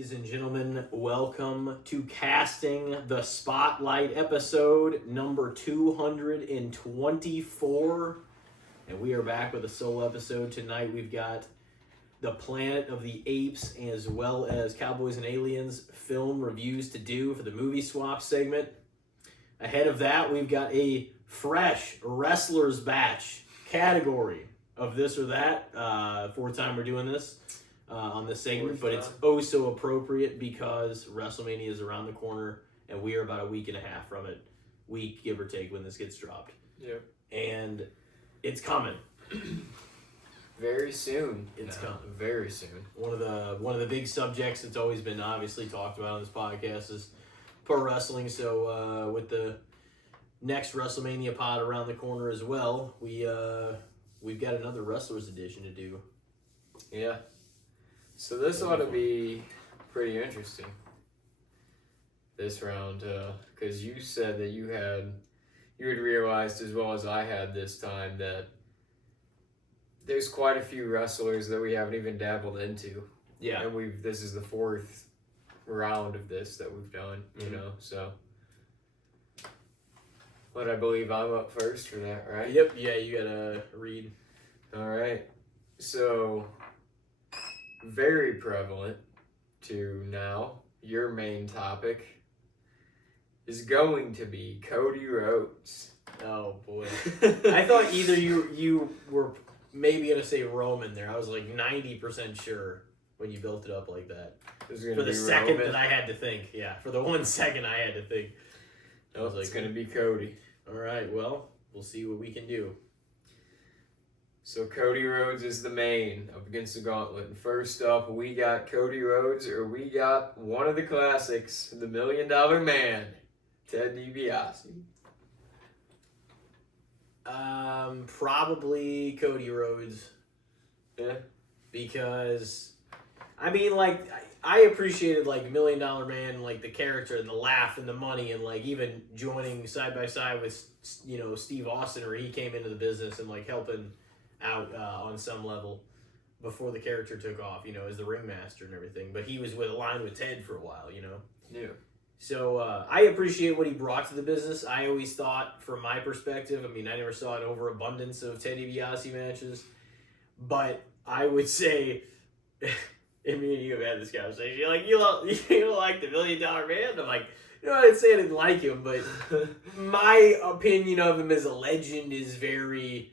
Ladies and gentlemen, welcome to Casting the Spotlight, episode number 224. And we are back with a solo episode tonight. We've got the Planet of the Apes as well as Cowboys and Aliens film reviews to do for the movie swap segment. Ahead of that, we've got a fresh wrestlers batch category of this or that. Fourth time we're doing this. On this segment, but it's oh so appropriate because WrestleMania is around the corner and we are about a week and a half from it, week give or take when this gets dropped. Yep. And it's coming. Very soon. It's coming. Very soon. One of the big subjects that's always been obviously talked about on this podcast is pro wrestling. So with the next WrestleMania pod around the corner as well, we've got another Wrestlers edition to do. Yeah. So this ought to be pretty interesting this round, because you said that you had realized as well as I had this time that there's quite a few wrestlers that we haven't even dabbled into. Yeah. And this is the fourth round of this that we've done, you know, so. But I believe I'm up first for that, right? Yep, yeah, you gotta read. All right. So, very prevalent to now, your main topic is going to be Cody Rhodes. Oh boy. I thought either you were maybe gonna say Roman there. I was like 90% sure when you built it up like that. For the second that I had to think. Yeah, for the 1 second I had to think. I was like, it's gonna be Cody. Alright, well, we'll see what we can do. So Cody Rhodes is the main up against the gauntlet. And first up, we got Cody Rhodes, or we got one of the classics, the $1 Million Man, Ted DiBiase. Probably Cody Rhodes. Yeah. Because, I mean, like, I appreciated, like, $1 Million Man, like, the character and the laugh and the money and, like, even joining side by side with, you know, Steve Austin, where he came into the business and, like, helping out on some level before the character took off, you know, as the ringmaster and everything. But he was aligned with Ted for a while, you know. Yeah. So I appreciate what he brought to the business. I always thought, from my perspective, I mean, I never saw an overabundance of Ted DiBiase matches, but I would say, and me and you have had this conversation, you're like, you don't like the $1 Million Man? I'm like, you know, I didn't say I didn't like him, but my opinion of him as a legend is very...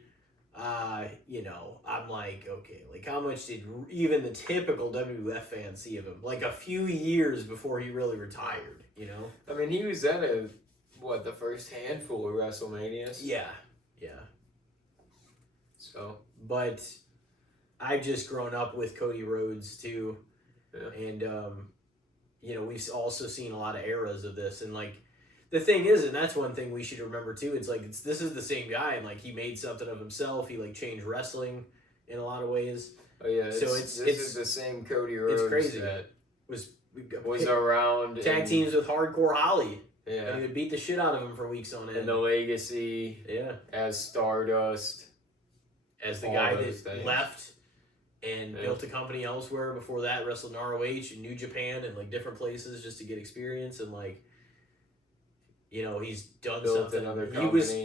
you know, I'm like, okay, like how much did even the typical WWF fan see of him? Like a few years before he really retired, you know? I mean, he was at the first handful of WrestleManias? Yeah. So. But I've just grown up with Cody Rhodes too. Yeah. And, you know, we've also seen a lot of eras of this and like, the thing is, and that's one thing we should remember too, it's like, this is the same guy, and like, he made something of himself, he like changed wrestling in a lot of ways. Oh yeah, so this is the same Cody Rhodes it's crazy. that was around. Tag teams with Hardcore Holly. Yeah. And he would beat the shit out of him for weeks on end. And the legacy. Yeah. As Stardust. As the guy that left and built a company elsewhere before that, wrestled in ROH and New Japan and like different places just to get experience and like, you know, he's done something.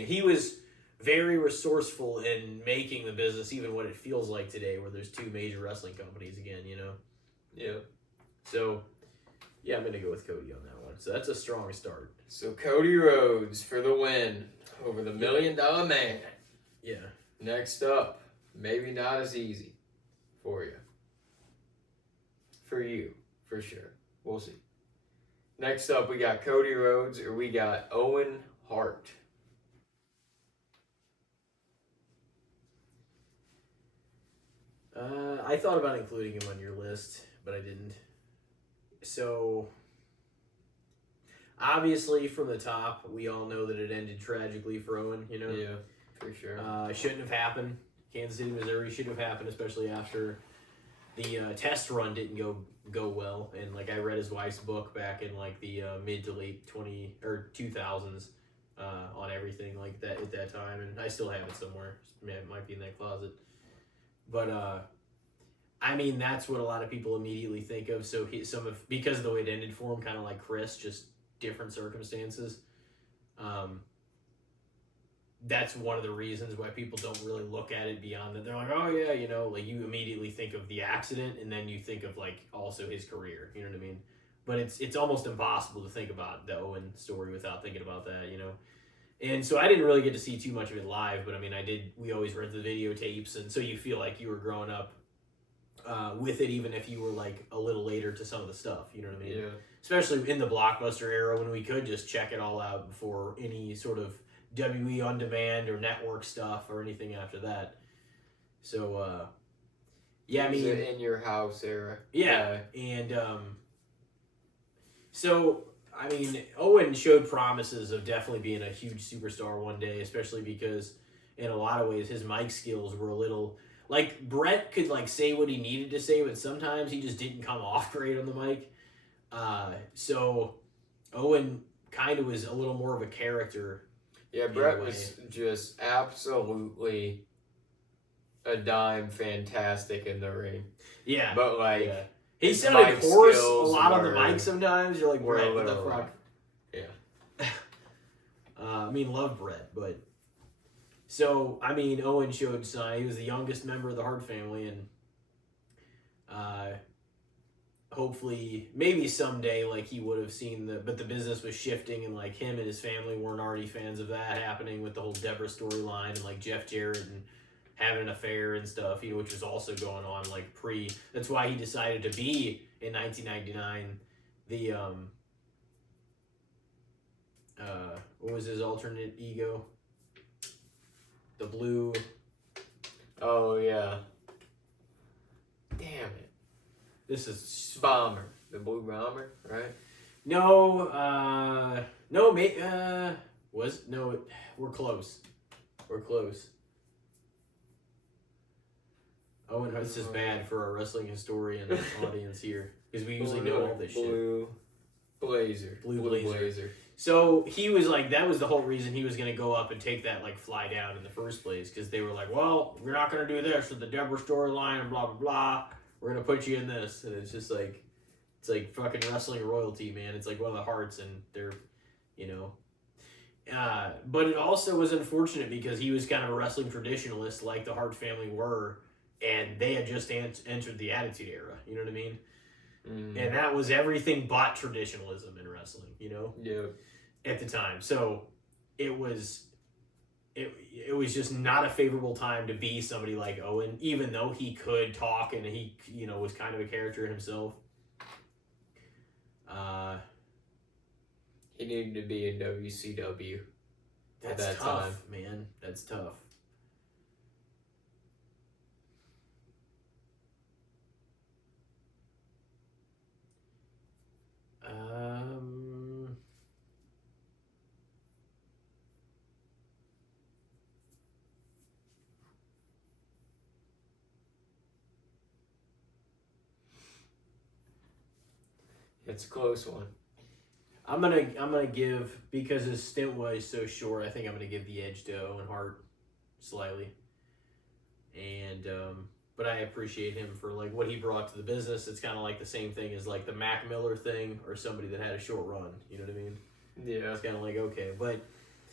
He was very resourceful in making the business even what it feels like today, where there's two major wrestling companies again, you know? Yeah. So, yeah, I'm going to go with Cody on that one. So that's a strong start. So Cody Rhodes for the win over the $1 Million Man. Yeah. Next up, maybe not as easy for you. For you, for sure. We'll see. Next up, we got Cody Rhodes, or we got Owen Hart. I thought about including him on your list, but I didn't. So, obviously, from the top, we all know that it ended tragically for Owen, you know? Yeah, for sure. Shouldn't have happened. Kansas City, Missouri shouldn't have happened, especially after the test run didn't go well. And like I read his wife's book back in like the mid to late 2000s on everything like that at that time, and I still have it somewhere. It might be in that closet. But I mean, that's what a lot of people immediately think of. So because of the way it ended for him, kind of like Chris, just different circumstances. That's one of the reasons why people don't really look at it beyond that. They're like, oh yeah, like you immediately think of the accident, and then you think of like also his career. You know what I mean? But it's almost impossible to think about the Owen story without thinking about that. And so I didn't really get to see too much of it live, but I mean, I did. We always read the videotapes, and so you feel like you were growing up with it, even if you were like a little later to some of the stuff. You know what I mean? Yeah. Especially in the Blockbuster era when we could just check it all out before any sort of WE on demand or network stuff or anything after that. So, yeah, I mean, in your house era. Yeah, and so I mean, Owen showed promises of definitely being a huge superstar one day, especially because in a lot of ways his mic skills were a little like Brett could like say what he needed to say, but sometimes he just didn't come off great on the mic. So Owen kind of was a little more of a character. Yeah, Brett was just absolutely a dime fantastic in the ring. Yeah. But like he sounded hoarse a lot on the mic sometimes. You're like, Brett, what the fuck? Yeah. I mean, love Brett, but so I mean, Owen showed sign. He was the youngest member of the Hart family, and hopefully, maybe someday, like he would have seen but the business was shifting, and like him and his family weren't already fans of that happening with the whole Deborah storyline and like Jeff Jarrett and having an affair and stuff, which was also going on like that's why he decided to be in 1999 the what was his alternate ego? The blue. Oh yeah. Damn it. This is Bomber. The blue bomber, right? No, we're close. We're close. Oh, and this is bad for our wrestling historian audience here, because we usually know all this shit. Blue blazer. Blue blazer. So he was like, that was the whole reason he was going to go up and take that like fly down in the first place, because they were like, well, we're not going to do this with the Deborah storyline and blah, blah, blah. We're going to put you in this. And it's just like, it's like fucking wrestling royalty, man. It's like one of the hearts, and they're, but it also was unfortunate because he was kind of a wrestling traditionalist like the Hart family were, and they had just entered the Attitude Era. You know what I mean? Mm. And that was everything but traditionalism in wrestling, Yeah. at the time. So it was just not a favorable time to be somebody like Owen, even though he could talk and he, was kind of a character himself. He needed to be in WCW at that tough, time. Man. That's tough. It's a close one. I'm gonna give, because his stint was so short, I think I'm gonna give the edge to Owen Hart slightly. And but I appreciate him for like what he brought to the business. It's kind of like the same thing as like the Mac Miller thing, or somebody that had a short run. You know what I mean? Yeah. It's kind of like, okay, but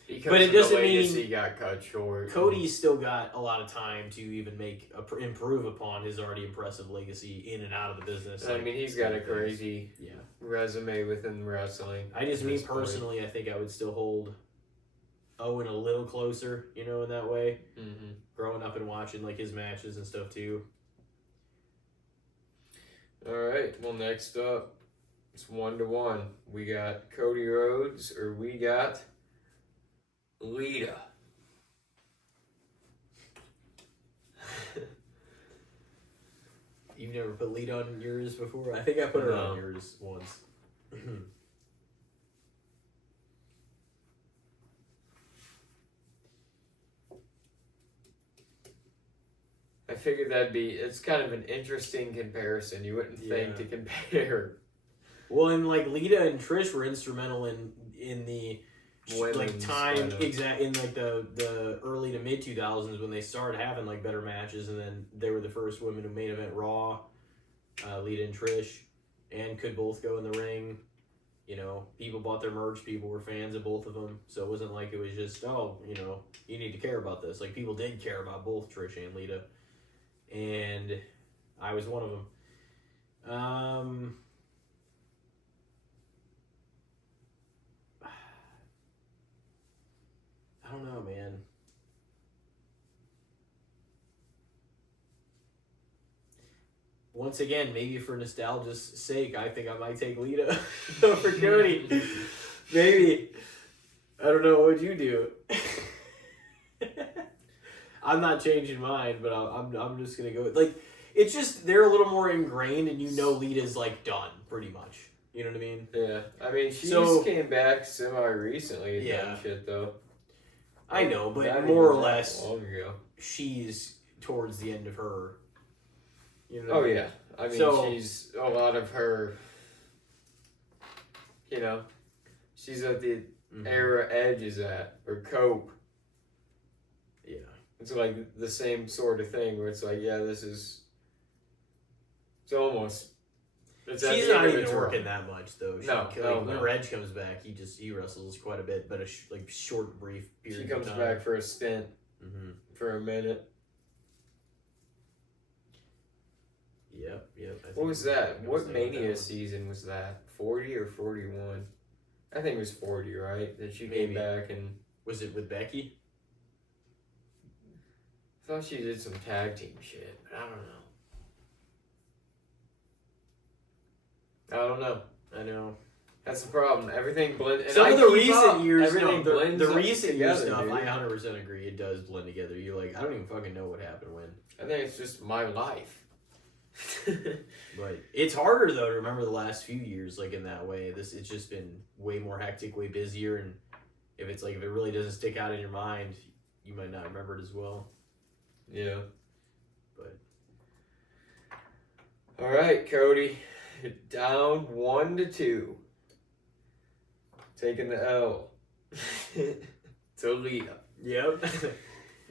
Because it doesn't mean he got cut short. Cody's still got a lot of time to even improve upon his already impressive legacy in and out of the business. I mean, he's got a crazy yeah resume within wrestling. Me personally, I think I would still hold Owen a little closer, in that way. Mm-hmm. Growing up and watching like his matches and stuff too. All right. Well, next up, it's 1-1. We got Cody Rhodes, or we got Lita. You've never put Lita on yours before? I think I put her on yours once. I figured it's kind of an interesting comparison. You wouldn't think to compare. Well, and like Lita and Trish were instrumental in the women's time kind of- exact in like the early to mid 2000s when they started having like better matches, and then they were the first women to main event Raw. Lita and Trish, and could both go in the ring. You know, people bought their merch. People were fans of both of them, so it wasn't like it was just you need to care about this. Like people did care about both Trish and Lita, and I was one of them. I don't know, man. Once again, maybe for nostalgia's sake, I think I might take Lita over Cody. Maybe. I don't know. What'd you do? I'm not changing mine, but I'm just gonna go with, like, it's just they're a little more ingrained, and Lita's like done pretty much. You know what I mean? Yeah, I mean she So- just came back semi recently. Yeah. Yeah, shit though. I know, but Not more or even that less, long ago. she's towards the end of her. You know? Oh yeah, I mean So- she's a lot of her. She's at the Mhm. era Edge is at or Cope. Yeah. It's like the same sort of thing where it's like, yeah, this is. It's almost. It's at She's the not end of even its run. working that much though. No, no. Whenever Edge comes back, he wrestles quite a bit, but a short, brief period. She comes of time. back for a stint Mm-hmm. for a minute. Yep. I What think was we're that? gonna What stay with that Mania one. season was that? 40 or 41? I think it was 40, right? That she Maybe. came back and Was it with Becky? I thought she did some tag team shit, but I don't know. I know. That's the problem. Everything blends. And Some I of the keep recent up. years, everything blends the up recent year together, stuff, dude. I 100% agree. It does blend together. You like, I don't even fucking know what happened when. I think it's just my life. But it's harder though to remember the last few years, like in that way. It's just been way more hectic, way busier, and if it really doesn't stick out in your mind, you might not remember it as well. Yeah. But All right, Cody. Down 1-2. Taking the L. To Lita. yep.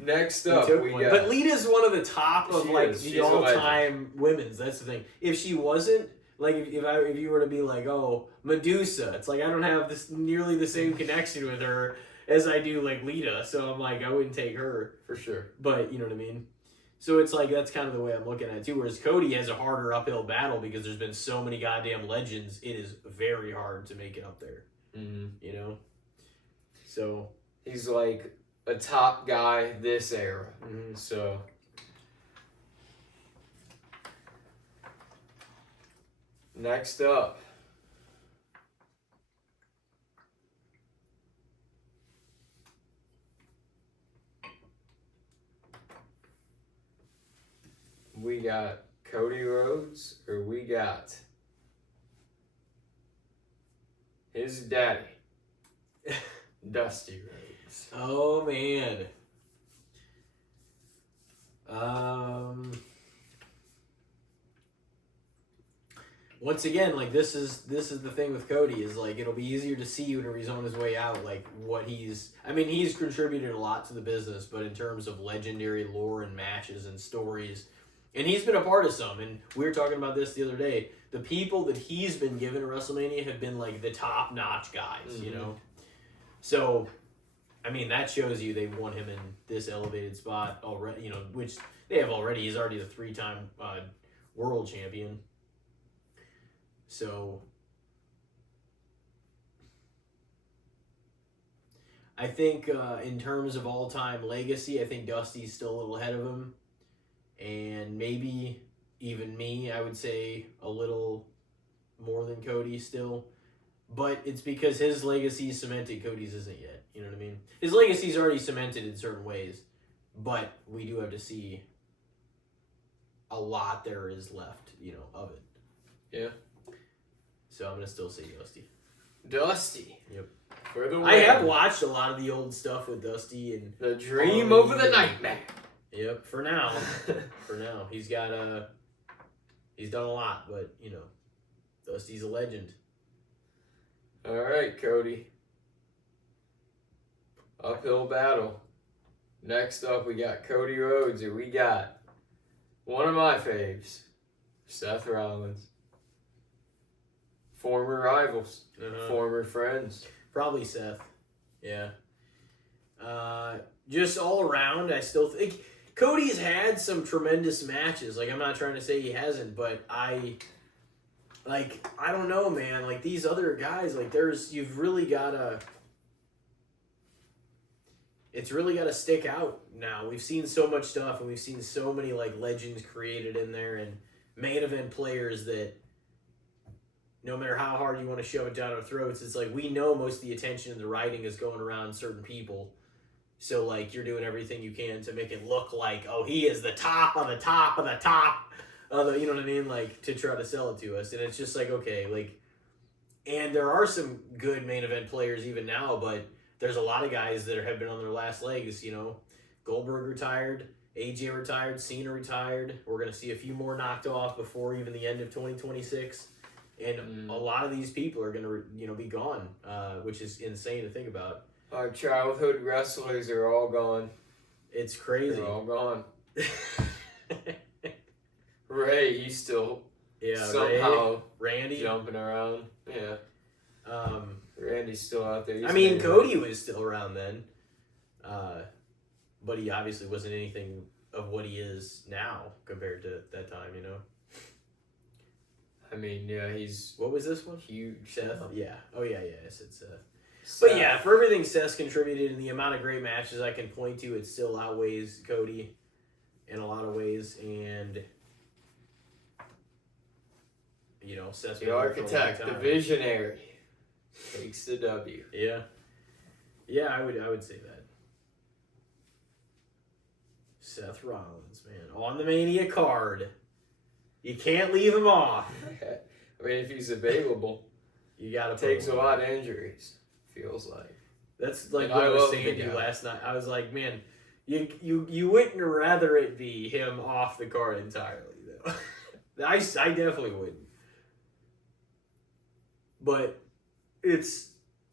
Next He up, took we one. got. But Lita's one of the top of She like is. She's the a all-time women's. That's the thing. If she wasn't, like, if you were to be like, oh, Medusa, it's like I don't have this nearly the same connection with her as I do like Lita. So I'm like, I wouldn't take her. For sure. But you know what I mean. So it's like that's kind of the way I'm looking at it too. Whereas Cody has a harder uphill battle because there's been so many goddamn legends. It is very hard to make it up there. Mm-hmm. You know. So. He's like a top guy this era. Mm-hmm. So. Next up. We got Cody Rhodes, or we got his daddy, Dusty Rhodes. Oh man. Once again, like this is the thing with Cody is like it'll be easier to see whenever he's on his way out, like what he's contributed a lot to the business, but in terms of legendary lore and matches and stories, and he's been a part of some, and we were talking about this the other day, the people that he's been given at WrestleMania have been like the top notch guys, you know? So I mean, that shows you they want him in this elevated spot already, you know, which they have already. He's already the 3-time world champion. So I think in terms of all-time legacy, I think Dusty's still a little ahead of him. And maybe even me, I would say a little more than Cody still. But it's because his legacy is cemented, Cody's isn't yet. You know what I mean? His legacy's already cemented in certain ways, but we do have to see a lot there is left, you know, of it. Yeah. So I'm gonna still say Dusty. Dusty. Yep. For the win. I have watched a lot of the old stuff with Dusty and The dream over the nightmare. yep. For now, he's got he's done a lot, but you know, Dusty's a legend. All right, Cody. Uphill battle. Next up, we got Cody Rhodes, and we got one of my faves, Seth Rollins. Former rivals, former friends. Probably Seth. Yeah. Just all around, I still think Cody's had some tremendous matches. Like, I'm not trying to say he hasn't, but I don't know, man. Like, these other guys, like, you've really gotta. It's really got to stick out now. We've seen so much stuff, and we've seen so many like legends created in there, and main event players that no matter how hard you want to shove it down our throats, it's like we know most of the attention and the writing is going around certain people. So like you're doing everything you can to make it look like, oh, he is the top of the top of the top of the, you know what I mean? Like to try to sell it to us. And it's just like, okay, like, and there are some good main event players even now, but there's a lot of guys that have been on their last legs, you know. Goldberg retired, AJ retired, Cena retired. We're going to see a few more knocked off before even the end of 2026. And a lot of these people are going to, be gone, which is insane to think about. Our childhood wrestlers are all gone. It's crazy. They're all gone. Ray, he's still somehow Randy jumping around. Yeah. Randy's still out there. Cody was still around then, but he obviously wasn't anything of what he is now compared to that time, you know. He's... What was this one? Huge. Seth? Yeah. Oh, yeah, it's Seth. But yeah, for everything Seth's contributed and the amount of great matches I can point to, it still outweighs Cody in a lot of ways. And, Seth's the architect, the visionary, takes the W. Yeah. Yeah, I would say that. Seth Rollins, man. On the Mania card. You can't leave him off. If he's available, you gotta. Takes a lot of injuries. Feels like. That's like what I was saying to you last night. I was like, man, you wouldn't rather it be him off the card entirely, though. I definitely wouldn't. But it's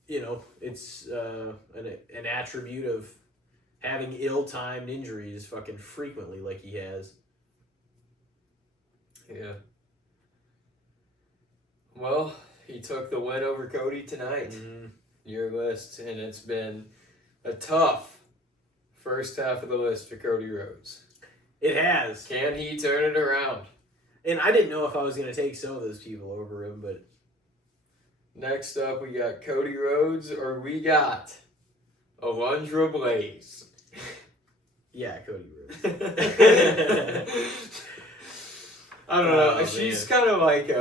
it's an attribute of having ill-timed injuries fucking frequently, like he has. Yeah. Well, he took the win over Cody tonight. Mm-hmm. Your list, and it's been a tough first half of the list for Cody Rhodes. It has. Can he turn it around? And I didn't know if I was going to take some of those people over him, but... Next up, we got Cody Rhodes, or we got Alundra Blaze. Yeah, Cody Rhodes. I don't know. She's kind of like she's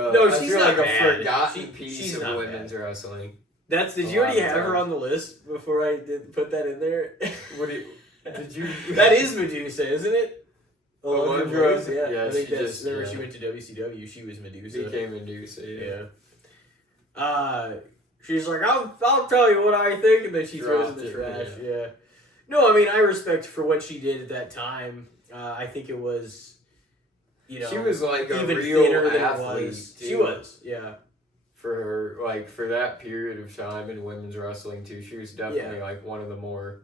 not like bad. A forgotten piece of women's bad. Wrestling. Did you already have her on the list before I did put that in there? Did you? That is Medusa, isn't it? Alundra. Yeah, I think that's whenever she went to WCW, she was Medusa. Became Medusa. Yeah. She's like, I'll tell you what I think, and then she throws it in the trash. Yeah. No, I respect her for what she did at that time. I think it was, she was like a even real thinner than athlete. It was. She was, yeah. For her, for that period of time in women's wrestling too, she was definitely one of the more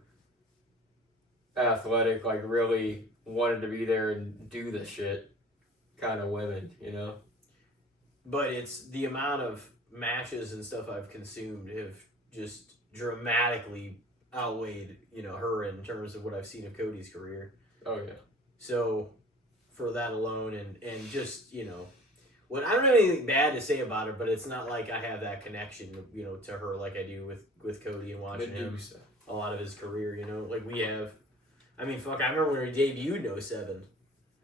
athletic, really wanted to be there and do the shit kind of women, But it's the amount of matches and stuff I've consumed have just dramatically outweighed, her in terms of what I've seen of Cody's career. Oh yeah. So for that alone and just, when I don't have anything bad to say about her, but it's not like I have that connection, to her like I do with Cody and watching him a lot of his career, like we have. I remember when he debuted in 07.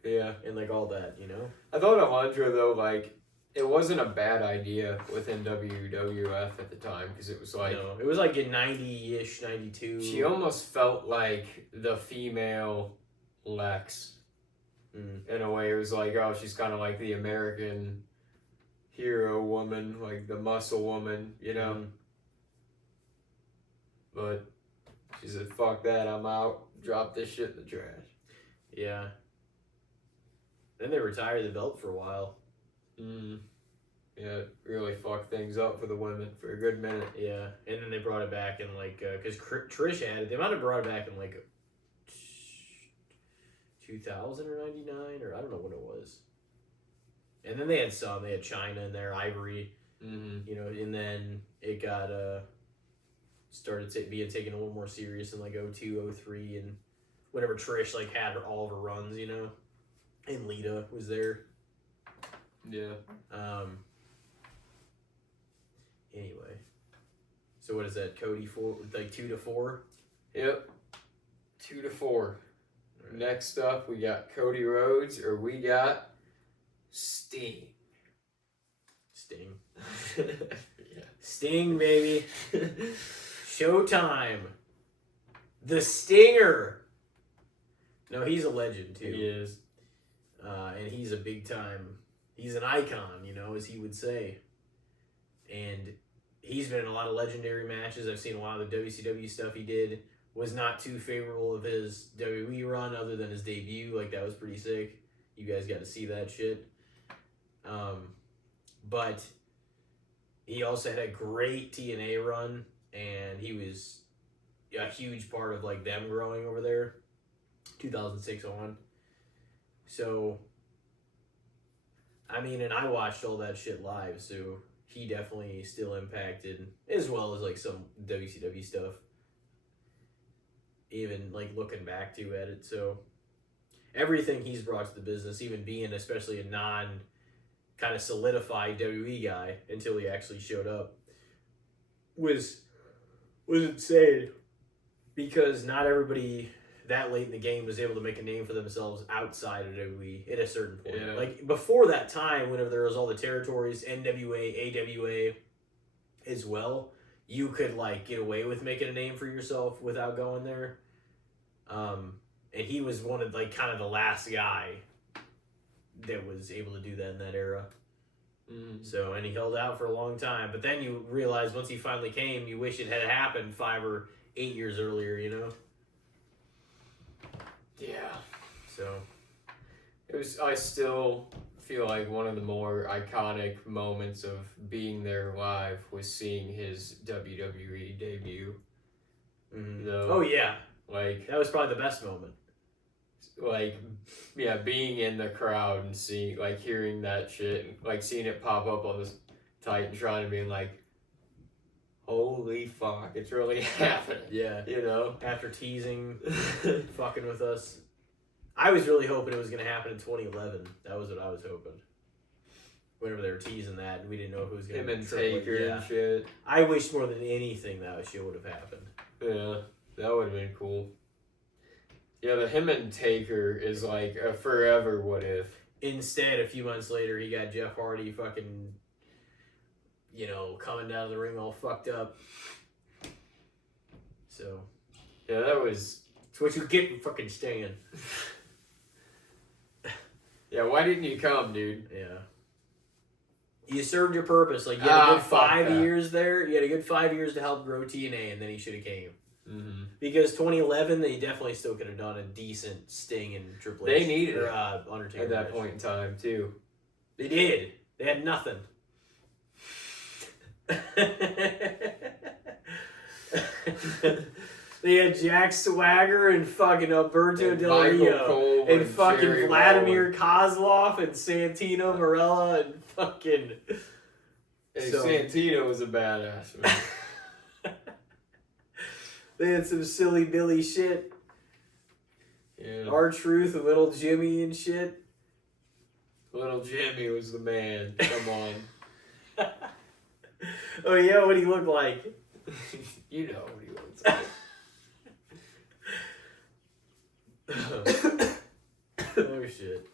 Yeah. And all that, I thought Alundra though, it wasn't a bad idea within WWF at the time because it was no, it was in 90-ish, 92. She almost felt like the female Lex. In a way, it was she's kind of like the American hero woman, the muscle woman, But she said, fuck that, I'm out. Drop this shit in the trash. Yeah. Then they retired the belt for a while. Yeah, it really fucked things up for the women for a good minute. Yeah, and then they brought it back in like because Trish had it. They might have brought it back in like 2000 or 99 or I don't know what it was. And then they had some. They had China in there, Ivory. Mm-hmm. You know, and then it got started being taken a little more serious in like 02, 03, and whenever Trish like had all of her runs, you know, and Lita was there. Yeah. Anyway, so what is that? Cody 4, like 2-4. Yep. 2-4. Right. Next up, we got Cody Rhodes, or we got Sting. Sting. Yeah. Sting, baby. Showtime. The Stinger. No, he's a legend too. He is. And he's a big time. He's an icon, you know, as he would say. And he's been in a lot of legendary matches. I've seen a lot of the WCW stuff he did. Was not too favorable of his WWE run other than his debut. Like, that was pretty sick. You guys got to see that shit. But he also had a great TNA run, and he was a huge part of, like, them growing over there. 2006 on. So, I mean, and I watched all that shit live, so he definitely still impacted, as well as, like, some WCW stuff. Even, like, looking back to at it, so everything he's brought to the business, even being especially a non kind of solidified WWE guy until he actually showed up, was insane. Because not everybody that late in the game was able to make a name for themselves outside of WWE at a certain point. Yeah. Like, before that time, whenever there was all the territories, NWA, AWA as well, you could, like, get away with making a name for yourself without going there. And he was one of, like, kind of the last guy that was able to do that in that era. Mm-hmm. So, and he held out for a long time. But then you realize once he finally came, you wish it had happened 5 or 8 years earlier, you know? Yeah. So, It was. I still feel like one of the more iconic moments of being there live was seeing his WWE debut. Though, oh yeah, like that was probably the best moment. Yeah, being in the crowd and seeing, like, hearing that shit, like seeing it pop up on the Titantron and being like, holy fuck, it's really happening. Yeah, You know? after teasing, fucking with us. I was really hoping it was going to happen in 2011. That was what I was hoping. Whenever they were teasing that, and we didn't know if it was going Him to be and Taker and shit. I wish more than anything that shit would have happened. Yeah, that would have been cool. Yeah, the him and Taker is like a forever what if. Instead, a few months later, he got Jeff Hardy fucking, you know, coming down the ring all fucked up. So. Yeah, that was. It's what you get for fucking staying. Yeah, why didn't you come, dude? Yeah. You served your purpose. Like, you had a good 5 years there. You had a good 5 years to help grow TNA, and then he should have came. Mm-hmm. Because 2011, they definitely still could have done a decent Sting and Triple H. They needed it Undertaker at that point in time, too. They did. They had nothing. They had Jack Swagger and fucking Alberto and Del Rio and fucking Jerry Vladimir Kozlov and Santino Marella and fucking. Hey, Santino was a badass, man. They had some silly Billy shit. Yeah. R-Truth and Little Jimmy and shit. Little Jimmy was the man. Come on. Oh yeah, what he looked like. You know what he looks like. Oh shit.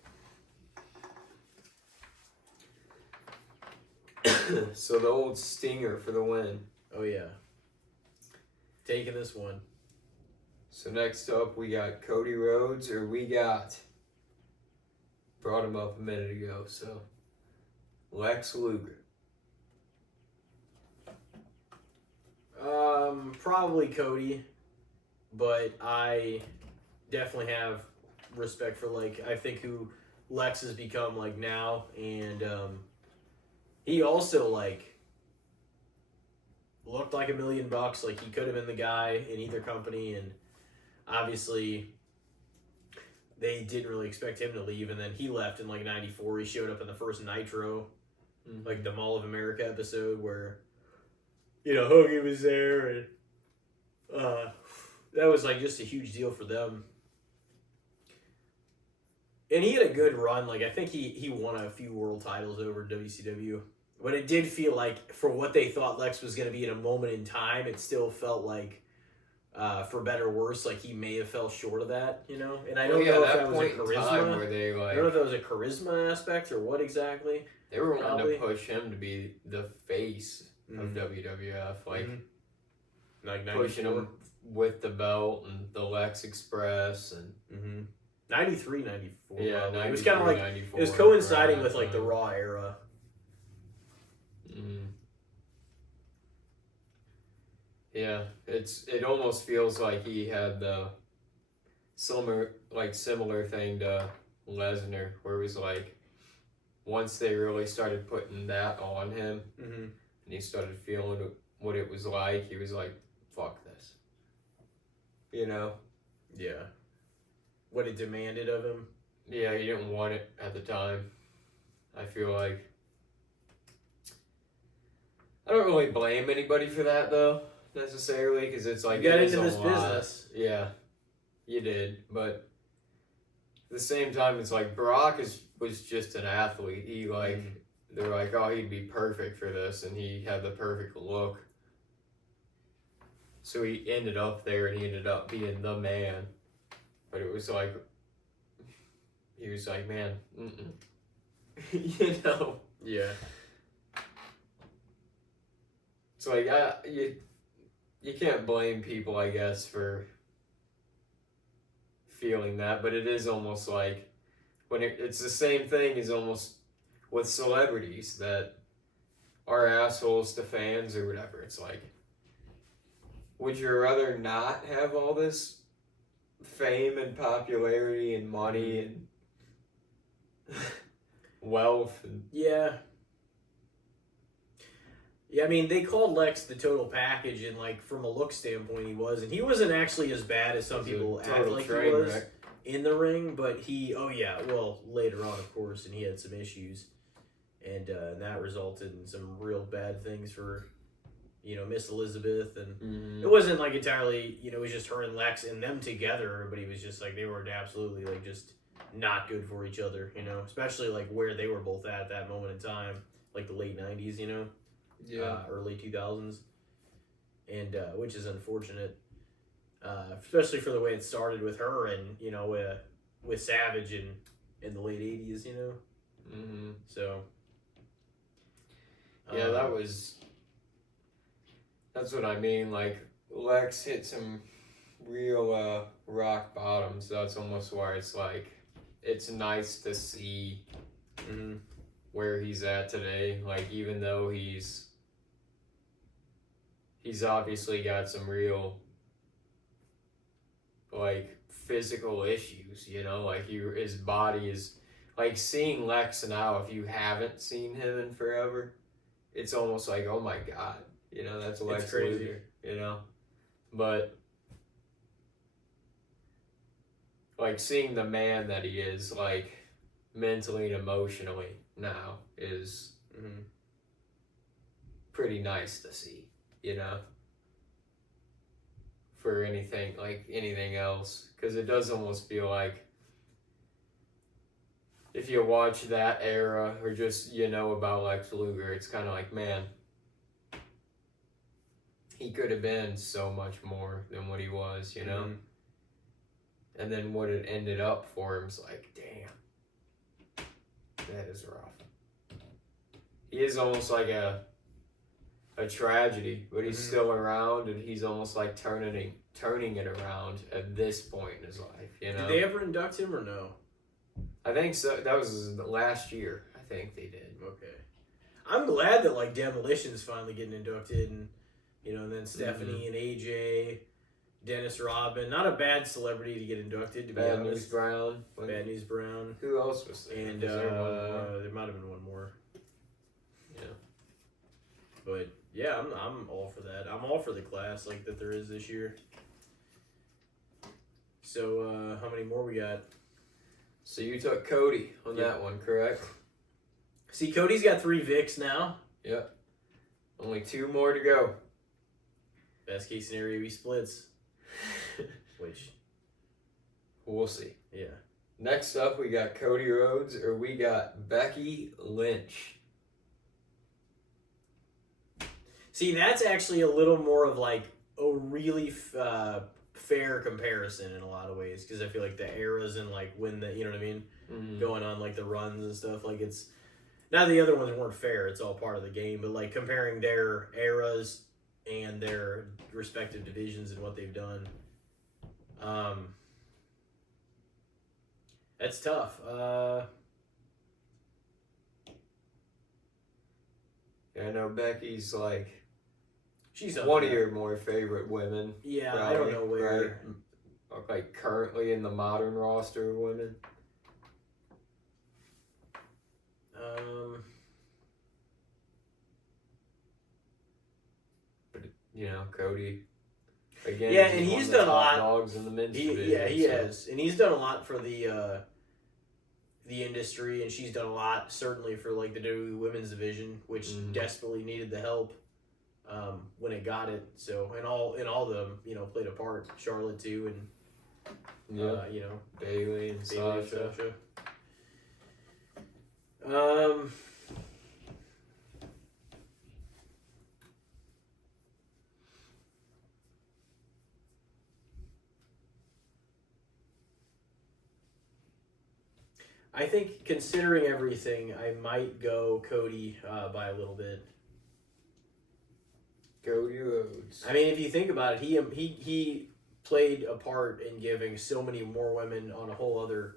So the old Stinger for the win. Oh yeah. Taking this one. So next up we got Cody Rhodes, or we got, brought him up a minute ago, so Lex Luger. Probably Cody, but I definitely have respect for, like, I think who Lex has become, like, now, and he also like looked like $1 million. Like he could have been the guy in either company, and obviously they didn't really expect him to leave. And then he left in like '94. He showed up in the first Nitro, like the Mall of America episode where Hogan was there, and that was like just a huge deal for them. And he had a good run. Like I think he won a few world titles over WCW. But it did feel like, for what they thought Lex was going to be in a moment in time, it still felt like, for better or worse, like he may have fell short of that, And I don't know if that was a charisma. Where they, like, I don't know if that was a charisma aspect or what exactly. They were wanting to push him to be the face of WWF, like pushing him with the belt and the Lex Express and 93, 94. Yeah, probably. 93, It was kind of like 94, it was coinciding with like the Raw era. Yeah, it almost feels like he had the similar thing to Lesnar, where it was like once they really started putting that on him, and he started feeling what it was like, he was like, "Fuck this," Yeah. What it demanded of him. Yeah, he didn't want it at the time. I feel like I don't really blame anybody for that though, necessarily, because it's like you got into this business. Yeah, you did, but at the same time, it's like Brock was just an athlete. He they're like, oh, he'd be perfect for this, and he had the perfect look. So he ended up there, and he ended up being the man. But it was like, he was like, man, Yeah. It's like you can't blame people, I guess, for feeling that, but it is almost like when it's the same thing as almost with celebrities that are assholes to fans or whatever. It's like, would you rather not have all this fame and popularity and money and wealth? Yeah. Yeah, I mean, they called Lex the total package, and like from a look standpoint, he was, and he wasn't actually as bad as some people act like he was in the ring. But later on, of course, and he had some issues, and that resulted in some real bad things for, Miss Elizabeth, and it wasn't like entirely, it was just her and Lex and them together, but he was just like they were absolutely like just not good for each other, especially like where they were both at that moment in time, like the late '90s, early 2000s, and which is unfortunate, especially for the way it started with her and with Savage in the late '80s, So yeah, that's what I mean. Like Lex hit some real rock bottoms. That's almost why it's like it's nice to see where he's at today. Like even though he's obviously got some real like physical issues, like his body is like seeing Lex now. If you haven't seen him in forever, it's almost like, oh my god, that's Lex Luger, but like seeing the man that he is, like mentally and emotionally now, is pretty nice to see, for anything else, because it does almost feel like if you watch that era or just about Lex Luger, it's kind of like, man, he could have been so much more than what he was, and then what it ended up for him is like, damn, that is rough. He is almost like a tragedy, but he's still around, and he's almost like turning it around at this point in his life. Did they ever induct him or no? I think so. That was last year. I think they did. Okay, I'm glad that like Demolition's finally getting inducted, and and then Stephanie and AJ, Dennis Rodman. Not a bad celebrity to get inducted. To Bad be News honest. Brown. Bad News Brown. Who else was there? And Was there one more? there might have been one more. Yeah. But yeah, I'm all for that. I'm all for the class like that there is this year. So how many more we got? So you took Cody on Yep. that one, correct? See, Cody's got 3 Vicks now. Yep. Only 2 more to go. Best case scenario, he splits. Which, We'll see. yeah. Next up, we got Cody Rhodes, or we got Becky Lynch. See, that's actually a little more of like a really fair comparison in a lot of ways, because I feel like the eras and like when the, you know what I mean, going on like the runs and stuff, like it's not the other ones weren't fair. It's all part of the game, but like comparing their eras and their respective divisions and what they've done, that's tough. I know Becky's like She's up one of there. your more favorite women. Yeah, probably, I don't know where. Right? Like currently in the modern roster of women. But you know, Cody. Again, Yeah, and one he's of the done a top lot. dogs in the men's division. Yeah, he has, and he's done a lot for the industry, and she's done a lot certainly for like the WWE women's division, which desperately needed the help when it got it. So and all of them, you know, played a part. Charlotte too, and you know, Bailey and Sasha. I think considering everything, I might go Cody by a little bit. Cody Rhodes. I mean, if you think about it, he played a part in giving so many more women on a whole other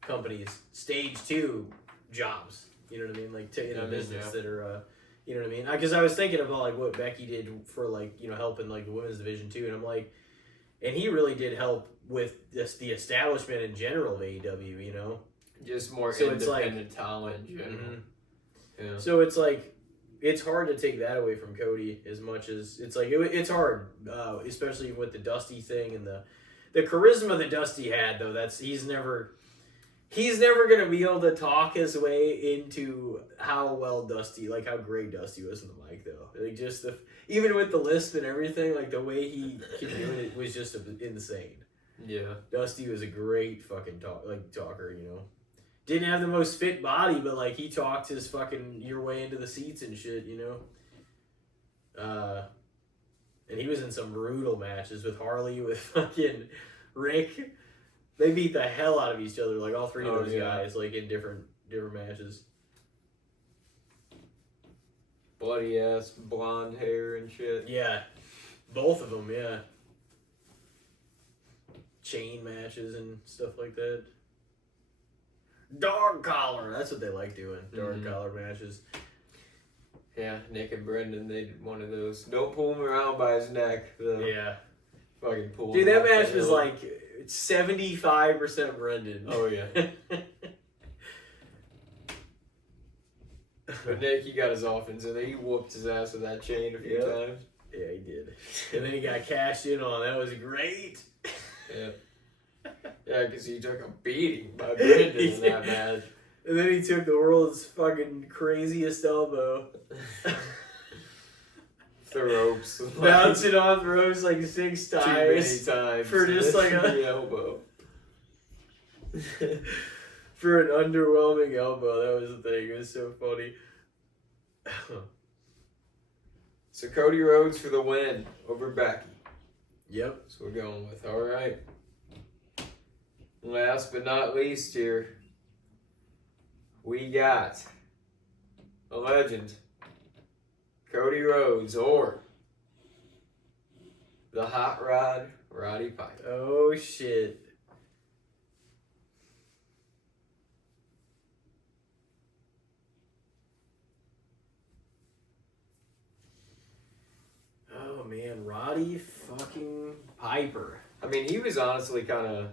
company's stage 2 jobs. You know what I mean? Like in a business that are, you know what I mean? Because I was thinking about like what Becky did for like, you know, helping like the women's division too, and I'm like, and he really did help with the establishment in general of AEW. You know, just more so independent talent in general. Mm-hmm. Yeah. So it's like, it's hard to take that away from Cody as much as it's like it's hard, especially with the Dusty thing and the charisma that Dusty had. Though he's never gonna be able to talk his way into how well Dusty, like how great Dusty was in the mic though. Like just even with the lisp and everything, like the way he could do it was just insane. Yeah, Dusty was a great fucking talker, you know. Didn't have the most fit body, but like he talked his fucking your way into the seats and shit, you know. And he was in some brutal matches with Harley, with fucking Rick. They beat the hell out of each other, like all 3 of those guys, like in different matches. Bloody ass blonde hair and shit. Yeah, both of them. Yeah, chain matches and stuff like that. Dog collar. That's what they like doing. Dog collar matches. Yeah, Nick and Brendan, they did one of those. Don't pull him around by his neck. Yeah. Fucking pull. Dude, that match was like 75% Brendan. Oh yeah. But Nick, he got his offense in there. He whooped his ass with that chain a few times. Yeah, he did. And then he got cashed in on. That was great. Yeah. Yeah, because he took a beating by Brendan in that match. And then he took the world's fucking craziest elbow. The ropes. Bouncing off the ropes like 6 times. Too many times. For just like the elbow. For an underwhelming elbow. That was the thing. It was so funny. So Cody Rhodes for the win over Becky. Yep. That's what we're going with. All right. Last but not least here, we got a legend, Cody Rhodes, or the Hot Rod, Roddy Piper. Oh, shit. Oh, man. Roddy fucking Piper. I mean, he was honestly kind of...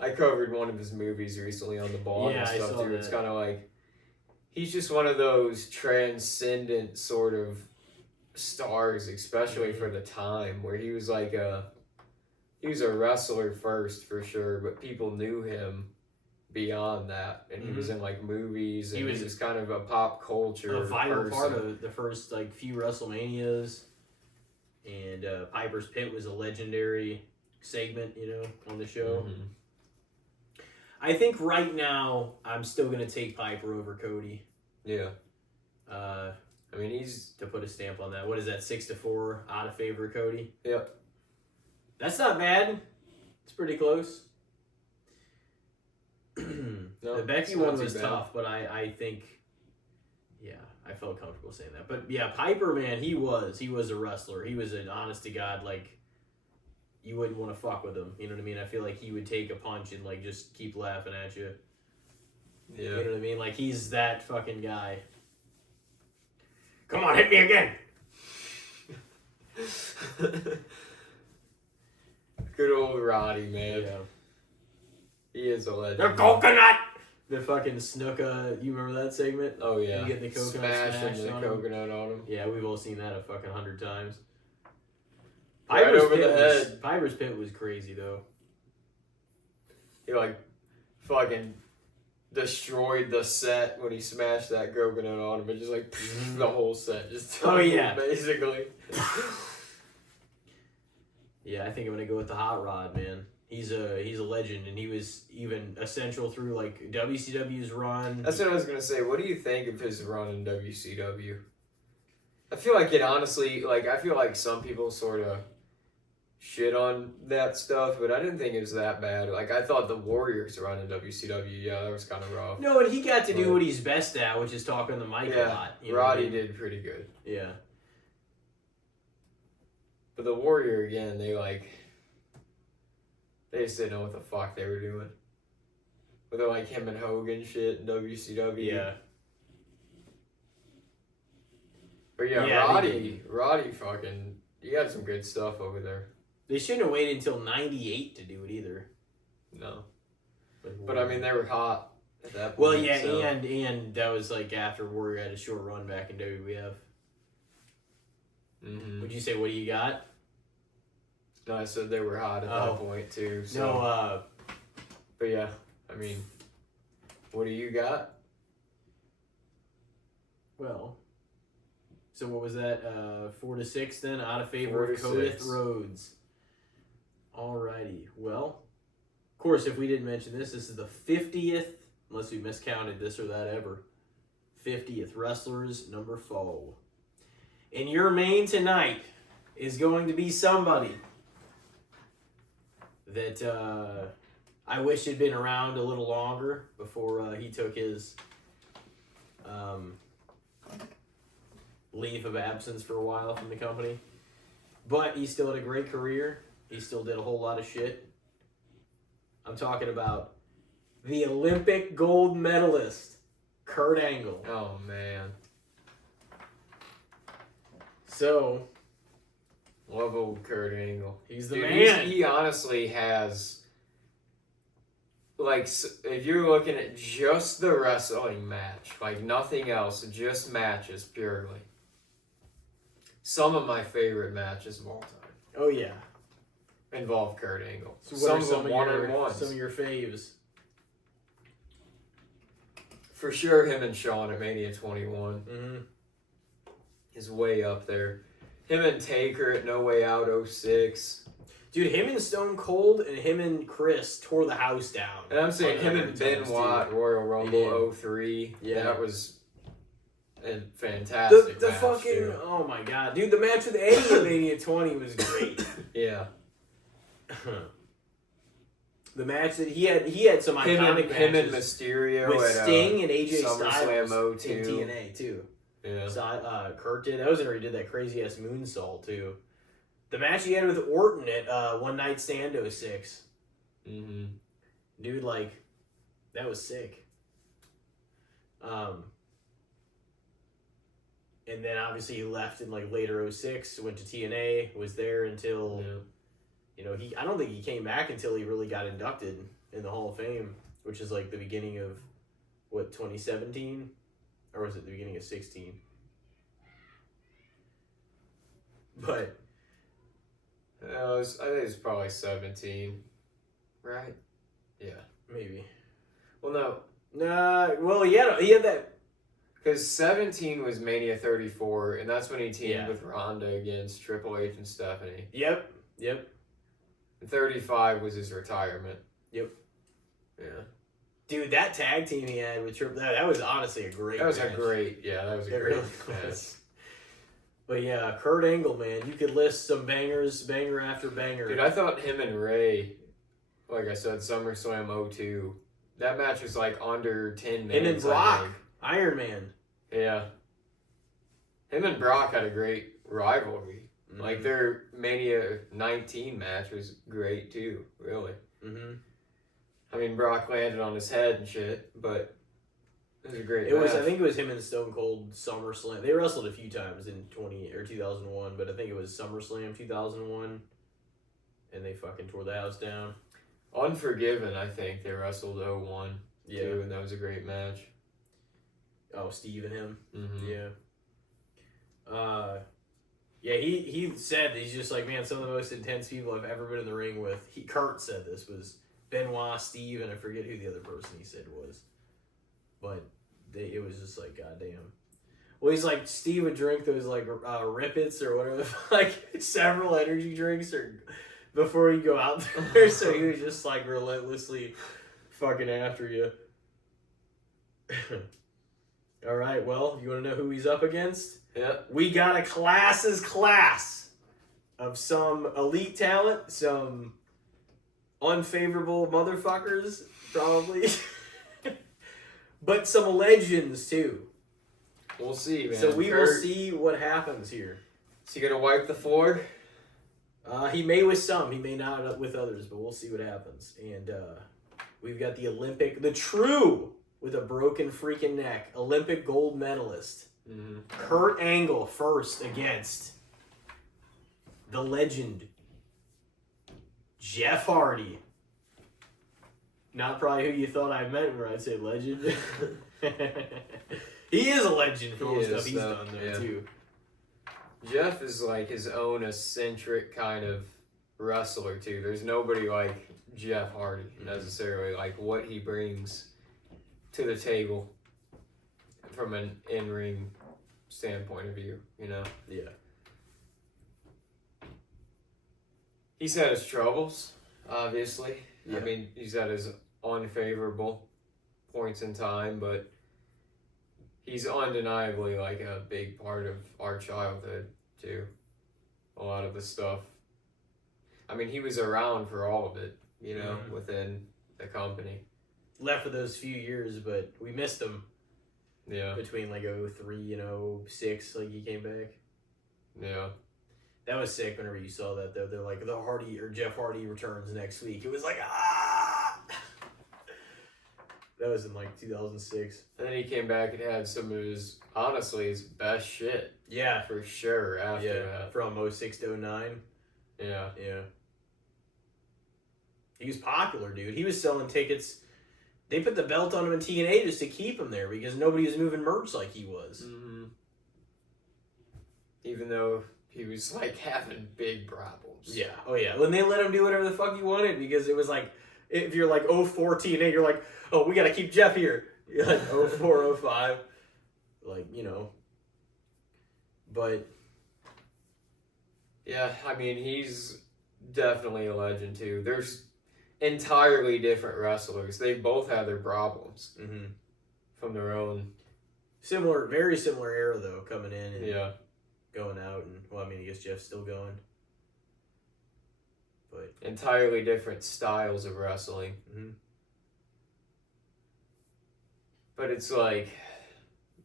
I covered one of his movies recently on the blog and stuff, too. It's kind of like... he's just one of those transcendent sort of stars, especially for the time, where he was like he was a wrestler first for sure, but people knew him beyond that, and he was in like movies, and he was kind of a pop culture, a vital part of the first like few WrestleManias, and Piper's Pit was a legendary segment, you know, on the show. Mm-hmm. I think right now I'm still gonna take Piper over Cody. Yeah. I mean, he's to put a stamp on that. What is that? 6-4 out of favor of Cody. Yep. That's not bad. It's pretty close. No, the Becky one was tough, but I think, yeah, I felt comfortable saying that. But yeah, Piper, man, he was a wrestler. He was an honest to God, like, you wouldn't want to fuck with him. You know what I mean? I feel like he would take a punch and like just keep laughing at you. Yeah. You know what I mean? Like, he's that fucking guy. Come on, hit me again. Good old Roddy, man. Yeah. He is a legend. The coconut! The fucking Snuka, you remember that segment? Oh, yeah. You get the coconut Smashing the on coconut on him. Yeah, we've all seen that a fucking 100 times. Right over the head. Piper's Pit was crazy, though. He, like, fucking destroyed the set when he smashed that coconut on him. But just, like, the whole set. Just yeah. Basically. Yeah, I think I'm going to go with the Hot Rod, man. He's a legend, and he was even essential through, like, WCW's run. That's what I was going to say. What do you think of his run in WCW? I feel like it honestly, like, I feel like some people sort of shit on that stuff, but I didn't think it was that bad. Like, I thought the Warriors run in WCW, yeah, that was kind of rough. No, and he got to do what he's best at, which is talking the mic a lot. You know Roddy did pretty good. Yeah. But the Warrior, again, they just didn't know what the fuck they were doing. With like him and Hogan shit in WCW. Yeah. But yeah, Roddy fucking, he had some good stuff over there. They shouldn't have waited until 98 to do it either. No. But I mean, they were hot at that point. Well, yeah, so. and that was like after Warrior had a short run back in WWF. Mm-hmm. Would you say, what do you got? No, I said they were hot at that point too. So. No, but yeah, I mean, what do you got? Well, so what was that? 4-6 then, out of favor of Codith Rhodes. Alrighty. Well, of course, if we didn't mention this is the 50th, unless we miscounted this or that ever, 50th Wrestlers number 4. And your main tonight is going to be somebody that I wish had been around a little longer before he took his leave of absence for a while from the company. But he still had a great career. He still did a whole lot of shit. I'm talking about the Olympic gold medalist, Kurt Angle. Oh, man. So, love old Kurt Angle. He's the man. He honestly has, like, if you're looking at just the wrestling match, like nothing else, just matches purely, some of my favorite matches of all time. Oh, yeah. Involve Kurt Angle. So what some of your faves? For sure, him and Shawn at Mania 21 Mm-hmm. is way up there. Him and Taker at No Way Out 06. Dude, him and Stone Cold and him and Chris tore the house down. And I'm saying him and Benoit Royal Rumble 03. Yeah. That was a fantastic the match. Fucking, too. Oh my god. Dude, the match with Eddie at Mania 20 was great. Yeah. The match that he had some iconic matches. Him and Mysterio with Sting and AJ SummerSlam Styles in TNA too. Yeah. So, Kurt did. That was where he did that crazy ass moonsault too. The match he had with Orton at One Night Stand 06. Mm-hmm. Dude, like, that was sick. And then obviously he left in like later 06, went to TNA, was there until you know, I don't think he came back until he really got inducted in the Hall of Fame, which is like the beginning of 2017. Or was it the beginning of 16? But I think it's probably 17. Right? Yeah. maybe. Well, no. Nah, well, he had that. Because 17 was Mania 34, and that's when he teamed Yeah. with Ronda against Triple H and Stephanie. Yep. And 35 was his retirement. Yep. Yeah. Dude, that tag team he had with Triple that was honestly a great That was match. a great match. Really was. But yeah, Kurt Angle, man, you could list some bangers, banger after banger. Dude, I thought him and Ray, like I said, SummerSlam 02, that match was like under 10 minutes. And then Brock, Iron Man. Yeah. Him and Brock had a great rivalry. Mm-hmm. Like their Mania 19 match was great too, really. Mm-hmm. I mean, Brock landed on his head and shit, but it was a great It match. was, I think it was him and Stone Cold SummerSlam. They wrestled a few times in 2001, but I think it was SummerSlam 2001, and they fucking tore the house down. Unforgiven, I think they wrestled 01 Yeah. too, and that was a great match. Oh, Steve and him. Mm-hmm. Yeah. Yeah, he said he's just like, man, some of the most intense people I've ever been in the ring with. Kurt said this was Benoit, Steve, and I forget who the other person he said was. But it was just like, goddamn. Well, he's like, Steve would drink those like Rippets or whatever, like several energy drinks or before he'd go out there. So he was just like relentlessly fucking after you. All right, well, you want to know who he's up against? Yeah. We got a class of some elite talent, some unfavorable motherfuckers, probably. But some legends, too. We'll see, man. So we will see what happens here. Is he going to wipe the floor? He may with some, he may not with others, but we'll see what happens. And we've got the true, with a broken freaking neck, Olympic gold medalist, Kurt Angle first against the legend, Jeff Hardy. Not probably who you thought I meant when I'd say legend. He is a legend for all the stuff he's done there, too. Jeff is like his own eccentric kind of wrestler, too. There's nobody like Jeff Hardy, necessarily, like what he brings to the table from an in-ring standpoint of view, you know? Yeah. He's had his troubles, obviously. Yeah. I mean, he's had his unfavorable points in time, but he's undeniably like a big part of our childhood, too. A lot of the stuff. I mean, he was around for all of it, you know, within the company. Left for those few years, but we missed him. Yeah. Between like 03 and 06, like he came back. Yeah. That was sick whenever you saw that, though. They're like, Jeff Hardy returns next week. It was like, ah! That was in like 2006. And then he came back and had some of his, honestly, his best shit. Yeah. For sure, after that. From 06 to 09. Yeah. Yeah. He was popular, dude. He was selling tickets. They put the belt on him in TNA just to keep him there because nobody was moving merch like he was. Mm-hmm. Even though he was like having big problems. Yeah. Oh, yeah. When they let him do whatever the fuck he wanted because it was like, if you're like 04 TNA, you're like, oh, we got to keep Jeff here. You're like 04, 05. Like, you know. But. Yeah, I mean, he's definitely a legend, too. There's entirely different wrestlers. They both have their problems from their own. Very similar era, though, coming in and going out. And, well, I mean, I guess Jeff's still going. But entirely different styles of wrestling. But it's like,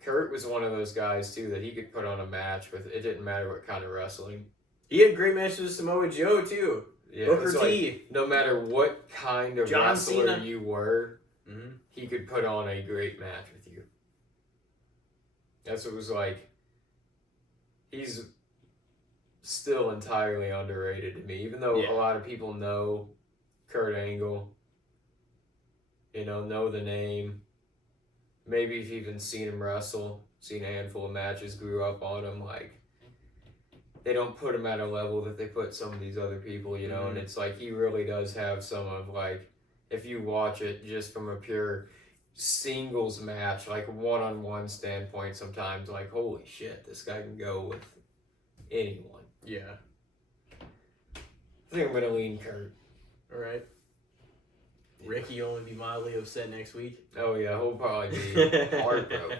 Kurt was one of those guys, too, that he could put on a match with. It didn't matter what kind of wrestling. He had great matches with Samoa Joe, too. Yeah, Booker T. Like, no matter what kind of John wrestler Cena. you were, he could put on a great match with you. That's what it was like. He's still entirely underrated to me, even though a lot of people know Kurt Angle, know the name, maybe you've even seen him wrestle, seen a handful of matches, grew up on him, like, they don't put him at a level that they put some of these other people, you know, and it's like, he really does have some of, like, if you watch it just from a pure singles match, like, one-on-one standpoint sometimes, like, holy shit, this guy can go with anyone. Yeah. I think I'm going to lean Kurt. All right. Ricky will only be mildly upset next week. Oh, yeah, he'll probably be heartbroken.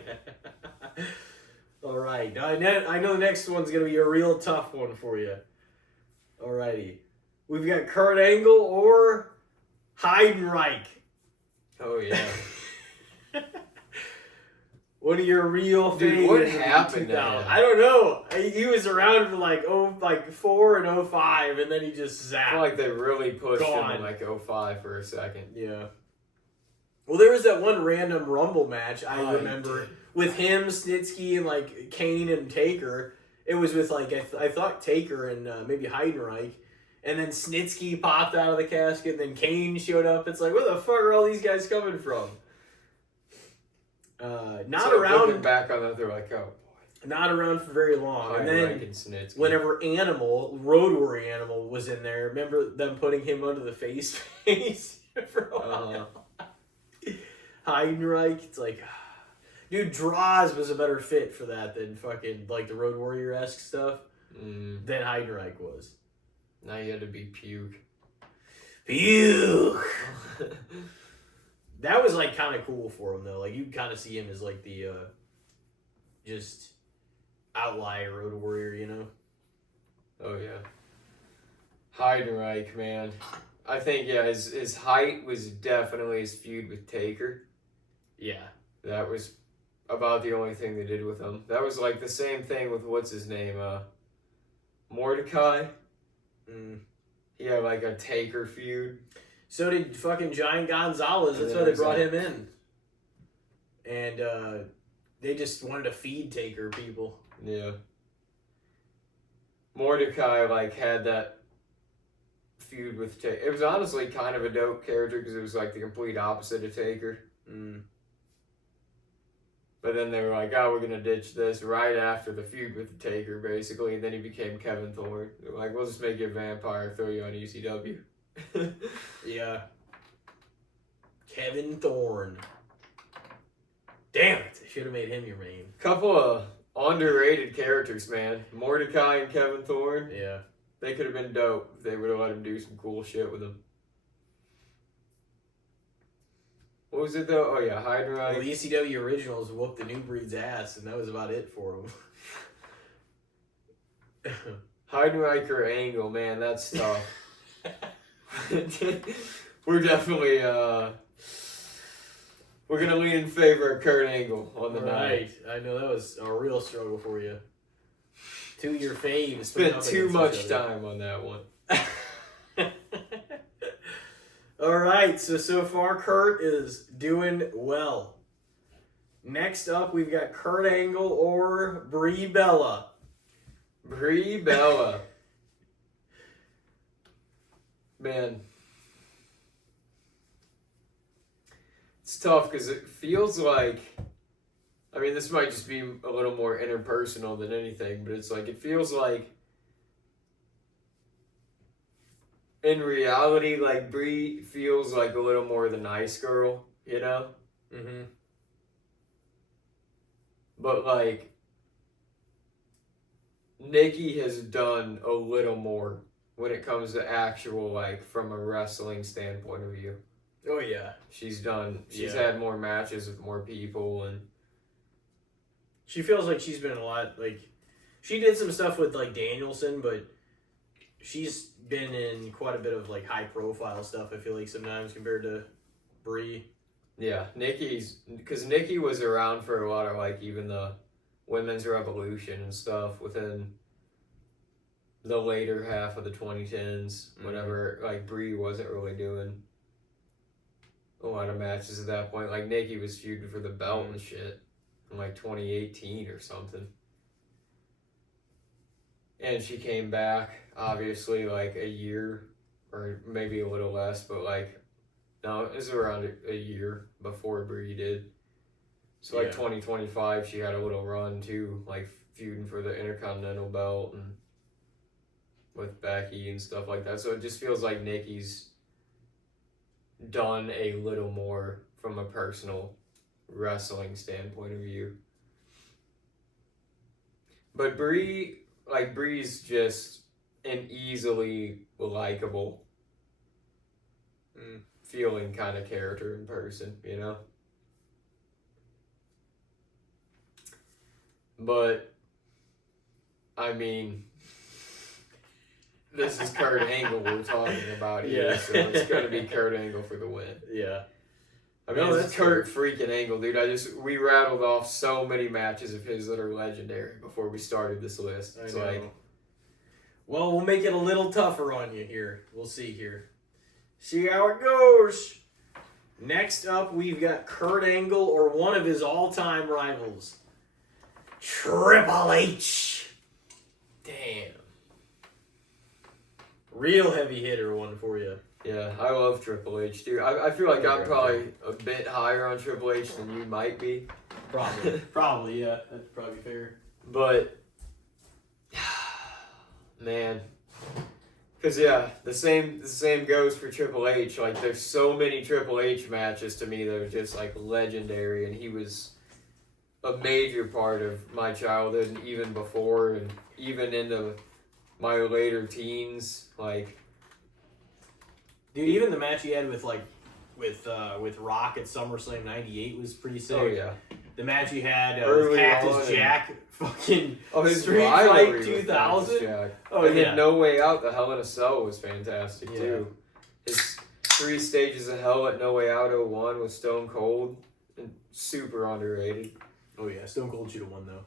All right. I know the next one's going to be a real tough one for you. All righty. We've got Kurt Angle or Heidenreich. Oh, yeah. One of your real favorites. Dude, what happened to him? I don't know. He was around for like 04 and 05, and then he just zapped. I feel like they really pushed Gone. him in like 05 for a second. Yeah. Well, there was that one random Rumble match I remember with him, Snitsky, and like Kane and Taker. It was with like I thought Taker and maybe Heidenreich, and then Snitsky popped out of the casket, and then Kane showed up. It's like, where the fuck are all these guys coming from? Not so around. Looking back on that, they're like, oh boy. Not around for very long. And then whenever Road Warrior Animal was in there, remember them putting him under the face for a while. Heidenreich, it's like, dude, Droz was a better fit for that than fucking like the Road Warrior-esque stuff than Heidenreich was. Now you had to be puke. Puke. That was like kind of cool for him though. Like you kind of see him as like the just outlier Road Warrior, you know? Oh yeah. Heidenreich, man. I think his height was definitely his feud with Taker. Yeah. That was about the only thing they did with him. That was like the same thing with what's his name, Mordecai. He had like a Taker feud. So did fucking Giant Gonzalez. That's why they brought him in. And they just wanted to feed Taker people. Yeah. Mordecai like had that feud with Taker. It was honestly kind of a dope character because it was like the complete opposite of Taker. But then they were like, oh, we're going to ditch this right after the feud with the Taker, basically. And then he became Kevin Thorne. They were like, we'll just make you a vampire, throw you on ECW. Yeah. Kevin Thorne. Damn it. I should have made him your main. Couple of underrated characters, man. Mordecai and Kevin Thorne. Yeah. They could have been dope if they would have let him do some cool shit with them. What was it though? Oh yeah, Heidenreich. Well, the ECW originals whooped the New Breed's ass, and that was about it for them. Heidenreich or Angle, man, that's tough. We're definitely we're gonna lean in favor of Kurt Angle on the night. I know that was a real struggle for you. Two of your faves. Spent too much time on that one. All right, so far Kurt is doing well. Next up, we've got Kurt Angle or Brie Bella. Brie Bella. Man. It's tough because it feels like, I mean, this might just be a little more interpersonal than anything, but it's like, it feels like, in reality, like, Brie feels like a little more the nice girl, you know? But, like, Nikki has done a little more when it comes to actual, like, from a wrestling standpoint of view. Oh, yeah. She's had more matches with more people, and she feels like she's been a lot, like, she did some stuff with, like, Danielson, but she's been in quite a bit of, like, high-profile stuff, I feel like, sometimes, compared to Brie. Yeah, because Nikki was around for a lot of, like, even the women's revolution and stuff within the later half of the 2010s, whenever, like, Brie wasn't really doing a lot of matches at that point. Like, Nikki was feuding for the belt and shit in, like, 2018 or something. And she came back, obviously, like, a year, or maybe a little less, but, like, no, it was around a year before Brie did. So like 2025, she had a little run too, like feuding for the Intercontinental belt and with Becky and stuff like that. So it just feels like Nikki's done a little more from a personal wrestling standpoint of view. But Brie's just an easily likable feeling kind of character in person, you know? But, I mean, this is Kurt Angle we're talking about here, so it's going to be Kurt Angle for the win. Yeah. I mean, it's Kurt freaking Angle, dude. We rattled off so many matches of his that are legendary before we started this list. It's like, well, we'll make it a little tougher on you here. We'll see here. See how it goes. Next up, we've got Kurt Angle or one of his all-time rivals, Triple H. Damn. Real heavy hitter one for you. Yeah, I love Triple H, dude. I feel like I'm probably a bit higher on Triple H than you might be. Probably, yeah. That's probably fair. But, man, because yeah, the same goes for Triple H. Like, there's so many Triple H matches to me that are just like legendary, and he was a major part of my childhood, and even before, and even into my later teens, like. Dude, even the match he had with Rock at SummerSlam '98 was pretty sick. Oh yeah. The match he had Early with Cactus on, Jack, fucking his Street Fight 2000. Oh and then No Way Out, the Hell in a Cell was fantastic too. His 3 stages of Hell at No Way Out 01 with Stone Cold, and super underrated. Oh yeah, Stone Cold should have won though.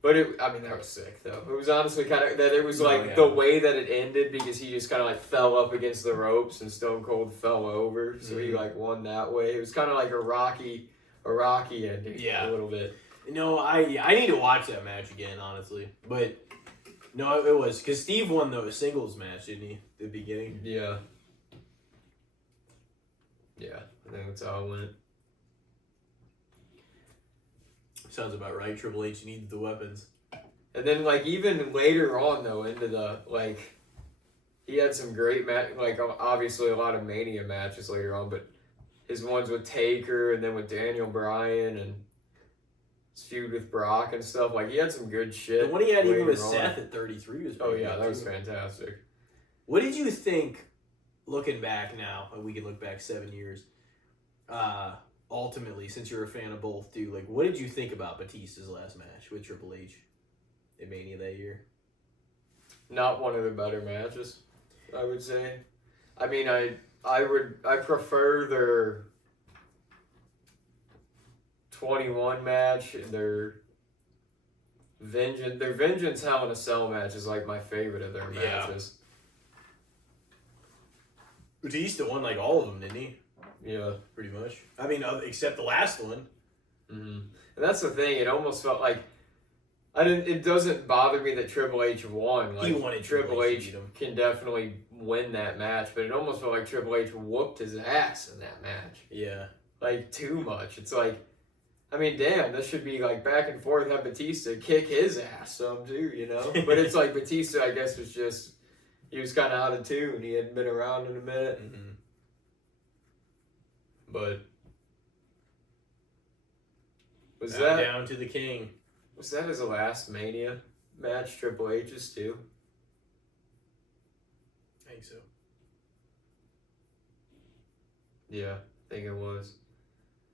But that was sick though. It was honestly kind of that. It was like the way that it ended because he just kind of like fell up against the ropes and Stone Cold fell over, so he like won that way. It was kind of like a Rocky ending, a little bit. No, I need to watch that match again, honestly. But no, it was because Steve won the singles match, didn't he? At the beginning. Yeah. Yeah, I think that's how it went. Sounds about right. Triple H needed the weapons. And then, like, even later on, though, into the, like, he had some great obviously a lot of Mania matches later on, but his ones with Taker and then with Daniel Bryan and his feud with Brock and stuff, like, he had some good shit. The one he had even with Seth at 33 was pretty good, that was fantastic. What did you think, looking back now, we can look back 7 years, ultimately, since you're a fan of both, dude, like, what did you think about Batista's last match with Triple H at Mania that year? Not one of the better matches, I would say. I mean, I prefer their 21 match, their Vengeance Hell in a Cell match is like my favorite of their matches. Batista won like all of them, didn't he? Yeah, pretty much. I mean, except the last one. Mm-hmm. And that's the thing. It almost felt like it doesn't bother me that Triple H won. Like, he wanted Triple H can definitely win that match, but it almost felt like Triple H whooped his ass in that match. Yeah, like too much. It's like, I mean, damn, this should be like back and forth. Have Batista kick his ass some too, you know. But it's like Batista, I guess, was just he was kind of out of tune. He hadn't been around in a minute. Mm-hmm. But was that down to the king? Was that his last Mania match? Triple H's too. I think so. Yeah, I think it was.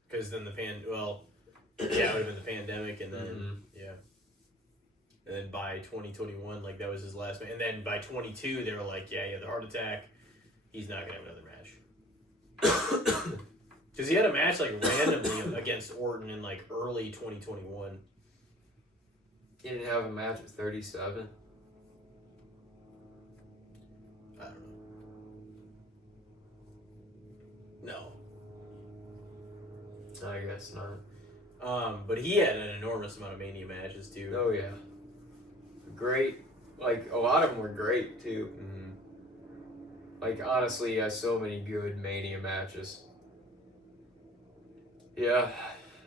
Because then it would have been the pandemic, and then and then by 2021, like that was his last match, and then by 22, they were like, he had the heart attack. He's not gonna have another match. Because he had a match like randomly against Orton in like early 2021. He didn't have a match at 37. I don't know. No. I guess not. But he had an enormous amount of Mania matches too. Oh yeah. Great. Like a lot of them were great too. Mm-hmm. Like honestly, he has so many good Mania matches. Yeah,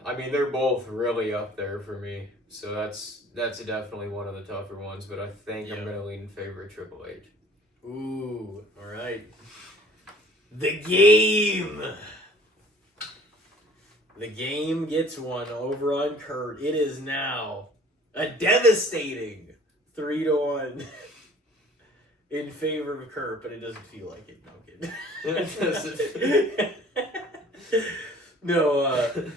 I mean, they're both really up there for me. So that's definitely one of the tougher ones. But I think I'm gonna lean in favor of Triple H. Ooh, all right. The Game. The Game gets one over on Kurt. It is now a devastating 3-1 in favor of Kurt, but it doesn't feel like it. No, I'm kidding. No,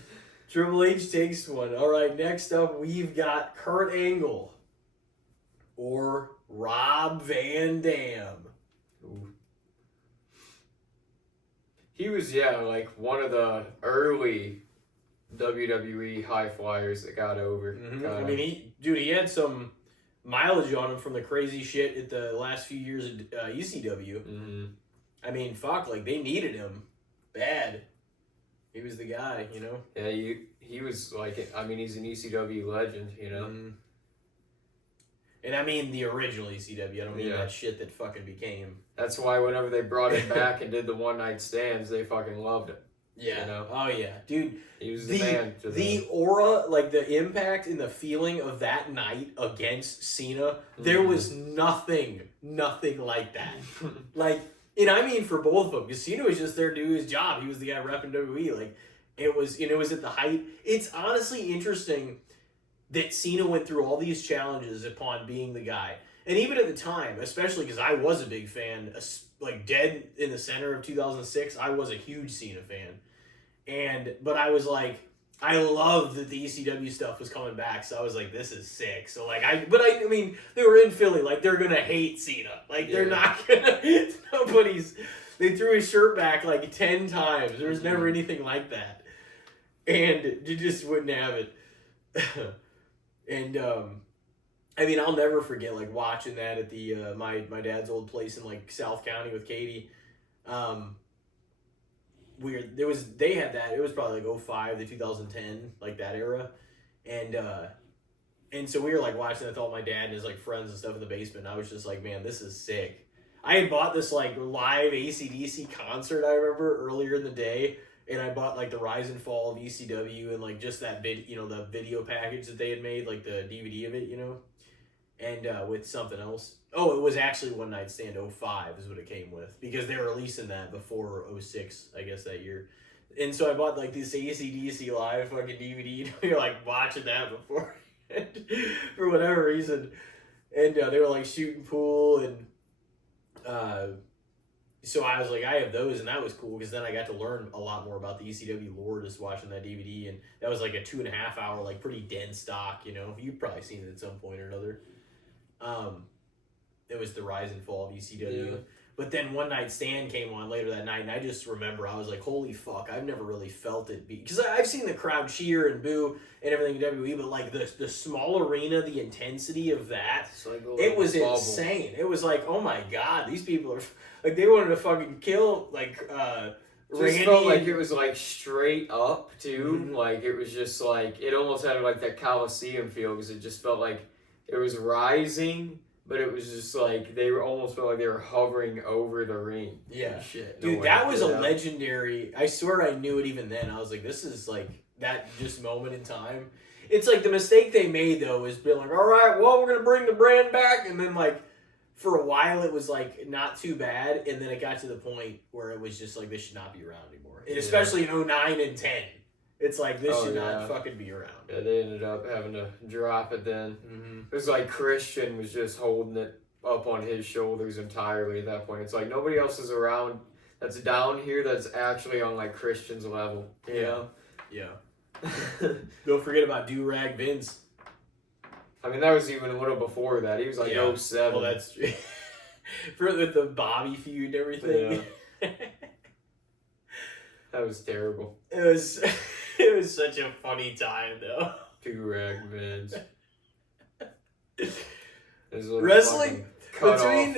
Triple H takes one. All right, next up we've got Kurt Angle or Rob Van Dam. Ooh. He was, like one of the early WWE high flyers that got over. Mm-hmm. I mean, he had some mileage on him from the crazy shit at the last few years of ECW. Mm-hmm. I mean, fuck, like they needed him bad. He was the guy, you know. Yeah, he was like, I mean, he's an ECW legend, you know. Mm-hmm. And I mean the original ECW. I don't mean that shit that fucking became. That's why whenever they brought him back and did the one night stands, they fucking loved it. Yeah. You know? Oh yeah, dude. He was the man. The aura, like the impact and the feeling of that night against Cena, there was nothing like that. Like, and I mean for both of them, because Cena was just there to do his job. He was the guy repping WWE. Like, it was at the height. It's honestly interesting that Cena went through all these challenges upon being the guy. And even at the time, especially because I was a big fan, like dead in the center of 2006, I was a huge Cena fan. But I was like, I loved that the ECW stuff was coming back, so I was like, this is sick. So like, I mean, they were in Philly, like they're gonna hate Cena. Like they're not gonna, they threw his shirt back like 10 times. There was never anything like that. And you just wouldn't have it. And I mean, I'll never forget like watching that at the my dad's old place in like South County with Katie. They had that. It was probably like 05 to 2010, like that era, and so we were like watching it with all my dad and his like friends and stuff in the basement. And I was just like, man, this is sick. I had bought this like live AC/DC concert. I remember earlier in the day. And I bought like the Rise and Fall of ECW and like just that the video package that they had made, like the DVD of it, you know, and with something else. Oh, it was actually One Night Stand 05 is what it came with, because they were releasing that before 06, I guess, that year. And so I bought like this AC/DC live fucking DVD. And we were like watching that before for whatever reason, and they were like shooting pool and. So I was like, I have those, and that was cool because then I got to learn a lot more about the ECW lore just watching that DVD, and that was like a 2.5 hour, like pretty dense doc, you know. You've probably seen it at some point or another. It was the Rise and Fall of ECW. Yeah. But then One Night Stand came on later that night, and I just remember I was like, holy fuck, I've never really felt it. Because I've seen the crowd cheer and boo and everything in WWE, but like the small arena, the intensity of that, like it was insane. It was like, oh my god, these people are... Like, they wanted to fucking kill, like, Randy. Just felt like it was, like, straight up, too. Mm-hmm. Like, it was just, like, it almost had, like, that Coliseum feel, because it just felt like it was rising, but it was just, like, almost felt like they were hovering over the ring. Yeah. Shit. Dude, that was a legendary... I swear I knew it even then. I was like, this is, like, that just moment in time. It's, like, the mistake they made, though, is being like, all right, well, we're going to bring the brand back, and then, like... For a while, it was, like, not too bad, and then it got to the point where it was just, like, this should not be around anymore. And especially in 09 and 10. It's like, this should not fucking be around. Yeah, they ended up having to drop it then. Mm-hmm. It was like Christian was just holding it up on his shoulders entirely at that point. It's like, nobody else is around that's down here that's actually on, like, Christian's level, you know? Yeah. Don't forget about Do-Rag Vince. I mean, that was even a little before that. He was like 07. Well, that's true. With the Bobby feud and everything. Yeah. That was terrible. It was such a funny time, though. Do-Rag Vince. Wrestling between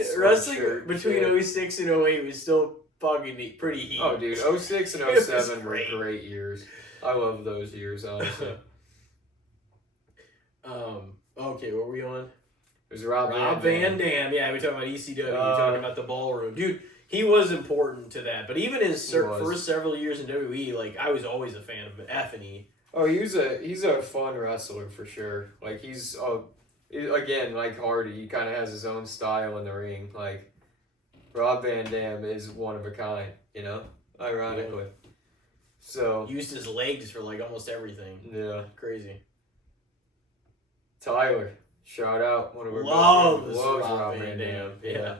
06 and 08 was still fucking pretty heat. Oh, dude, 06 and 07 were great years. I love those years, honestly. Okay, what were we on? It was Rob Van Dam. Yeah, we talking about ECW. We're talking about the ballroom. Dude, he was important to that. But even his first several years in WWE, like, I was always a fan of F&E. Oh, he's a fun wrestler for sure. Like he's again like Hardy, he kind of has his own style in the ring. Like Rob Van Dam is one of a kind, you know. Ironically, so Used his legs for like almost everything. yeah. Crazy. Tyler, shout out one of our Loves loves Rob Van Dam. Yeah.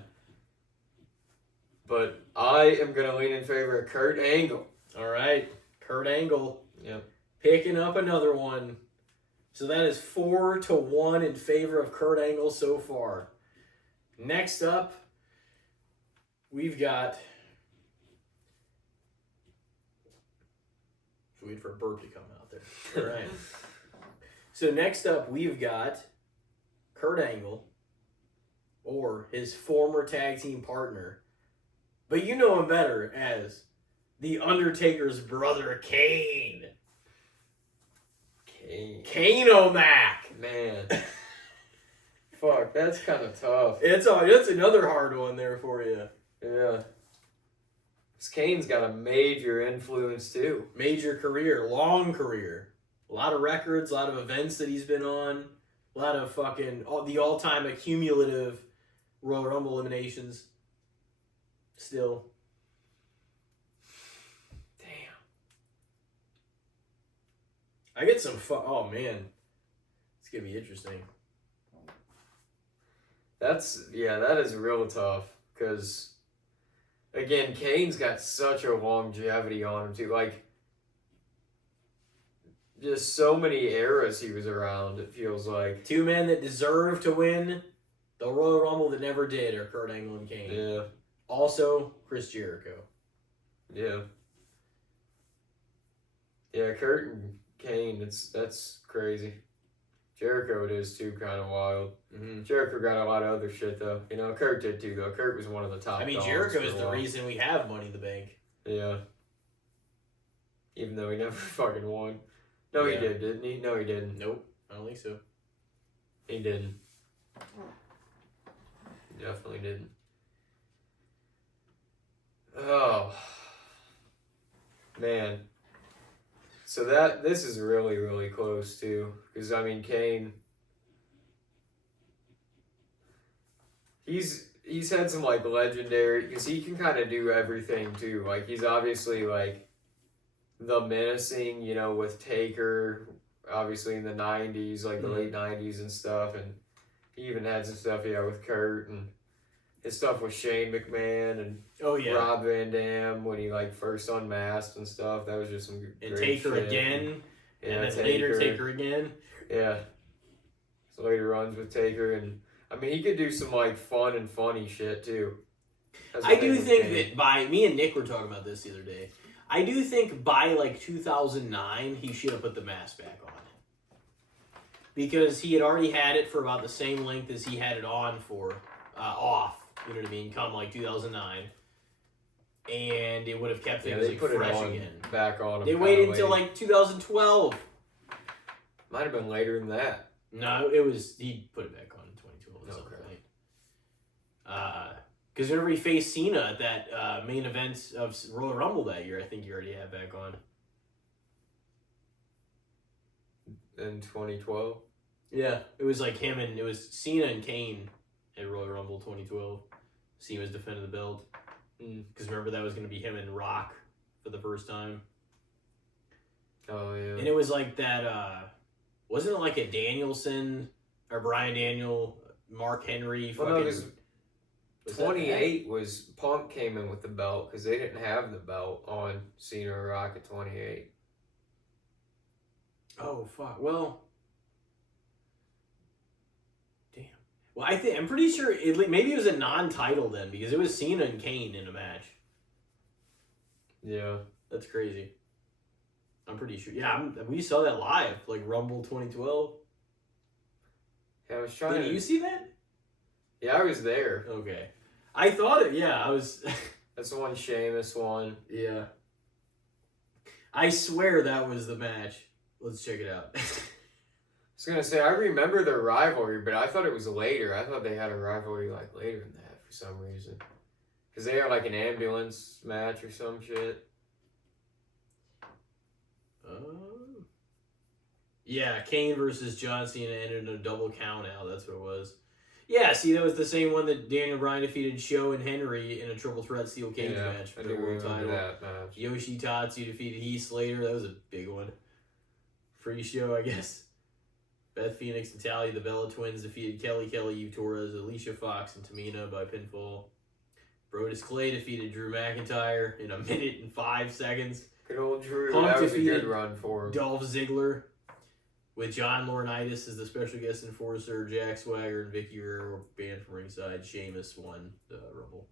But I am gonna lean in favor of Kurt Angle. All right, Kurt Angle. Yep. Picking up another one. So that is 4-1 in favor of Kurt Angle so far. Next up, we've got. Wait for a burp to come out there. All right. So next up, we've got Kurt Angle, or his former tag team partner, but you know him better as The Undertaker's brother, Kane. Kane O'Mac. Man. Fuck, that's kind of tough. It's another hard one there for you. Yeah. Because Kane's got a major influence too. Major career, long career. A lot of records, a lot of events that he's been on. A lot of the all-time accumulative Royal Rumble eliminations. Still. Damn. I get some oh man. It's going to be interesting. That is real tough. Because, again, Kane's got such a longevity on him too. Like, just so many eras he was around, it feels like. Two men that deserve to win the Royal Rumble that never did are Kurt Angle and Kane. Yeah. Also, Chris Jericho. Yeah. Yeah, Kurt and Kane, that's crazy. Jericho, it is too, kind of wild. Mm-hmm. Jericho got a lot of other shit, though. You know, Kurt did too, though. Kurt was one of the top dogs Jericho for is a the while. reason we have Money in the Bank. Yeah. Even though he never fucking won. No, Yeah. he did, didn't he? No, he didn't. Nope, I don't think so. He didn't. He definitely didn't. Oh. Man. So this is really, really close, too. Because, I mean, Kane... He's had some, like, legendary... Because he can kind of do everything, too. Like, he's obviously, like... The menacing, you know, with Taker, obviously in the 90s, like the late 90s and stuff, and he even had some stuff, with Kurt, and his stuff with Shane McMahon, and Rob Van Dam, when he, like, first unmasked and stuff, that was just some great And Taker shit. again, Yeah, and then later Taker again. Yeah. So later runs with Taker, and, I mean, he could do some, like, fun and funny shit, too. I do think that me and Nick were talking about this the other day, I do think by like 2009 he should have put the mask back on, because he had already had it for about the same length as he had it on for off. You know what I mean? Come like 2009, and it would have kept things they put fresh it on, again. Back on him. They waited until like 2012. Might have been later than that. No, he put it back on in 2012 at some point. Because whenever he faced Cena at that main event of Royal Rumble that year, I think you already had back on. In 2012? Yeah, it was like it was Cena and Kane at Royal Rumble 2012. Cena was defending the belt. Because remember, that was going to be him and Rock for the first time. Oh, yeah. And it was like that, wasn't it like a Danielson, or Bryan Daniel, Mark Henry, Well, no, fucking... 28 was Punk came in with the belt because they didn't have the belt on Cena or Rock at 28. Oh fuck! Well, damn. Well, I'm pretty sure maybe it was a non-title then, because it was Cena and Kane in a match. Yeah, that's crazy. I'm pretty sure. Yeah, we saw that live, like Rumble 2012. Yeah, I was trying. Did you see that? Yeah, I was there. Okay. I thought it, I was... That's the one Sheamus won. Yeah. I swear that was the match. Let's check it out. I was going to say, I remember their rivalry, but I thought it was later. I thought they had a rivalry, like, later than that for some reason. Because they had, like, an ambulance match or some shit. Yeah, Kane versus John Cena ended in a double count out. That's what it was. Yeah, see, that was the same one that Daniel Bryan defeated Sho and Henry in a triple threat steel cage match I for do the world remember title. that match. Yoshitatsu defeated Heath Slater. That was a big one. Free show, I guess. Beth Phoenix and Talia, the Bella Twins, defeated Kelly, Eve Torres, Alicia Fox, and Tamina by pinfall. Brodus Clay defeated Drew McIntyre in 1 minute and 5 seconds. Good old Drew. Punk That was a defeated good run for him. Dolph Ziggler, with John Laurinaitis as the special guest enforcer. Jack Swagger and Vicky Guerrero were banned from ringside. Sheamus won the Rumble.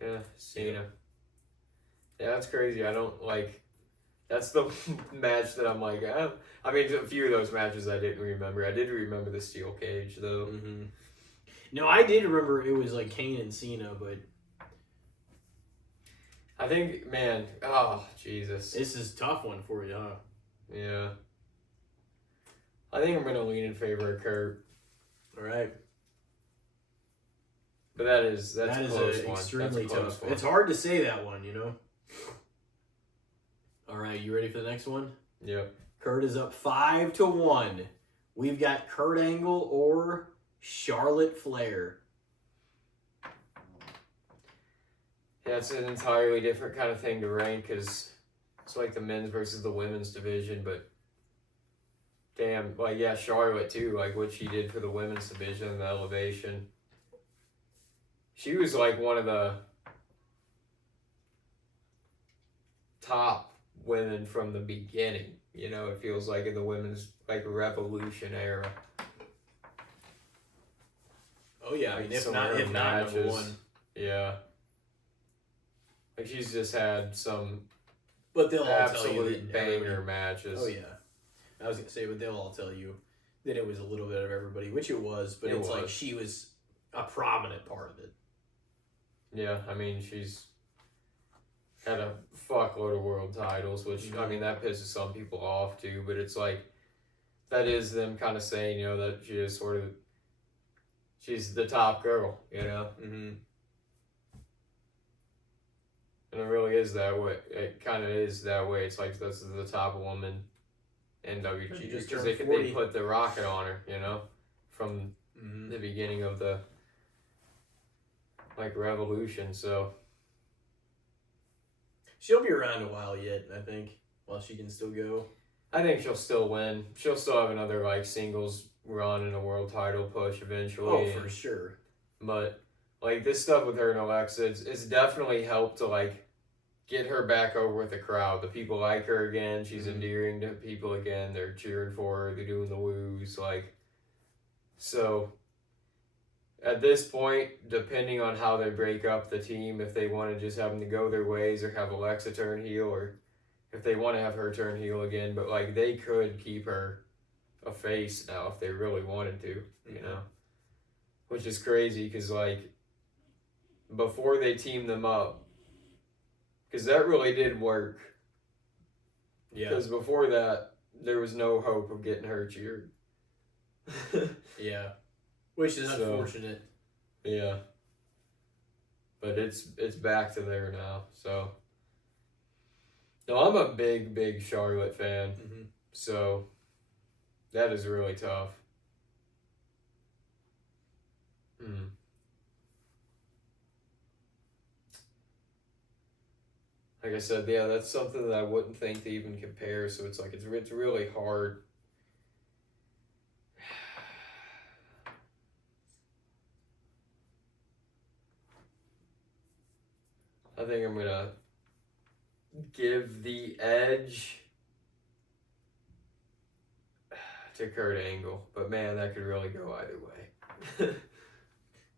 Yeah, Cena. Yeah, that's crazy. I don't like. That's the match that I'm like. I mean, a few of those matches I didn't remember. I did remember the steel cage though. Mm-hmm. No, I did remember it was like Kane and Cena, but I think, man. Oh, Jesus. this is a tough one for you, huh? Yeah. I think I'm gonna lean in favor of Kurt. All right. But that's That a is close one. extremely That's a close tough. one. It's hard to say that one, you know? All right, you ready for the next one? Yep. Kurt is up 5-1. We've got Kurt Angle or Charlotte Flair. Yeah, it's an entirely different kind of thing to rank because it's like the men's versus the women's division, but damn, like, yeah, Charlotte too, like what she did for the women's division and the elevation. She was like one of the top women from the beginning, you know, it feels like in the women's like revolution era. Oh yeah, I Like mean if some not of her number matches. one. Yeah. Like she's just had some But they'll all tell you absolute that everybody- banger matches. Oh yeah. I was gonna say, but they'll all tell you that it was a little bit of everybody, which it was, but It it's like was. she was a prominent part of it. Yeah, I mean, she's had a fuckload of world titles, which, I mean, that pisses some people off too, but it's like, that is them kind of saying, you know, that she is sort of, she's the top girl, you know? Mm-hmm. And it really is that way. It kind of is that way. It's like, this is the top woman in She WWE. just Because turned they 40. put the rocket on her, you know? From the beginning of the, like, revolution, so... She'll be around a while yet, I think, while she can still go. I think she'll still win. She'll still have another like singles run and a world title push eventually. Oh, for sure. But like this stuff with her and Alexa, it's definitely helped to like get her back over with the crowd. The people like her again. She's endearing to people again. They're cheering for her. They're doing the woos. Like, so at this point, depending on how they break up the team, if they want to just have them to go their ways or have Alexa turn heel, or if they want to have her turn heel again, but like they could keep her a face now if they really wanted to, you know, which is crazy because like before they teamed them up, because that really did work. Yeah. Because before that, there was no hope of getting her cheered. Yeah. Which is So, unfortunate. Yeah. But it's back to there now, so. No, I'm a big Charlotte fan, Mm-hmm. so that is really tough. Like I said, yeah, that's something that I wouldn't think to even compare, so it's like, it's really hard. I think I'm gonna give the edge to Kurt Angle, but man, that could really go either way.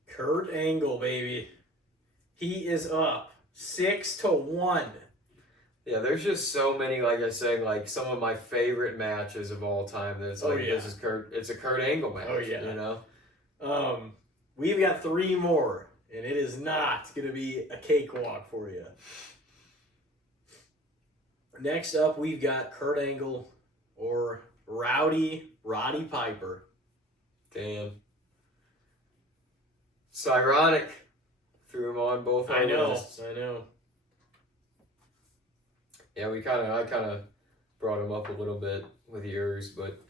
Kurt Angle, baby. He is up 6-1. Yeah, there's just so many, like I said, like some of my favorite matches of all time. That it's like this is it's a Kurt Angle match. Oh, yeah. You know. We've got 3 more, and it is not going to be a cakewalk for you. Next up, we've got Kurt Angle or Roddy Piper. Damn. It's ironic. Threw him on both. I know. Yeah, I kind of brought him up a little bit with yours, but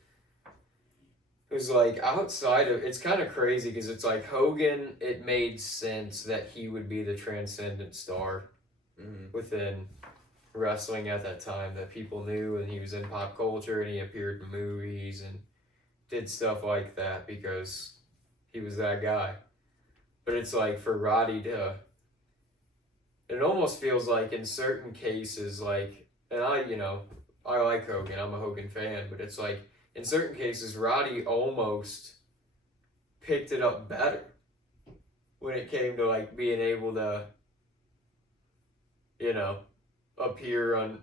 it was like outside of it's kind of crazy because it's like Hogan. It made sense that he would be the transcendent star within wrestling at that time that people knew, and he was in pop culture and he appeared in movies and did stuff like that because he was that guy. But it's like for Roddy to, it almost feels like in certain cases, like, and I like Hogan, I'm a Hogan fan, but it's like in certain cases Roddy almost picked it up better when it came to like being able to, appear on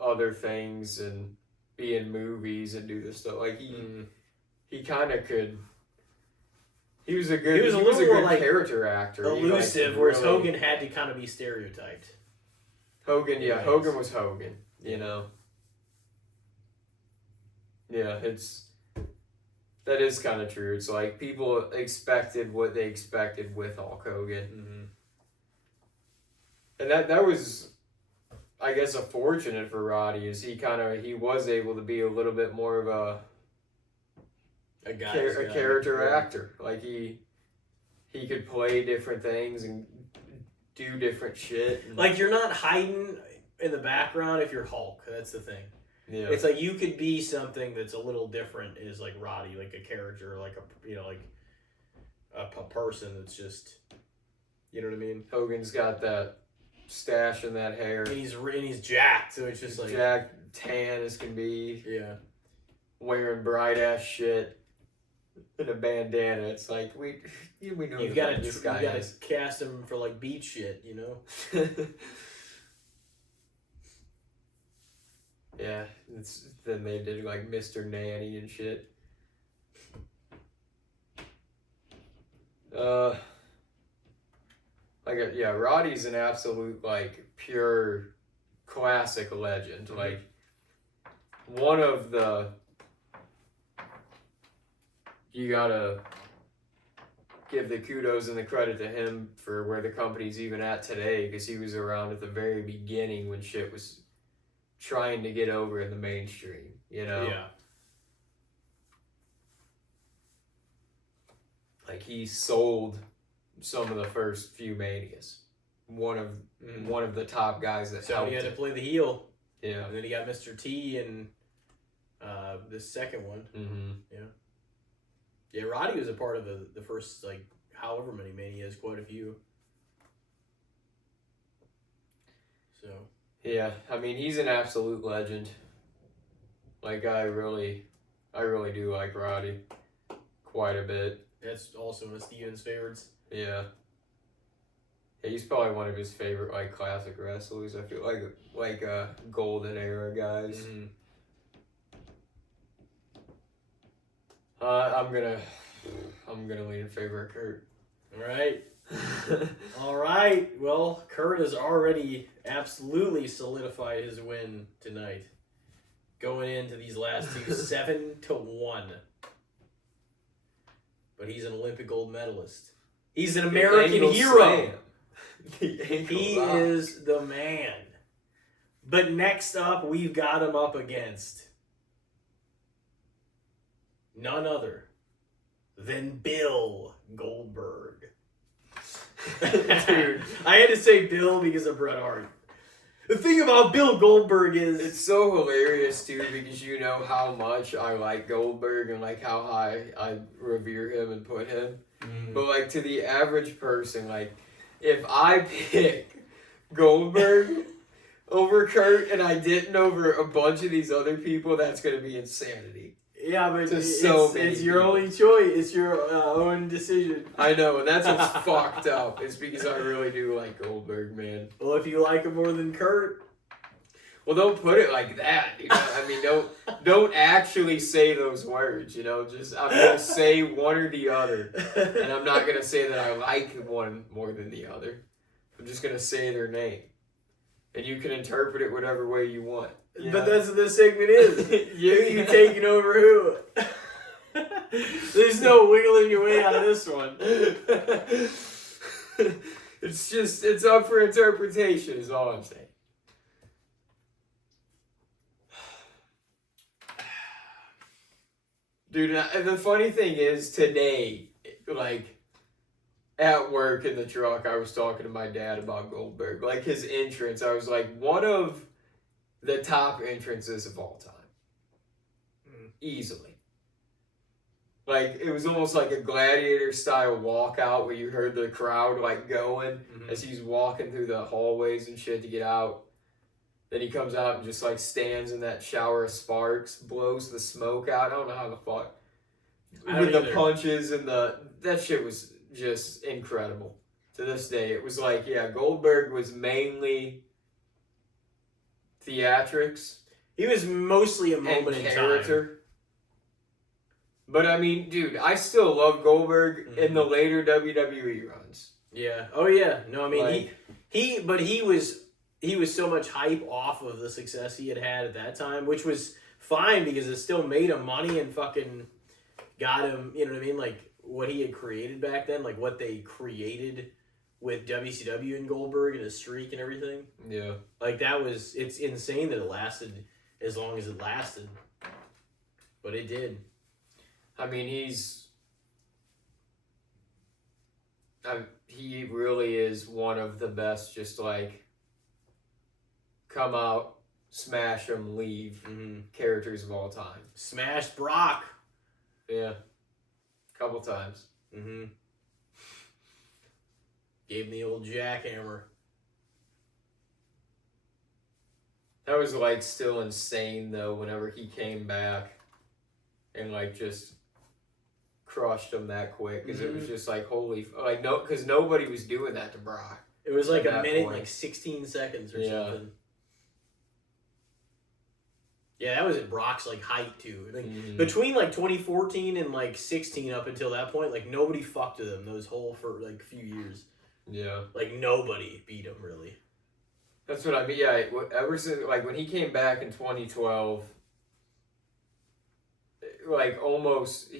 other things and be in movies and do this stuff. Like he kind of could. He was a good like character actor. Elusive, whereas Hogan had to kind of be stereotyped. Hogan was Hogan. Yeah, that is kind of true. It's like people expected what they expected with Hulk Hogan, and that was, I guess, a fortunate for Roddy is he was able to be a little bit more of a character actor. Like he could play different things and do different shit. Like you're not hiding in the background if you're Hulk. That's the thing. Yeah. It's like you could be something that's a little different is like Roddy, like a character, like a person that's just, you know what I mean? Hogan's got that stash in that hair. And he's jacked, so it's just like jacked, tan as can be. Yeah. Wearing bright ass shit in a bandana. It's like we know you gotta cast him for like beach shit, you know? Yeah, then they did like Mr. Nanny and shit. Roddy's an absolute like pure classic legend. Like one of the, you gotta give the kudos and the credit to him for where the company's even at today, because he was around at the very beginning when shit was trying to get over in the mainstream, Yeah. Like he sold some of the first few Manias. One of the top guys that helped. So he had to play the heel. Yeah. And then he got Mr. T and the second one. Yeah. Yeah, Roddy was a part of the first like however many Manias, quite a few. So yeah, I mean he's an absolute legend. Like I really do like Roddy quite a bit. That's also one of Steven's favorites. Yeah. Yeah, he's probably one of his favorite like classic wrestlers. I feel like golden era guys. I'm gonna lean in favor of Kurt. All right. Well, Kurt has already absolutely solidified his win tonight. Going into these last two, 7-1. But he's an Olympic gold medalist. He's an American hero. He is the man. But next up, we've got him up against none other than Bill Goldberg. Dude, I had to say Bill because of Bret Hart. The thing about Bill Goldberg is it's so hilarious too, because you know how much I like Goldberg and like how high I revere him and put him. But like to the average person, like if I pick Goldberg over Kurt and I didn't over a bunch of these other people, that's gonna be insanity. Yeah, but it's your only choice. It's your own decision. I know, and that's what's fucked up. It's because I really do like Goldberg, man. Well, if you like him more than Kurt, well, don't put it like that. You know, I mean, don't actually say those words. You know, just I'm gonna say one or the other, and I'm not gonna say that I like one more than the other. I'm just gonna say their name, and you can interpret it whatever way you want. Yeah. But that's what this segment is. You taking over who? There's no wiggling your way out of this one. It's up for interpretation is all I'm saying. Dude, and the funny thing is, today, like, at work in the truck, I was talking to my dad about Goldberg. Like, his entrance, I was like, one of the top entrances of all time. Easily. Like, it was almost like a gladiator-style walkout where you heard the crowd, like, going as he's walking through the hallways and shit to get out. Then he comes out and just, like, stands in that shower of sparks, blows the smoke out. I don't know how the fuck. With the punches and that shit was just incredible. To this day, it was like, yeah, Goldberg was mainly theatrics. He was mostly a moment in time. But I mean, dude, I still love Goldberg in the later WWE runs. Yeah. Oh yeah. No, I mean like, he was so much hype off of the success he had at that time, which was fine because it still made him money and fucking got him, you know what I mean? Like what he had created back then, like what they created with WCW and Goldberg and his streak and everything. Yeah. Like it's insane that it lasted as long as it lasted. But it did. I mean, he really is one of the best, just like, come out, smash them, leave characters of all time. Smashed Brock. Yeah. Couple times. Gave him the old jackhammer. That was, like, still insane, though, whenever he came back and, like, just crushed him that quick. Because it was just, like, holy... Like, no, because nobody was doing that to Brock. It was, like, a minute, like, 16 seconds or something. Yeah, that was at Brock's, like, height, too. Like, between, like, 2014 and, like, 16 up until that point, like, nobody fucked with him those whole, for, like, few years. Yeah. Like, nobody beat him, really. That's what I mean. Yeah, ever since, like, when he came back in 2012, like, almost,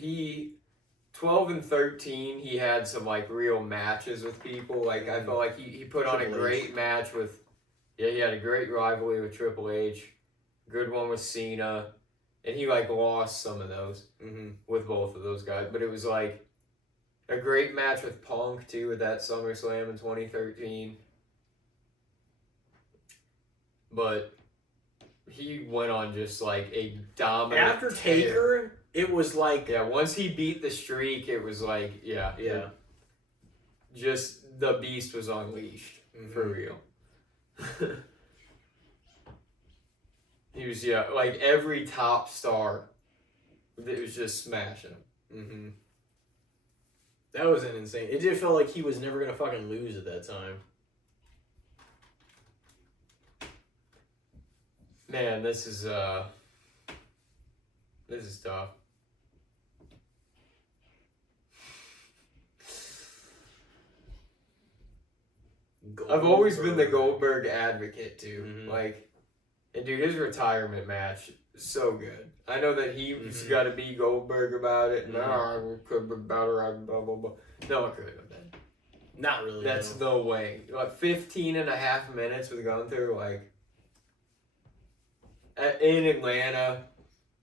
12 and 13, he had some, like, real matches with people. Like, I felt like he put on a great match with, he had a great rivalry with Triple H. Good one with Cena, and he like lost some of those with both of those guys. But it was like a great match with Punk too at that SummerSlam in 2013. But he went on just like a dominant. After Taker, it was like once he beat the streak, it was like just the beast was unleashed for real. He was, like every top star, it was just smashing him. That was an insane... It did feel like he was never going to fucking lose at that time. Man, this is tough. I've always been the Goldberg advocate, too. Like... And dude, his retirement match is so good. I know that he's got to be Goldberg about it. No, it could be better. Blah, blah, blah. No, it couldn't have been. Not really. That's no way. Like 15 and a half minutes with Gunther, like in Atlanta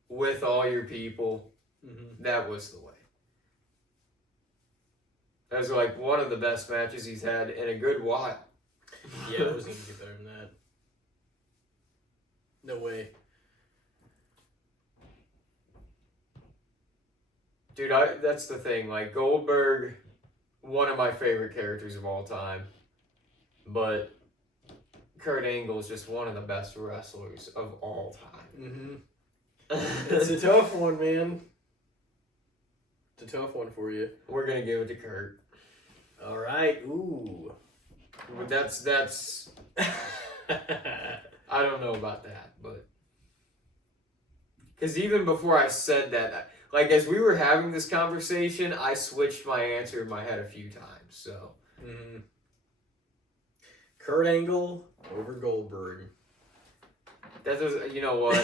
with all your people. That was the way. That was like one of the best matches he's had in a good while. Yeah, it wasn't even get better than that. No way. Dude, that's the thing. Like, Goldberg, one of my favorite characters of all time. But Kurt Angle is just one of the best wrestlers of all time. It's a tough one, man. It's a tough one for you. We're going to give it to Kurt. All right. Ooh. That's... I don't know about that, but... Because even before I said that, like, as we were having this conversation, I switched my answer in my head a few times, so... Kurt Angle over Goldberg. That does, you know what?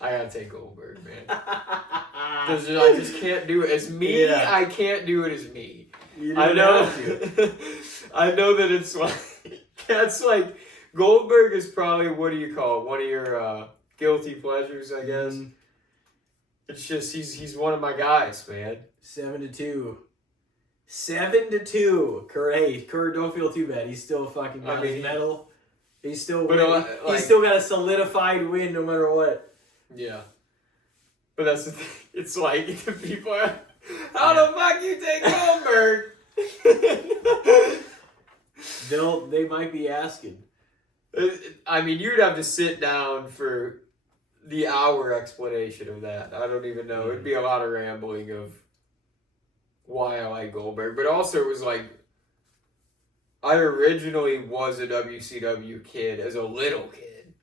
I gotta take Goldberg, man. I just can't do it as me. Yeah. I can't do it as me. I know. I know that it's like... That's like... Goldberg is probably, what do you call it? One of your guilty pleasures, I guess. It's just he's one of my guys, man. 7-2. 7-2. Kurt, hey, Kurt, don't feel too bad. He's still fucking got his medal. He's still he's still got a solidified win no matter what. Yeah. But that's the thing. It's like the people are, how the fuck you take Goldberg? They might be asking. I mean, you'd have to sit down for the hour explanation of that. I don't even know. It'd be a lot of rambling of why I like Goldberg. But also, it was like, I originally was a WCW kid as a little kid.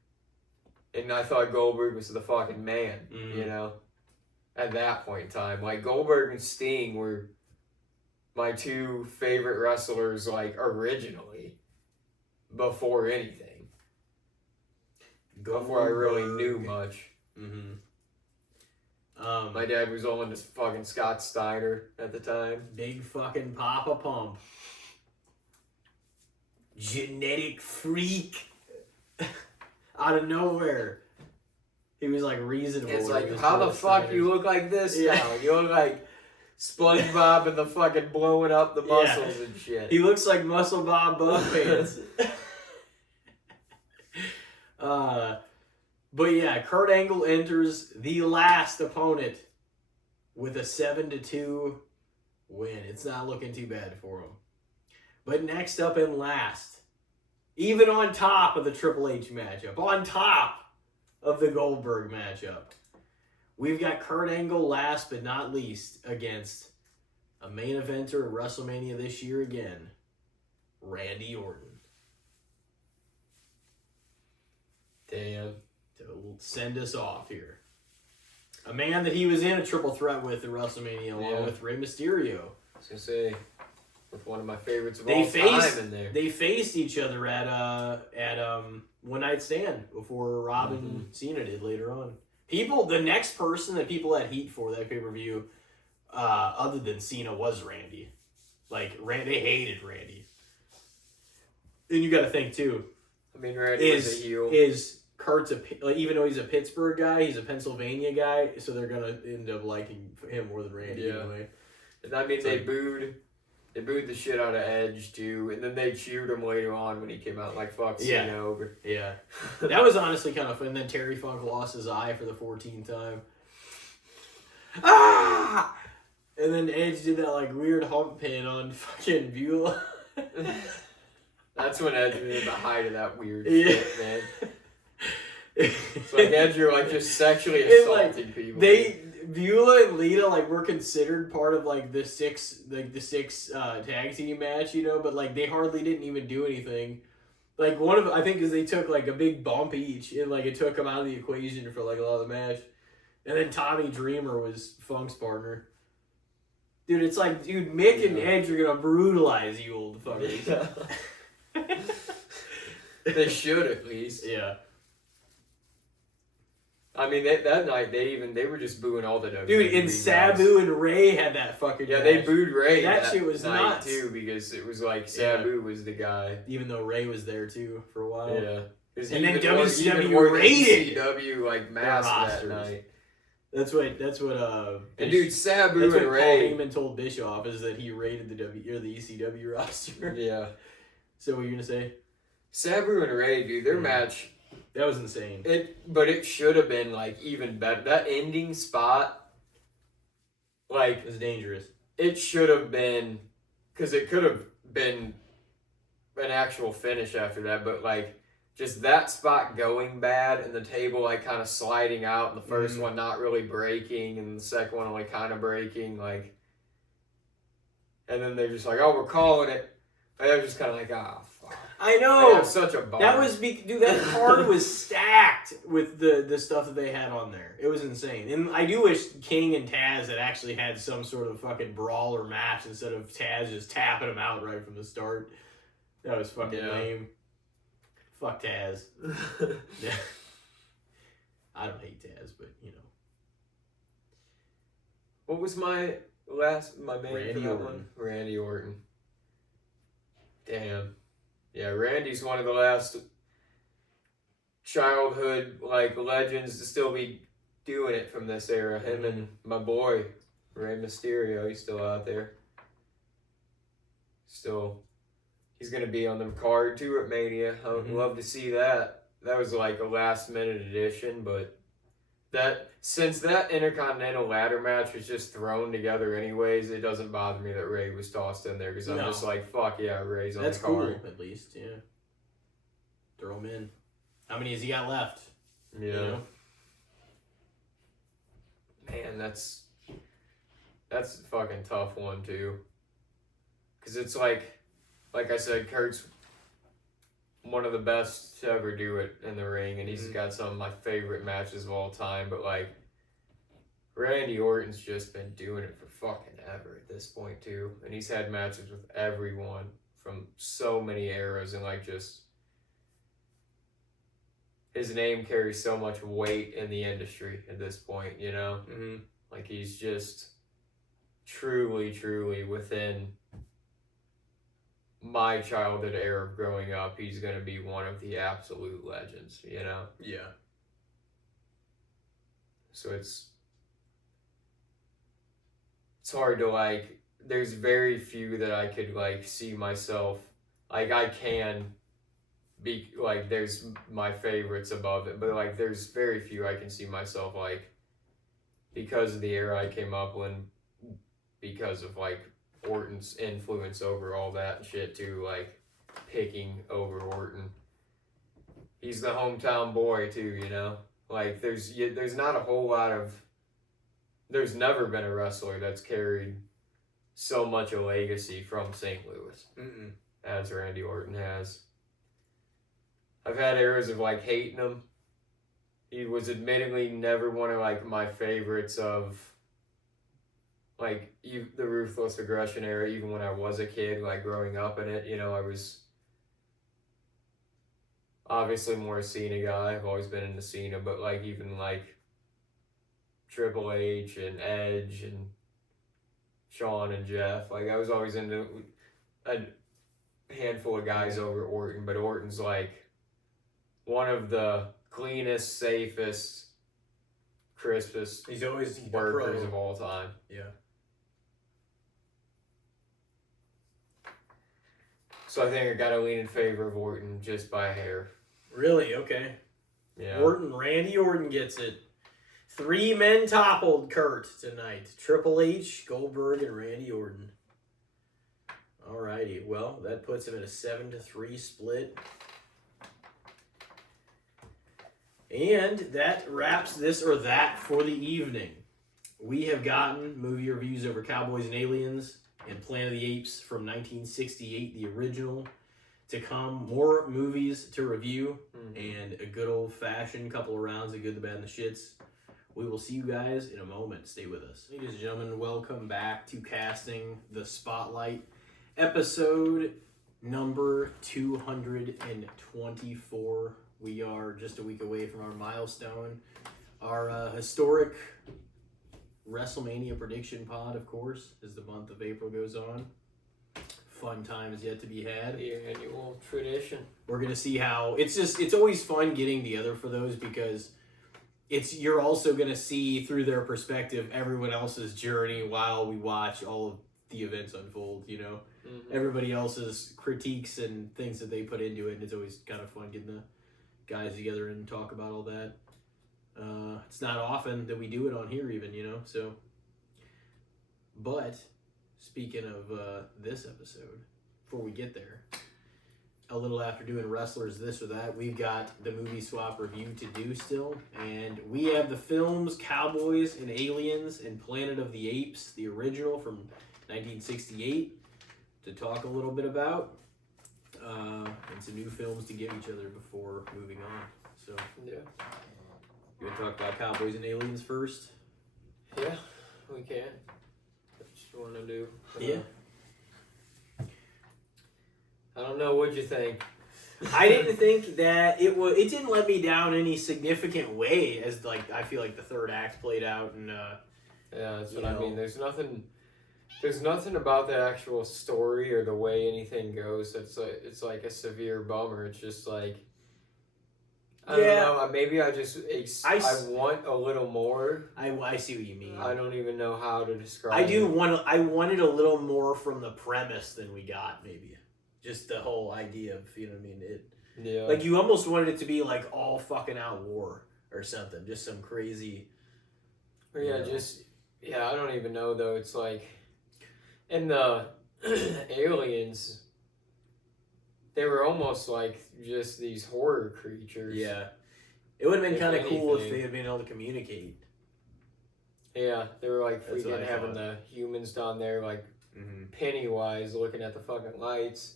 And I thought Goldberg was the fucking man, you know? At that point in time. Like, Goldberg and Sting were my two favorite wrestlers, like, originally. Before anything. Before I really knew much. My dad was on to fucking Scott Steiner at the time. Big fucking Papa Pump. Genetic freak. Out of nowhere. He was like reasonable. It's like, how the fuck you look like this now? You look like SpongeBob and the fucking blowing up the muscles and shit. He looks like Muscle Bob Buff Pants. But yeah, Kurt Angle enters the last opponent with a 7-2 win. It's not looking too bad for him. But next up and last, even on top of the Triple H matchup, on top of the Goldberg matchup, we've got Kurt Angle last but not least against a main eventer at WrestleMania this year again, Randy Orton. Damn. To send us off here. A man that he was in a triple threat with at WrestleMania along with Rey Mysterio. I was going to say, with one of my favorites of all time in there. They faced each other at One Night Stand before Rob and Cena did later on. The next person that people had heat for that pay-per-view, other than Cena, was Randy. Like, they hated Randy. And you got to think, too. I mean, Randy was a heel. Kurt's even though he's a Pittsburgh guy, he's a Pennsylvania guy, so they're gonna end up liking him more than Randy anyway. And I mean, they booed the shit out of Edge too, and then they cheered him later on when he came out like fuck Cena over. Yeah, that was honestly kind of fun. And then Terry Funk lost his eye for the 14th time. Ah! And then Edge did that like weird hump pin on fucking Beulah. That's when Edge was at the height of that weird shit, man. It's like Edge, you're like just sexually assaulting people. Beulah and Lita like were considered part of like the six tag team match, you know, but like they hardly didn't even do anything. Like one of I think is they took like a big bump each and like it took them out of the equation for like a lot of the match. And then Tommy Dreamer was Funk's partner. Dude, it's like Mick and Edge are gonna brutalize you old fuckers. They should at least. Yeah. I mean, that night they were just booing all the WWE dude, and Sabu and Ray had that fucking match. they booed Ray that shit was night nuts. too because it was like Sabu was the guy. Even though Ray was there too for a while. Yeah. And then WCW rated ECW like mask that night. That's what and dude, Sabu and Ray. Paul Heyman told Bischoff is that he rated the the ECW roster. Yeah. So what are you gonna say? Sabu and Ray, dude, their match. That was insane. But it should have been like even better. That ending spot, like, it was dangerous. It should have been, because it could have been an actual finish after that. But like, just that spot going bad and the table like kind of sliding out, and the first one not really breaking, and the second one only kind of breaking, like. And then they're just like, "Oh, we're calling it." And I was just kind of like, "Ah, fuck." I know. That's such a bummer. That was dude. That card was stacked with the stuff that they had on there. It was insane. And I do wish King and Taz had actually had some sort of fucking brawler match instead of Taz just tapping them out right from the start. That was fucking lame. Fuck Taz. Yeah. I don't hate Taz, but you know. What was my main Randy for that Orton. one? Randy Orton. Damn. Yeah, Randy's one of the last childhood like legends to still be doing it from this era. Him and my boy, Rey Mysterio, he's still out there. Still, he's going to be on the card too at Mania. I would love to see that. That was like a last minute addition, but since that Intercontinental ladder match was just thrown together anyways, it doesn't bother me that Ray was tossed in there because I'm just like, fuck yeah, Ray's on the card. That's cool, at least, yeah. Throw him in. How many has he got left? Yeah. You know? Man, that's a fucking tough one too. Because it's like I said, Kurt's one of the best to ever do it in the ring, and he's got some of my favorite matches of all time, but like, Randy Orton's just been doing it for fucking ever at this point too, and he's had matches with everyone from so many eras, and like just his name carries so much weight in the industry at this point, you know? Like he's just truly within my childhood era of growing up, he's going to be one of the absolute legends, you know? Yeah. So it's hard to like, there's very few that I could like see myself, like I can be, like there's my favorites above it, but like there's very few I can see myself like, because of the era I came up in, because of like Orton's influence over all that shit too, like picking over Orton. He's the hometown boy too, you know? Like there's not a whole lot of, there's never been a wrestler that's carried so much a legacy from St. Louis as Randy Orton has. I've had eras of like hating him. He was admittedly never one of like my favorites of like the Ruthless Aggression era, even when I was a kid, like growing up in it, you know, I was obviously more a Cena guy. I've always been into Cena, but like even like Triple H and Edge and Shawn and Jeff, like I was always into a handful of guys over Orton, but Orton's like one of the cleanest, safest, crispest he's always workers of all time. Yeah. So I think I gotta lean in favor of Orton just by a hair. Really? Okay. Yeah. Randy Orton gets it. 3 men toppled Kurt tonight. Triple H, Goldberg, and Randy Orton. Alrighty. Well, that puts him at a 7-3 split. And that wraps this or that for the evening. We have gotten movie reviews over Cowboys and Aliens and Planet of the Apes from 1968, the original, to come. More movies to review and a good old-fashioned couple of rounds of Good, the Bad, and the Shits. We will see you guys in a moment. Stay with us. Ladies and gentlemen, welcome back to Casting the Spotlight, episode number 224. We are just a week away from our milestone, our historic WrestleMania prediction pod, of course, as the month of April goes on. Fun time is yet to be had. The annual tradition. We're gonna see how it's always fun getting together for those because you're also gonna see through their perspective everyone else's journey while we watch all of the events unfold. You know, everybody else's critiques and things that they put into it, and it's always kind of fun getting the guys together and talk about all that. It's not often that we do it on here even, you know, so. But, speaking of this episode, before we get there, a little after doing Wrestlers This or That, we've got the movie swap review to do still, and we have the films Cowboys and Aliens and Planet of the Apes, the original from 1968, to talk a little bit about. And some new films to give each other before moving on. So, yeah. You want to talk about Cowboys and Aliens first? Yeah, we can. What you want to do? Yeah. I don't know. What'd you think? I didn't think that it didn't let me down any significant way as like I feel like the third act played out and yeah, that's what I mean. There's nothing about the actual story or the way anything goes that's it's like a severe bummer. It's just like I don't know. Maybe I just I s- want a little more. I see what you mean. I don't even know how to describe. I wanted a little more from the premise than we got. Maybe just the whole idea of, you know what I mean. Yeah. Like you almost wanted it to be like all fucking out war or something. Just some crazy. Or yeah, I don't even know though. It's like, and the aliens, they were almost like just these horror creatures. Yeah. It would have been If kind of cool if anything. they had been able to communicate. Yeah, they were like That's what freaking I having thought. the humans down there like Pennywise looking at the fucking lights.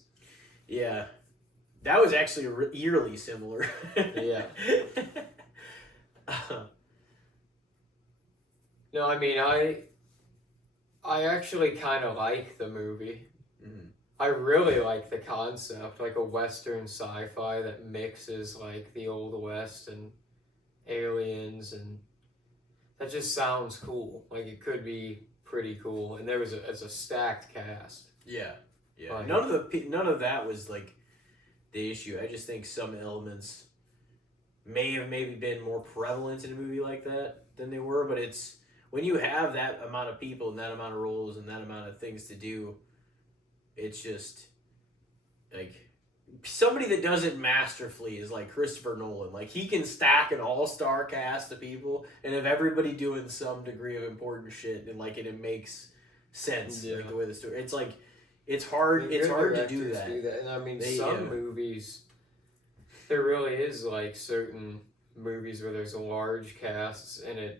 Yeah. That was actually eerily similar. Yeah. No, I mean, I actually kind of like the movie. I really like the concept, like a Western sci-fi that mixes like the Old West and aliens, and that just sounds cool. Like it could be pretty cool, and it's a stacked cast. Yeah. Yeah. Like, None of that was like the issue. I just think some elements may have maybe been more prevalent in a movie like that than they were, but it's when you have that amount of people and that amount of roles and that amount of things to do, it's just like somebody that does it masterfully is like Christopher Nolan. Like he can stack an all-star cast of people and have everybody doing some degree of important shit, and like it makes sense. Yeah. Like the way the story. It's like it's hard. It's hard to do that. And I mean, some movies, there really is like certain movies where there's large casts and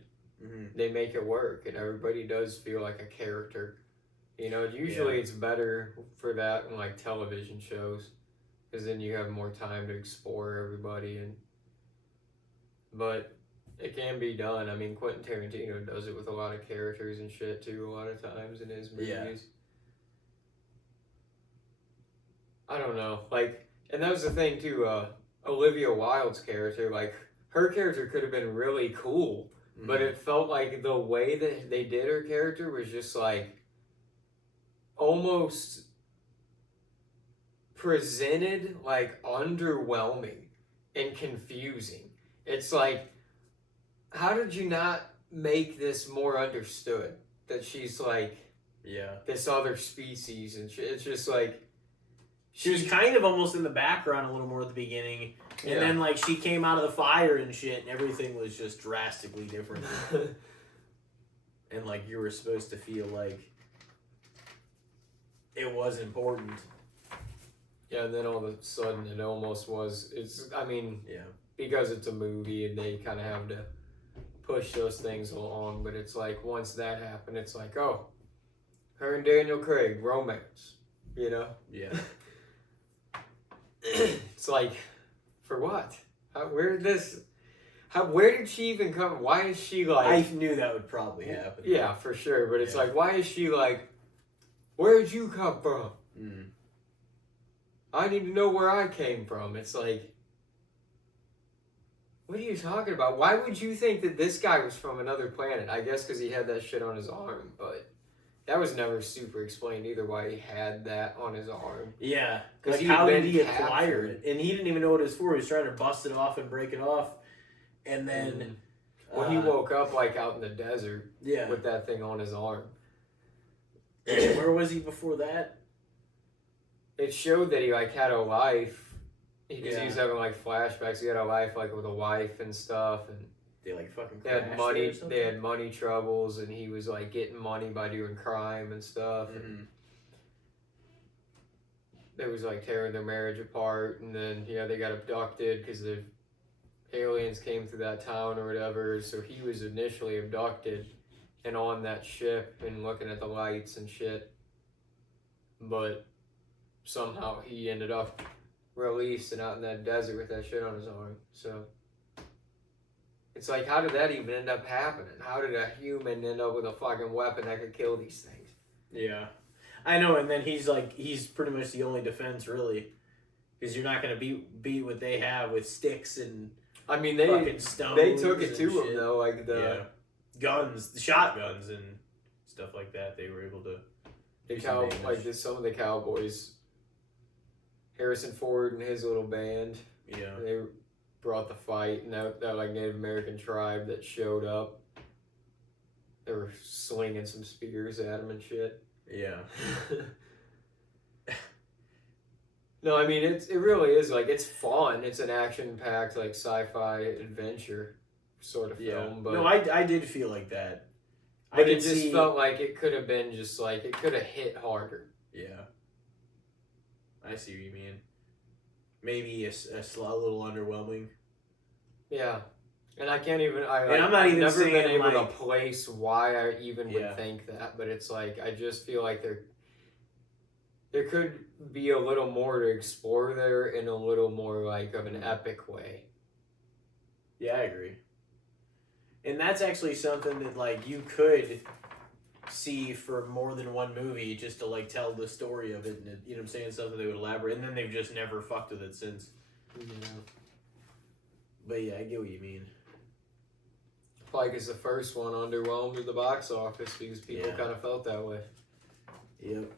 they make it work, and everybody does feel like a character. You know, usually it's better for that in like television shows, because then you have more time to explore everybody. But it can be done. I mean, Quentin Tarantino does it with a lot of characters and shit too. A lot of times in his movies. Yeah. I don't know, like, and that was the thing too. Olivia Wilde's character, like, her character could have been really cool, but it felt like the way that they did her character was just like almost presented like underwhelming and confusing. It's like, how did you not make this more understood that she's like this other species and shit? It's just like she was kind of almost in the background a little more at the beginning, and then like she came out of the fire and shit, and everything was just drastically different. And like you were supposed to feel like it was important. Yeah, and then all of a sudden it almost was. I mean, because it's a movie and they kind of have to push those things along, but it's like once that happened, it's like, oh, her and Daniel Craig, romance, you know? Yeah. It's like, for what? Where did she even come? Why is she like? I knew that would probably happen. Yeah, for sure. But it's like, why is she like? Where did you come from? I need to know where I came from. It's like, what are you talking about? Why would you think that this guy was from another planet? I guess because he had that shit on his arm, but that was never super explained either, why he had that on his arm. Yeah, because how did he acquire it? And he didn't even know what it was for. He was trying to bust it off and break it off, and then he woke up like out in the desert. Yeah, with that thing on his arm. Where was he before that? It showed that he like had a life. Because he was having like flashbacks. He had a life like with a wife and stuff, and they like fucking. They had money. They had money troubles, and he was like getting money by doing crime and stuff. And they was like tearing their marriage apart, and then they got abducted because the aliens came through that town or whatever. So he was initially abducted and on that ship and looking at the lights and shit, but somehow he ended up released and out in that desert with that shit on his arm. So it's like, how did that even end up happening? How did a human end up with a fucking weapon that could kill these things? Yeah, I know. And then he's pretty much the only defense really, because you're not gonna beat what they have with sticks and fucking stones. They took it to him though, like the guns, the shotguns and stuff like that. They were able to. Some of the cowboys. Harrison Ford and his little band. Yeah. brought the fight, and that like Native American tribe that showed up. They were slinging some spears at him and shit. Yeah. No, I mean it really is like it's fun. It's an action-packed like sci-fi adventure sort of film, but no, I did feel like that. But it just felt like it could have been just like it could have hit harder. Yeah. I see what you mean. Maybe a little underwhelming. Yeah. And I can't even. I'm not even never saying been able to like, place why I even would think that, but it's like I just feel like there could be a little more to explore there in a little more like of an epic way. Yeah, I agree. And that's actually something that like you could see for more than one movie just to like tell the story of it, and you know what I'm saying, something they would elaborate, and then they've just never fucked with it since. Yeah. But yeah, I get what you mean. Like it's the first one underwhelmed at the box office because people kind of felt that way. Yep.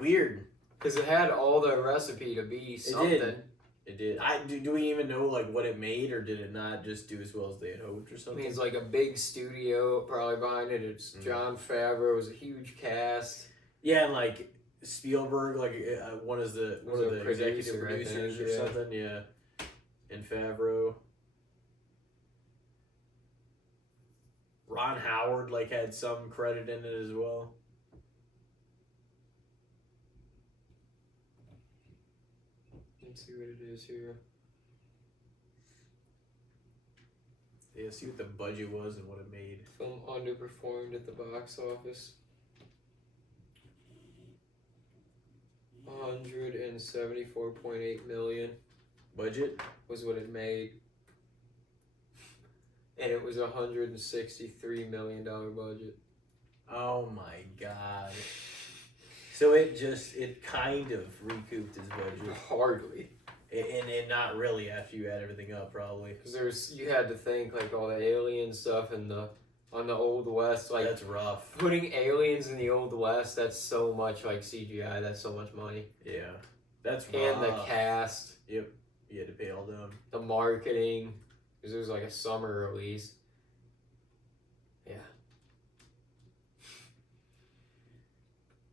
Weird. Because it had all the recipe to be something. It did. Do we even know like what it made, or did it not just do as well as they had hoped, or something? I mean, it's like a big studio probably behind it. It's Jon Favreau. It was a huge cast. Yeah, and like Spielberg, like one of the executive producers or something. Yeah, and Favreau. Ron Howard like had some credit in it as well. Let's see what it is here. Yeah, see what the budget was and what it made. Film underperformed at the box office. 174.8 million budget was what it made. And it was a $163 million budget. Oh my god. So it kind of recouped his budget. Hardly. And not really after you add everything up, probably. Because you had to think like all the alien stuff and on the Old West, like that's rough. Putting aliens in the Old West, that's so much like CGI. That's so much money. Yeah, that's rough. And the cast. Yep, you had to pay all them. The marketing, because it was like a summer release. Yeah.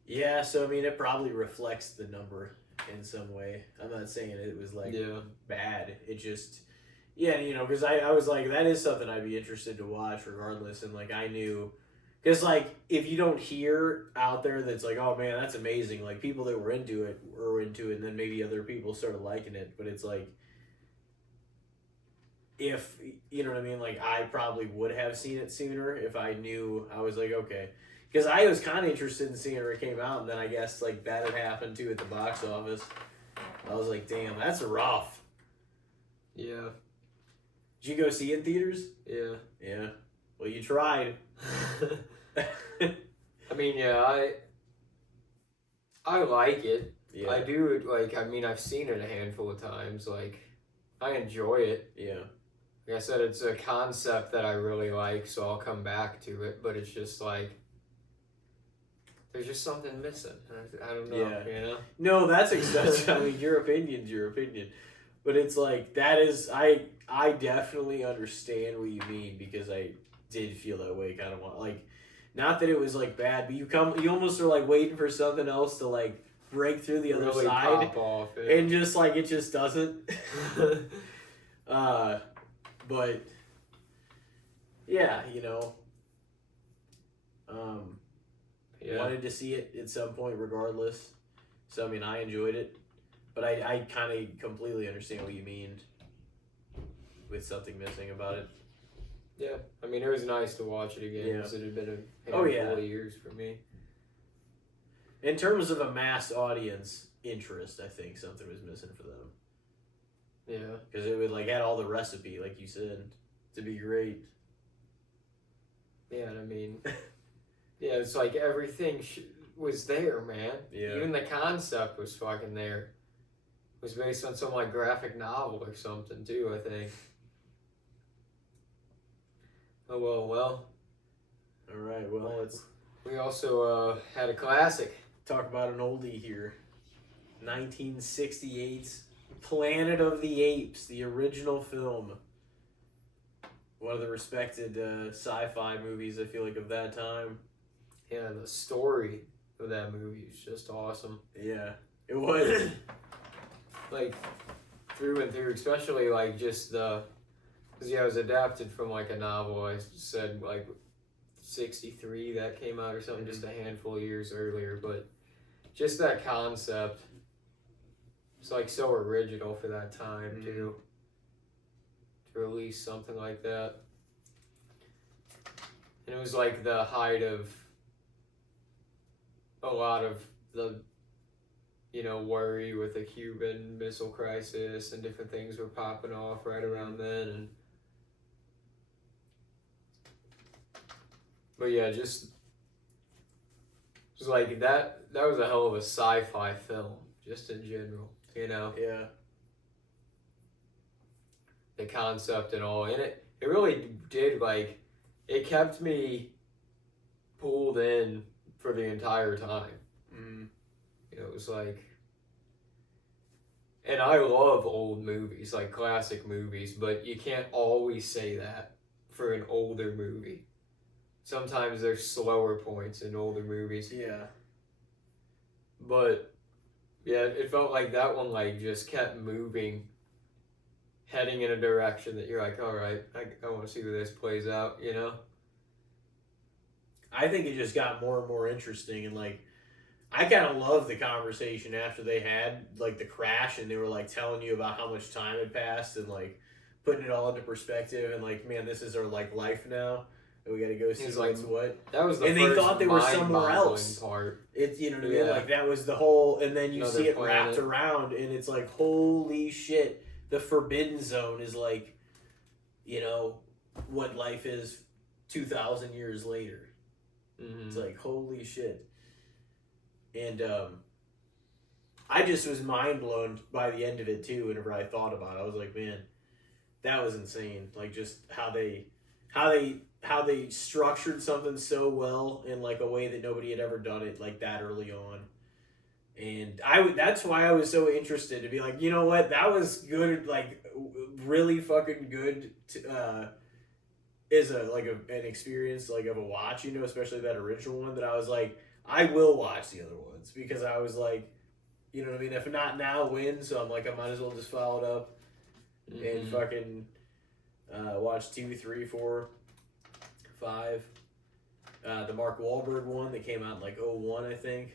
Yeah, so I mean, it probably reflects the number in some way. I'm not saying it was like bad. It just, because I was like, that is something I'd be interested to watch regardless. And like, I knew, because like, if you don't hear out there that's like, oh man, that's amazing. Like people that were into it, and then maybe other people started liking it. But it's like, if, you know what I mean? Like I probably would have seen it sooner if I knew. I was like, okay. Because I was kind of interested in seeing it when it came out, and then I guess like that had happened too at the box office. I was like, damn, that's rough. Yeah. Did you go see it in theaters? Yeah. Yeah. Well, you tried. I mean, yeah, I like it. Yeah. I do, like, I mean, I've seen it a handful of times. Like, I enjoy it. Yeah. Like I said, it's a concept that I really like, so I'll come back to it. But it's just like, there's just something missing. I don't know. Yeah. You know? No, that's I mean, your opinion's your opinion. But it's like, that is, I definitely understand what you mean, because I did feel that way kind of like, not that it was like bad, but you almost are like waiting for something else to like break through the other really side. Pop off, and just like, it just doesn't. But yeah, wanted to see it at some point regardless. So I mean, I enjoyed it, but I kind of completely understand what you mean with something missing about it. Yeah, I mean, it was nice to watch it again because it had been a handful of years for me. In terms of a mass audience interest, I think something was missing for them. Yeah, because it would like had all the recipe, like you said, to be great. Yeah, and I mean, yeah, it's like everything was there, man. Yeah. Even the concept was fucking there. It was based on some like graphic novel or something too, I think. Oh well. All right, well, we also had a classic. Talk about an oldie here. 1968's Planet of the Apes, the original film. One of the respected sci-fi movies, I feel like, of that time. Yeah, the story of that movie is just awesome. Yeah, it was. Like, through and through, especially, like, just the... Because, yeah, it was adapted from, like, a novel, I said, like, 63 that came out or something, just a handful of years earlier, but just that concept, it's, like, so original for that time, too, to release something like that. And it was, like, the height of a lot of the, you know, worry with the Cuban Missile Crisis and different things were popping off right around then, and but yeah, just like that was a hell of a sci-fi film, just in general, you know? Yeah. The concept and all. And it really did, like, it kept me pulled in for the entire time. You know, it was like, and I love old movies, like classic movies, but you can't always say that for an older movie. Sometimes there's slower points in older movies. Yeah. But yeah, it felt like that one like just kept moving, heading in a direction that you're like, all right, I want to see where this plays out, you know? I think it just got more and more interesting, and like, I kind of love the conversation after they had like the crash, and they were like telling you about how much time had passed and like putting it all into perspective, and like, man, this is our like life now. We got to go see what's what. That was the and first they thought they were somewhere else. Part. It's, you know what I mean? Like, that was the whole, and then you Another see it planet. wrapped around, and it's like, holy shit, the Forbidden Zone is like, you know, what life is 2,000 years later. It's like, holy shit. And I just was mind blown by the end of it too. Whenever I thought about it, I was like, man, that was insane. Like, just how they structured something so well in like a way that nobody had ever done it like that early on. And that's why I was so interested to be like, you know what, that was good, like really fucking good is an experience like of a watch, you know, especially that original one, that I was like, I will watch the other ones, because I was like, you know what I mean, if not now, when? So I'm like, I might as well just follow it up and fucking watch 2, 3, 4, 5. The Mark Wahlberg one that came out in like 01, I think.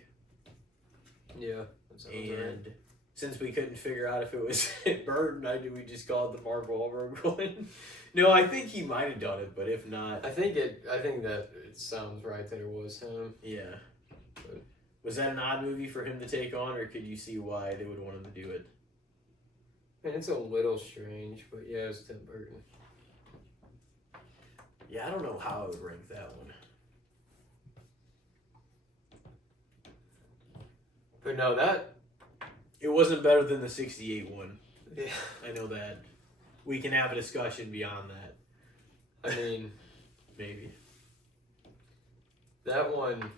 Yeah. And since we couldn't figure out if it was Burton, we just called the Mark Wahlberg one. No, I think he might have done it, but if not, I think that it sounds right that it was him. Yeah. But was that an odd movie for him to take on, or could you see why they would want him to do it? And it's a little strange, but yeah, it's Tim Burton. Yeah, I don't know how I would rank that one. But no, it wasn't better than the 68 one. Yeah. I know that. We can have a discussion beyond that. I mean, maybe. That one,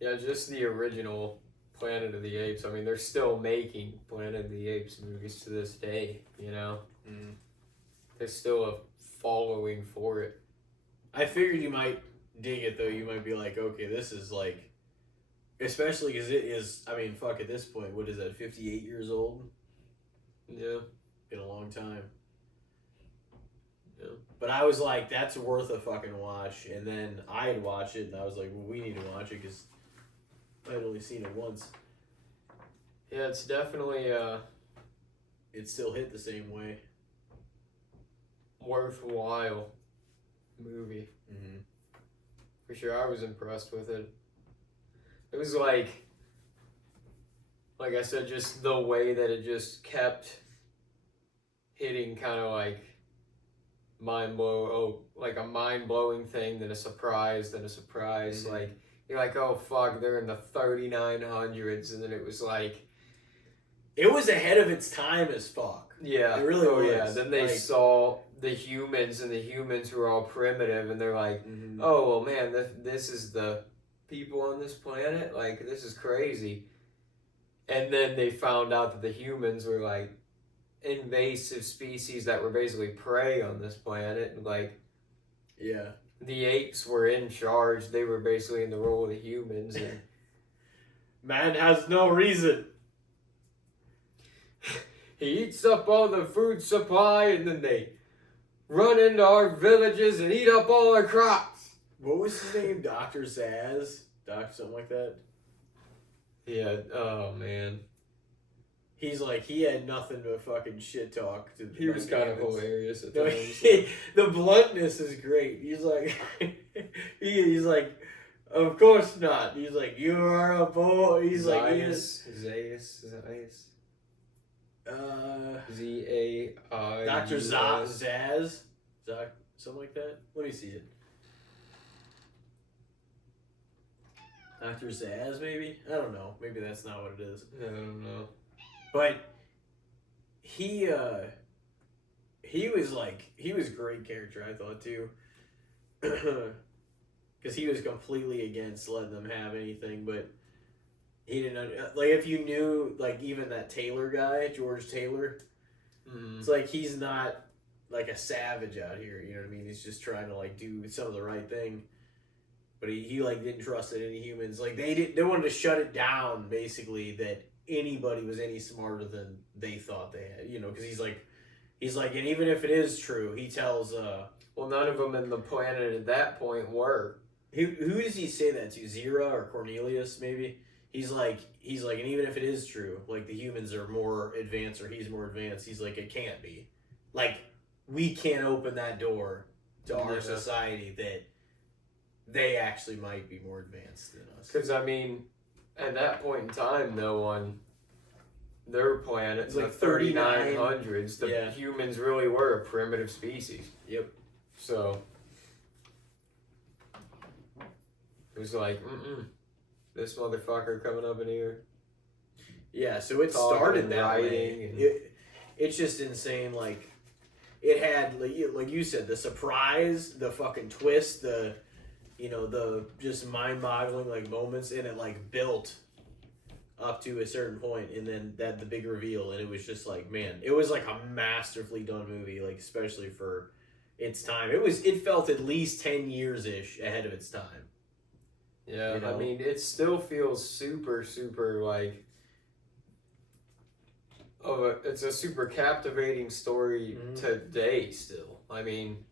yeah, just the original Planet of the Apes. I mean, they're still making Planet of the Apes movies to this day, you know? There's still a following for it. I figured you might dig it, though. You might be like, okay, this is like, especially because it is, I mean, fuck, at this point, what is that, 58 years old? Yeah. Been a long time. Yeah. But I was like, that's worth a fucking watch. And then I had watched it, and I was like, well, we need to watch it, because I had only seen it once. Yeah, it's definitely it still hit the same way. Worthwhile movie. For sure, I was impressed with it. It was like I said, just the way that it just kept hitting kind of like like a mind-blowing thing, then a surprise, like you're like, oh fuck, they're in the 3900s, and then it was like, it was ahead of its time as fuck. Yeah, it really was. Yeah. Then they saw the humans, and the humans were all primitive, and they're like, oh well, man, this is the people on this planet. Like, this is crazy. And then they found out that the humans were like invasive species that were basically prey on this planet. And like, Yeah. the apes were in charge. They were basically in the role of the humans. And Man has no reason. he eats up all the food supply, and then they run into our villages and eat up all our crops. What was his name? Dr. Zaz? Doctor something like that? Yeah, oh man. He's like, he had nothing but fucking shit talk. He was kind of hilarious at No, times. the bluntness is great. He's like, he's like, of course not. He's like, you are a boy. He's like, he is. Zaius. Dr. Z-A-I-U-S. Zaz? Something like that? Let me see it. Dr. Zaz, maybe? I don't know. Maybe that's not what it is. I don't know. But he was like, he was a great character, I thought, too. Because he was completely against letting them have anything, but he didn't, like, if you knew, like, even that Taylor guy, George Taylor, it's like, he's not, like, a savage out here, you know what I mean? He's just trying to, like, do some of the right thing. But he like, didn't trust any humans. Like, they wanted to shut it down, basically, that anybody was any smarter than they thought they had, you know, because he's like, and even if it is true, he tells, well, none of them in the planet at that point were. who does he say that to? Zira or Cornelius, maybe? He's like, and even if it is true, like, the humans are more advanced or he's more advanced, he's like, it can't be. Like, we can't open that door to our society that they actually might be more advanced than us. Because, I mean, at that point in time, though, on their planet, It's the like 3900s, the humans really were a primitive species. Yep. So, it was like, this motherfucker coming up in here. Yeah, so it started that way. It's just insane, like, it had, like you said, the surprise, the fucking twist, the just mind-boggling, like, moments, and it, like, built up to a certain point, and then that the big reveal, and it was just like, man, it was like a masterfully done movie, like, especially for its time. It felt at least 10 years-ish ahead of its time. Yeah, you know? I mean, it still feels super, super, like, it's a super captivating story today still. I mean,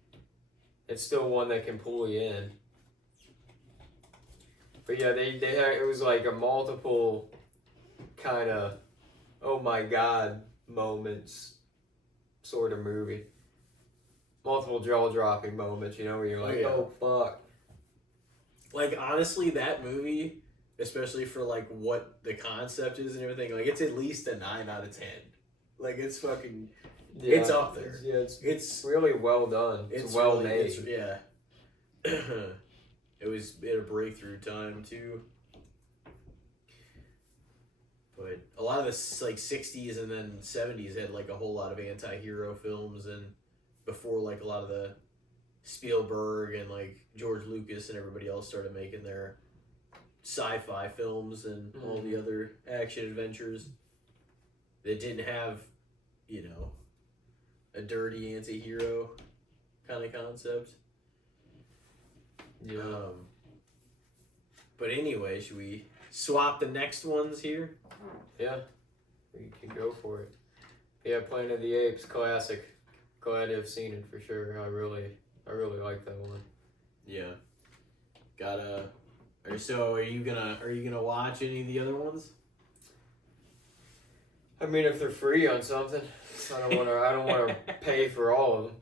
it's still one that can pull you in. But yeah, they had, it was like a multiple kind of, oh my god moments sort of movie. Multiple jaw-dropping moments, you know, where you're like, oh fuck. Like, honestly, that movie, especially for, like, what the concept is and everything, like, it's at least a 9 out of 10. Like, it's fucking, it's up there. It's really well done. It's well really, made. Yeah. It was at a breakthrough time, too. But a lot of the, like, 60s and then 70s had, like, a whole lot of anti-hero films, and before, like, a lot of the Spielberg and, like, George Lucas and everybody else started making their sci-fi films and all the other action adventures that didn't have, you know, a dirty anti-hero kind of concept. Yeah. But anyway, should we swap the next ones here? Yeah, we can go for it. Yeah, Planet of the Apes, classic. Glad to have seen it for sure. I really like that one. Yeah. Are you gonna watch any of the other ones? I mean, if they're free on something, I don't wanna pay for all of them.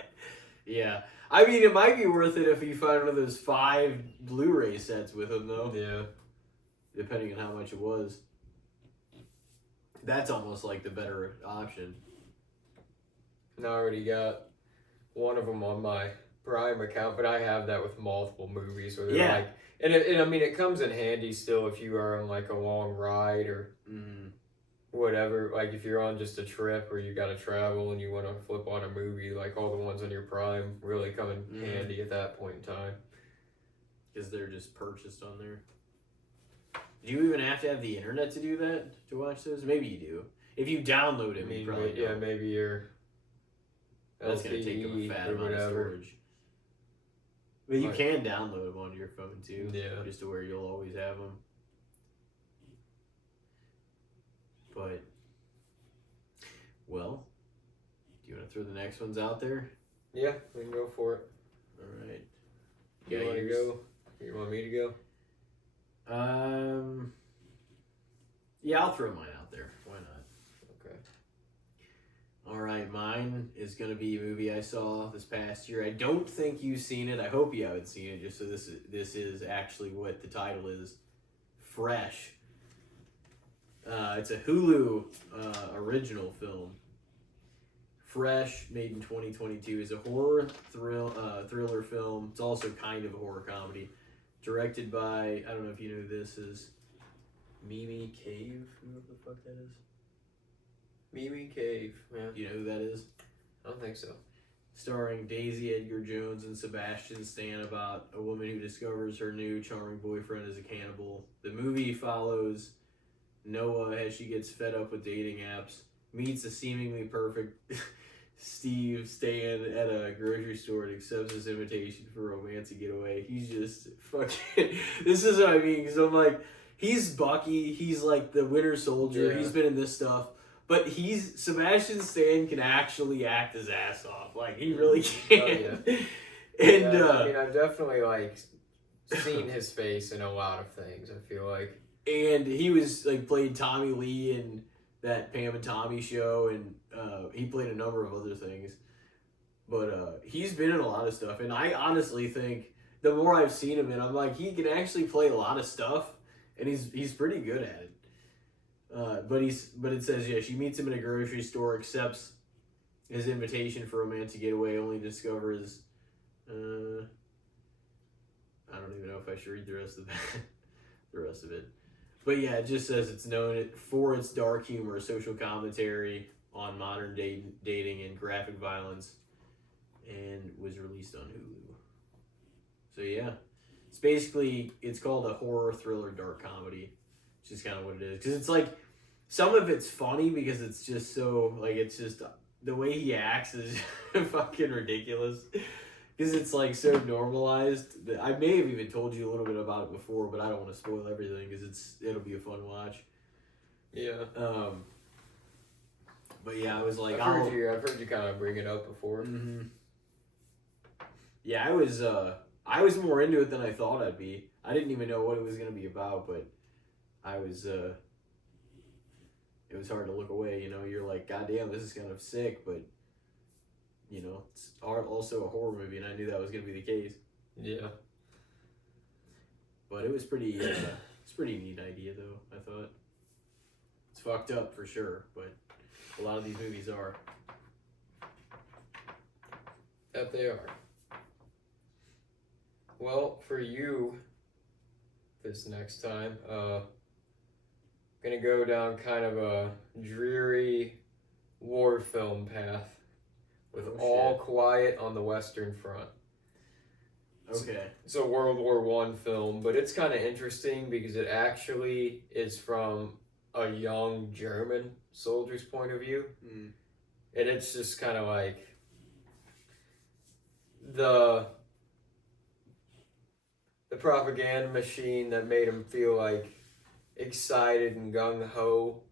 Yeah. I mean, it might be worth it if you find one of those 5 Blu-ray sets with them, though. Yeah. Depending on how much it was. That's almost like the better option. And I already got one of them on my Prime account, but I have that with multiple movies where they're like, and I mean, it comes in handy still if you are on like a long ride or whatever. Like if you're on just a trip or you got to travel and you want to flip on a movie, like all the ones on your Prime really come in handy at that point in time. Because they're just purchased on there. Do you even have to have the internet to do that, to watch those? Maybe you do. If you download I them, mean, you probably yeah, don't. maybe your That's going to take up a LTE fat or amount of whatever. storage. But you Like- can download them onto your phone too. Yeah. Just to where you'll always have them. But, well, do you want to throw the next ones out there? Yeah, we can go for it. All right. You want to yours. go? You want me to go? Yeah, I'll throw mine out there. Why not? Okay. All right, mine is going to be a movie I saw this past year. I don't think you've seen it. I hope you haven't seen it, just so this is actually what the title is. Fresh. It's a Hulu original film. Fresh, made in 2022, is a horror thriller film. It's also kind of a horror comedy. Directed by, I don't know if you know who this is, Mimi Cave, whoever the fuck that is. Mimi Cave, man. Do you know who that is? I don't think so. Starring Daisy Edgar Jones and Sebastian Stan, about a woman who discovers her new charming boyfriend is a cannibal. The movie follows Noah as she gets fed up with dating apps, meets a seemingly perfect Steve Stan at a grocery store and accepts his invitation for a romantic getaway. He's just fucking... This is what I mean, because I'm like, he's Bucky, he's like the Winter Soldier, Yeah. he's been in this stuff. But Sebastian Stan can actually act his ass off. Like, he really can. Oh, And, yeah, I mean, I've definitely, like, seen his face in a lot of things, I feel like. and he was, like, played Tommy Lee in that Pam and Tommy show, and he played a number of other things. But he's been in a lot of stuff, and I honestly think the more I've seen him in, I'm like, he can actually play a lot of stuff, and he's pretty good at it. But it says, yeah, she meets him in a grocery store, accepts his invitation for a romantic getaway, only discovers, I don't even know if I should read the rest of that, the rest of it. But yeah, it just says it's known for its dark humor, social commentary on modern dating and graphic violence, and was released on Hulu. So yeah, it's called a horror thriller dark comedy. Just kind of what it is, because it's like some of it's funny because it's just so like it's just the way he acts is fucking ridiculous, because it's like so normalized that I may have even told you a little bit about it before, but I don't want to spoil everything because it'll be a fun watch. Yeah. But yeah, I was like, I've heard you kind of bring it up before. Mm-hmm. Yeah, I was more into it than I thought I'd be. I didn't even know what it was gonna be about, but I was it was hard to look away, you know. You're like, God damn, this is kind of sick, but you know, it's also a horror movie, and I knew that was gonna be the case. Yeah. But it was pretty it's a pretty neat idea though, I thought. It's fucked up for sure, but a lot of these movies are. That they are. Well, for you, this next time, gonna go down kind of a dreary war film path with All Quiet on the Western Front. Okay. It's a World War I film, but it's kind of interesting because it actually is from a young German soldier's point of view. Mm. And it's just kind of like the propaganda machine that made him feel like excited and gung-ho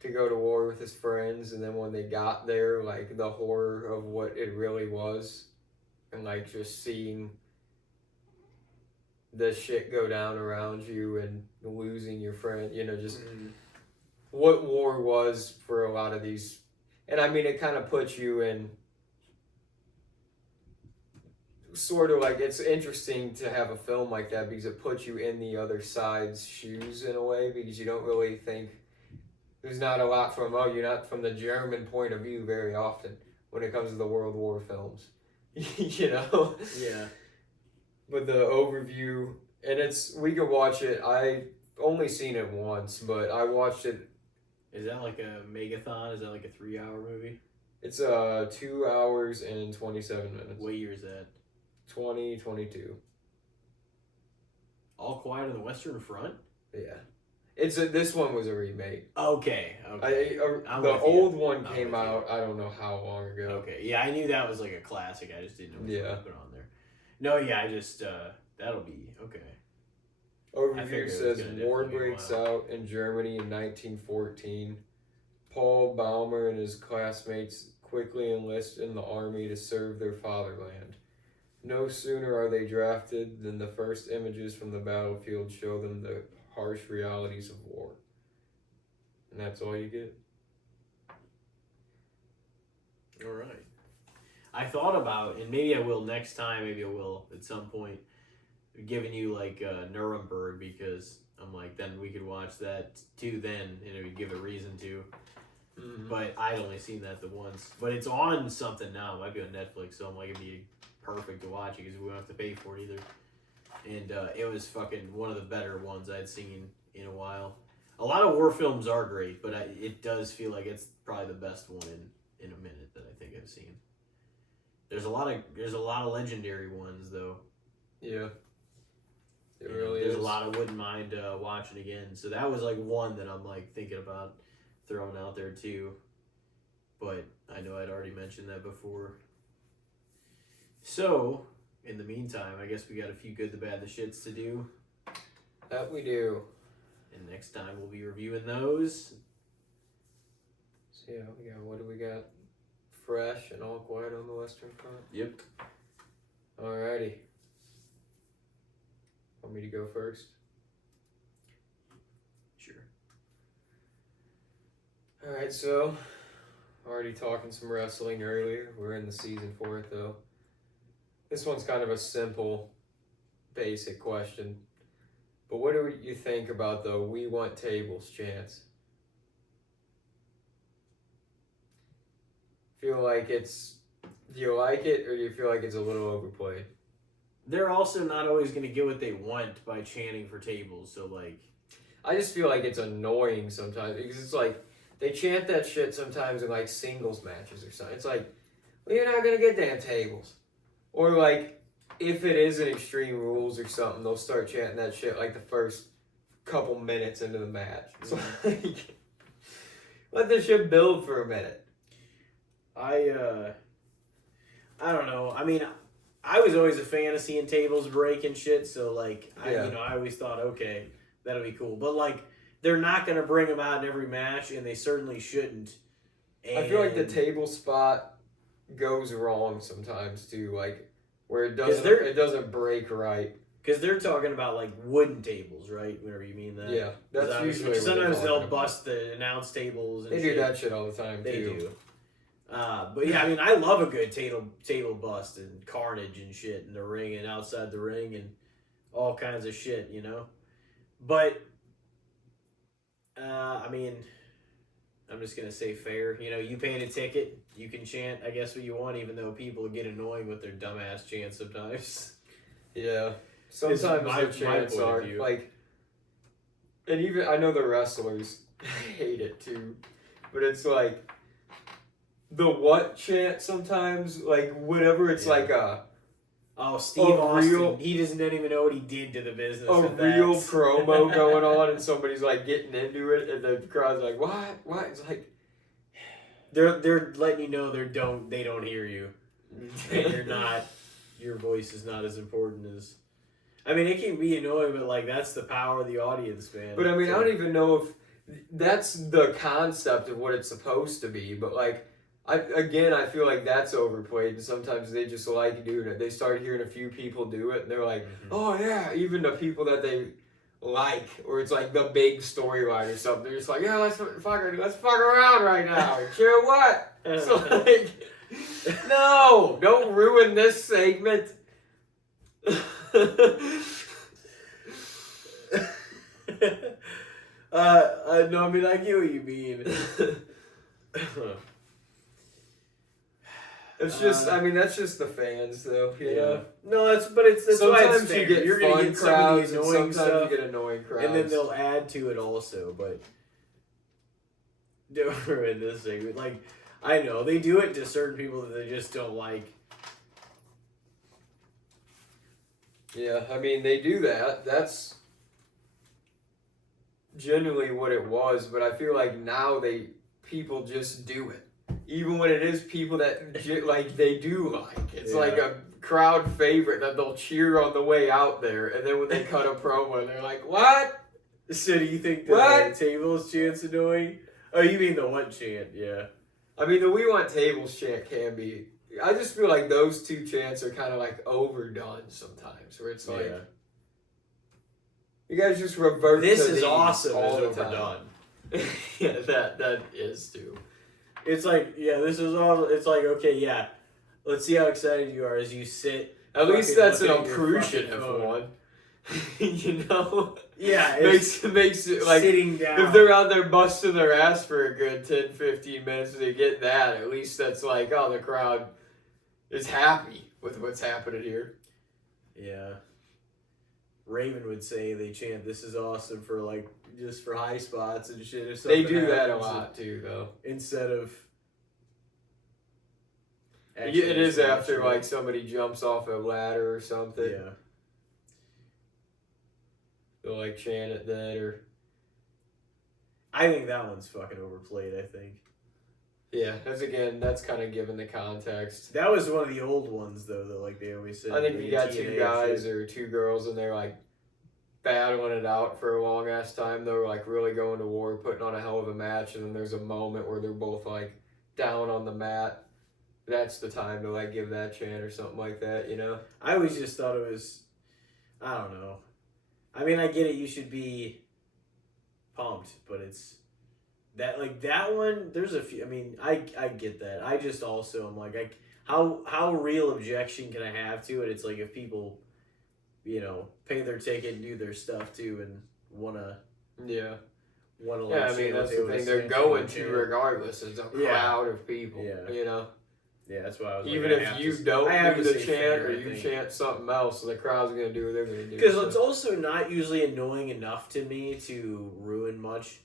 to go to war with his friends, and then when they got there, like the horror of what it really was, and like just seeing the shit go down around you and losing your friend, you know, just what war was for a lot of these. And I mean, it kind of puts you in sort of like, it's interesting to have a film like that because it puts you in the other side's shoes in a way, because you don't really think, there's not a lot you're not from the German point of view very often when it comes to the World War films, you know? Yeah. But the overview, and we could watch it, I only seen it once, but I watched it. Is that like a megathon? Is that like a 3-hour movie? It's 2 hours and 27 minutes. What year is that? 2022. All Quiet on the Western Front? Yeah. This one was a remake. Okay. I'm The with old you. one I'm came with you. out. I don't know how long ago. Okay. Yeah, I knew that was like a classic. I just didn't know what Yeah. to put on there. No, yeah, I just that'll be okay. I Overview figured it was says gonna war definitely be a breaks while. out in Germany in 1914. Paul Baumer and his classmates quickly enlist in the army to serve their fatherland. No sooner are they drafted than the first images from the battlefield show them the harsh realities of war. And that's all you get. All right. I thought about, and maybe I will next time. Maybe I will at some point, giving you like Nuremberg, because I'm like, then we could watch that too. Then and it would give a reason to. Mm-hmm. But I'd only seen that the once. But it's on something now. It might be on Netflix, so I'm like, it'd be perfect to watch it because we don't have to pay for it either. And it was fucking one of the better ones I'd seen in a while. A lot of war films are great, but it does feel like it's probably the best one in a minute that I think I've seen. There's a lot of legendary ones though. Yeah. It And really there's is. a lot I wouldn't mind watching again. So that was like one that I'm like thinking about throwing out there too. But I know I'd already mentioned that before. So, in the meantime, I guess we got a few good, the bad, the shits to do. That we do. And next time we'll be reviewing those. So yeah, what do we got? Fresh and All Quiet on the Western Front. Yep. Alrighty. Want me to go first? Sure. Alright, so already talking some wrestling earlier. We're in the season for it though. This one's kind of a simple, basic question. But what do you think about the "We Want Tables" chants? Feel like it's... Do you like it, or do you feel like it's a little overplayed? They're also not always going to get what they want by chanting for tables, so like... I just feel like it's annoying sometimes, because it's like, they chant that shit sometimes in like singles matches or something. It's like, well, you're not going to get damn tables. Or like, if it is an Extreme Rules or something, they'll start chanting that shit like the first couple minutes into the match. It's like, let this shit build for a minute. I don't know. I mean, I was always a fan of seeing tables break and shit, so like, Yeah. I always thought, okay, that'll be cool. But like, they're not going to bring them out in every match, and they certainly shouldn't. And I feel like the table spot goes wrong sometimes too, like where it doesn't break right. Because they're talking about like wooden tables, right? Whenever you mean that. Yeah, that's usually what sometimes they're they'll talking about. bust the announce tables. And They do that shit all the time They too. do. But yeah, I mean, I love a good table bust and carnage and shit in the ring and outside the ring and all kinds of shit, you know. But I mean, I'm just gonna say fair. You know, you paid a ticket, you can chant, I guess, what you want, even though people get annoying with their dumbass chants sometimes. Yeah, sometimes the chants are like, and even I know the wrestlers hate it too, but it's like the what chant sometimes, like whatever. It's like Steve Austin, he doesn't even know what he did to the business. A real promo going on, and somebody's like getting into it, and the crowd's like, "What?" It's like they're letting you know they don't hear you, and you're not. Your voice is not as important as. I mean, it can be annoying, but like that's the power of the audience, man. But I mean, I don't even know if that's the concept of what it's supposed to be. But like, I feel like that's overplayed, and sometimes they just like doing it. They start hearing a few people do it, and they're like, "Oh yeah," even the people that they like, or it's like the big storyline or something. They're just like, "Yeah, let's fuck around right now." Sure, what? So like, no, don't ruin this segment. No, I mean, I get what you mean. It's just, I mean, that's just the fans, though. You know? No, that's why it's sometimes fair. you get You're fun gonna get crowds, some of the annoying and sometimes stuff, you get annoying crowds, and then they'll add to it also. But don't ruin this thing. Like, I know they do it to certain people that they just don't like. Yeah, I mean, they do that. genuinely what it was, but I feel like now people just do it. Even when it is people that like they do like. It's like a crowd favorite that they'll cheer on the way out there, and then when they cut a promo, they're like, "What?" So do you think the tables chant's annoying? Oh, you mean the what chant? Yeah. I mean, the "We Want Tables" chant can be. I just feel like those two chants are kind of like overdone sometimes, where it's like, you guys just revert. This to is these awesome. All Is the overdone. Yeah, that is too. It's like, this is all. It's like, okay, yeah. Let's see how excited you are as you sit. At least that's an appreciative one. You know? Yeah, makes it like sitting down. If they're out there busting their ass for a good 10, 15 minutes and they get that, at least that's like, oh, the crowd is happy with what's happening here. Yeah. Raven would say they chant "This is awesome" for like just for high spots and shit. If they do that a lot too, though. Instead of. It is after like somebody jumps off a ladder or something. Yeah. They'll like chant it then, or. I think that one's fucking overplayed. I think. Yeah, that's kind of given the context. That was one of the old ones though, that like they always said. I think you got two guys or two girls and they're like battling it out for a long ass time. They're like really going to war, putting on a hell of a match, and then there's a moment where they're both like down on the mat. That's the time to like give that chant or something like that, you know? I always just thought it was, I don't know. I mean, I get it. You should be pumped, but it's that one. There's a few. I mean, I get that. I just also am like, how real objection can I have to it? It's like if people, pay their ticket and do their stuff too, and wanna. Yeah. Yeah, I mean that's the thing. They're going to regardless. It's a crowd of people. Yeah. You know. Yeah, that's why I was even if you don't do the chant or you chant something else, so the crowd's gonna do what they're gonna do. Because it's also not usually annoying enough to me to ruin much.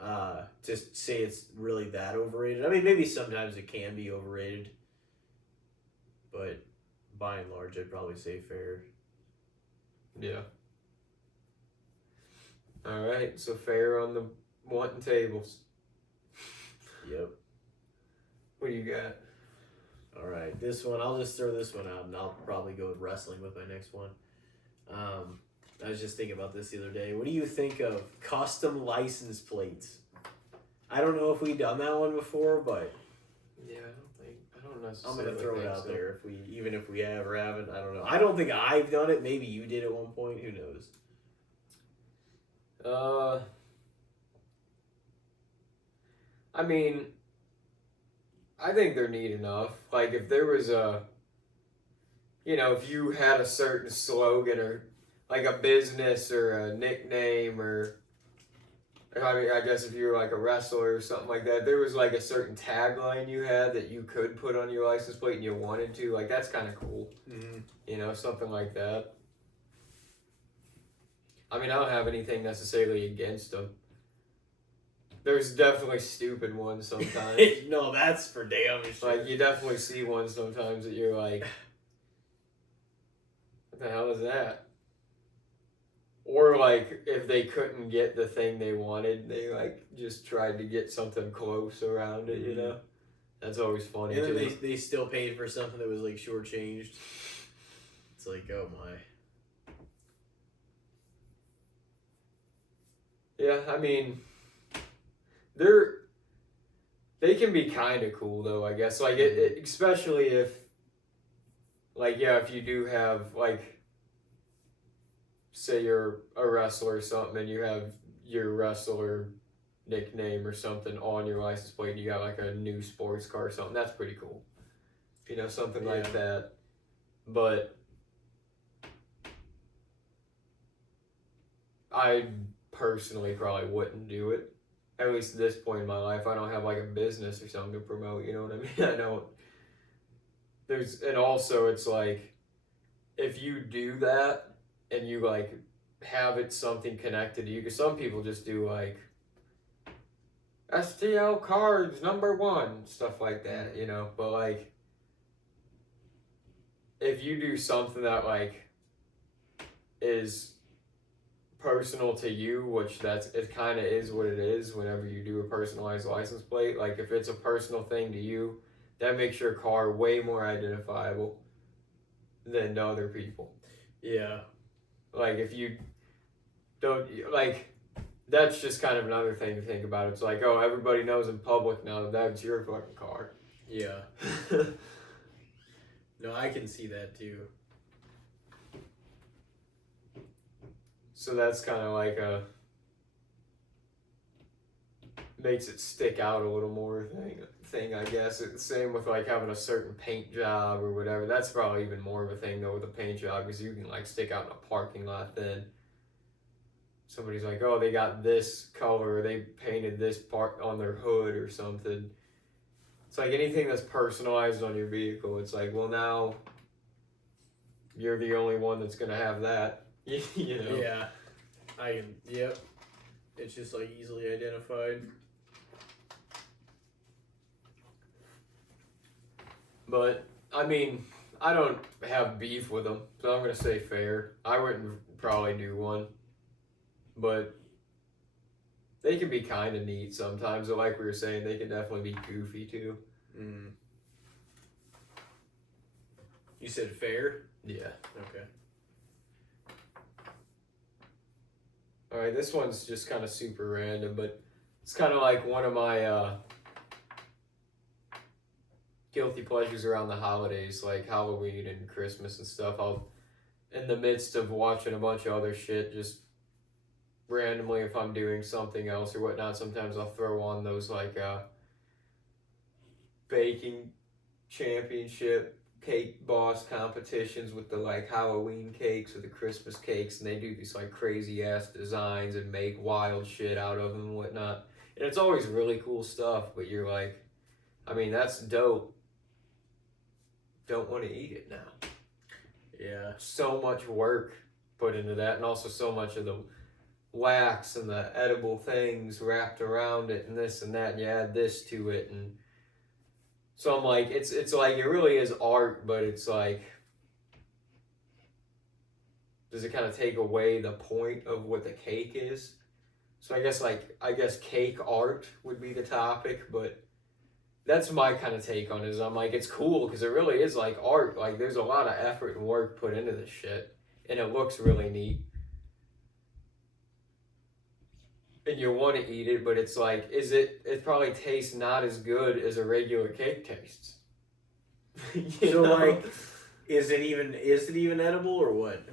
To say it's really that overrated. I mean, maybe sometimes it can be overrated, but by and large, I'd probably say fair. Yeah. All right, so fair on the wanting tables. Yep. What do you got? All right, this one, I'll just throw this one out, and I'll probably go with wrestling with my next one. I was just thinking about this the other day. What do you think of custom license plates? I don't know if we've done that one before, but yeah, I don't necessarily. I'm gonna throw it out there if we have or haven't. I don't know. I don't think I've done it. Maybe you did at one point. Who knows? I mean, I think they're neat enough. Like if there was if you had a certain slogan or like a business or a nickname or. I mean, I guess if you were like a wrestler or something like that, there was like a certain tagline you had that you could put on your license plate and you wanted to. Like, that's kind of cool. Mm-hmm. Something like that. I mean, I don't have anything necessarily against them. There's definitely stupid ones sometimes. No, that's for damn sure. Like, you definitely see ones sometimes that you're like, what the hell is that? Or, like, if they couldn't get the thing they wanted, they, like, just tried to get something close around it, you know? That's always funny, and then they still paid for something that was, like, shortchanged. It's like, oh, my. Yeah, I mean, they can be kind of cool, though, I guess. Like, especially if, like, yeah, if you do have, like, say you're a wrestler or something and you have your wrestler nickname or something on your license plate and you got like a new sports car or something, that's pretty cool. Something like that. But I personally probably wouldn't do it. At least at this point in my life. I don't have like a business or something to promote, you know what I mean? I don't. And also it's like, if you do that, and you like have it something connected to you, because some people just do like STL cards #1, stuff like that, but like if you do something that like is personal to you, which it kind of is what it is whenever you do a personalized license plate. Like if it's a personal thing to you, that makes your car way more identifiable than to other people. Yeah. Like if you don't like, that's just kind of another thing to think about. It's like, oh, everybody knows in public now that that's your fucking car. Yeah. No, I can see that too. So that's kind of like makes it stick out a little more thing I guess. It's the same with like having a certain paint job or whatever. That's probably even more of a thing though with a paint job, because you can like stick out in a parking lot then. Somebody's like, oh, they got this color, or they painted this part on their hood or something. It's like anything that's personalized on your vehicle. It's like, well, now you're the only one that's gonna have that. You know? Yeah. Yep. It's just like easily identified. But I mean, I don't have beef with them, so I'm gonna say fair. I wouldn't probably do one, but they can be kind of neat sometimes. But like we were saying, they can definitely be goofy too. Mm. You said fair? Yeah. Okay. All right, this one's just kind of super random, but it's kind of like one of my guilty pleasures around the holidays, like Halloween and Christmas and stuff. I'll, in the midst of watching a bunch of other shit, just randomly, if I'm doing something else or whatnot, sometimes I'll throw on those like baking championship cake boss competitions with the like Halloween cakes or the Christmas cakes, and they do these like crazy ass designs and make wild shit out of them and whatnot. And it's always really cool stuff, but you're like, I mean, that's dope. Don't want to eat it now. Yeah. So much work put into that, and also so much of the wax and the edible things wrapped around it and this and that, and you add this to it, and so I'm like, it's like it really is art, but it's like, does it kind of take away the point of what the cake is? So I guess cake art would be the topic, but that's my kind of take on it. Is I'm like, it's cool because it really is like art. Like there's a lot of effort and work put into this shit, and it looks really neat. And you want to eat it, but it's like, it probably tastes not as good as a regular cake tastes. So like, is it even edible or what?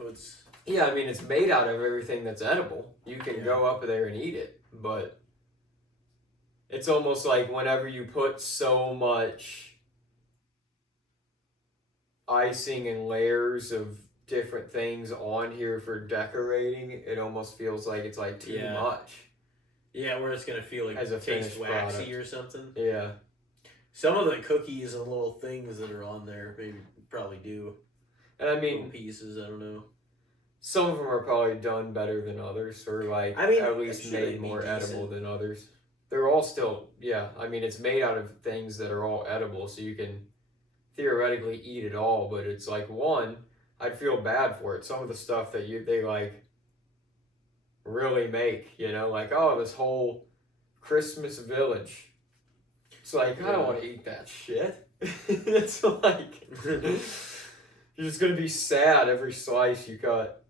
Yeah, I mean, it's made out of everything that's edible. You can go up there and eat it, but it's almost like whenever you put so much icing and layers of different things on here for decorating, it almost feels like it's like too much. Yeah, where it's gonna feel like as a taste waxy product or something. Yeah. Some of the cookies and little things that are on there maybe probably do. And I mean, little pieces, I don't know. Some of them are probably done better than others, or like at least made more edible than others. They're all still, I mean, it's made out of things that are all edible, so you can theoretically eat it all. But it's like, one, I'd feel bad for it. Some of the stuff that they like really make, like, oh, this whole Christmas village. It's like, I don't want to eat that shit. It's like, you're just going to be sad every slice you cut.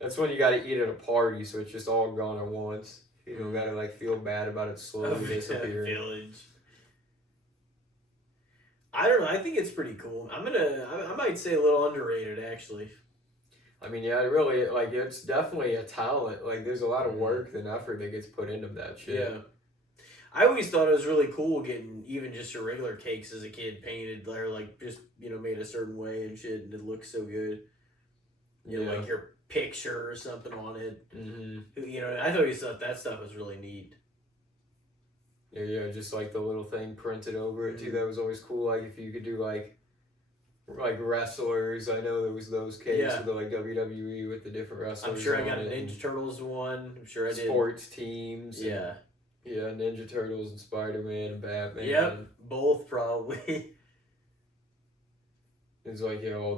That's when you got to eat at a party, so it's just all gone at once. You don't got to like feel bad about it slowly disappearing. Village. I don't know. I think it's pretty cool. I might say a little underrated, actually. I mean, yeah, it really, like, it's definitely a talent. Like, there's a lot of work and effort that gets put into that shit. Yeah. I always thought it was really cool getting even just your regular cakes as a kid painted. They're like just, made a certain way and shit, and it looks so good. Like your picture or something on it. Mm-hmm. I always thought that stuff was really neat. Yeah, just like the little thing printed over it too. That was always cool. Like if you could do like wrestlers. I know there was those cakes with the like WWE with the different wrestlers. I'm sure I got a Ninja Turtles one. I'm sure I did. Sports teams. Yeah. Yeah, Ninja Turtles and Spider-Man and Batman. Yep, both probably. It's like, all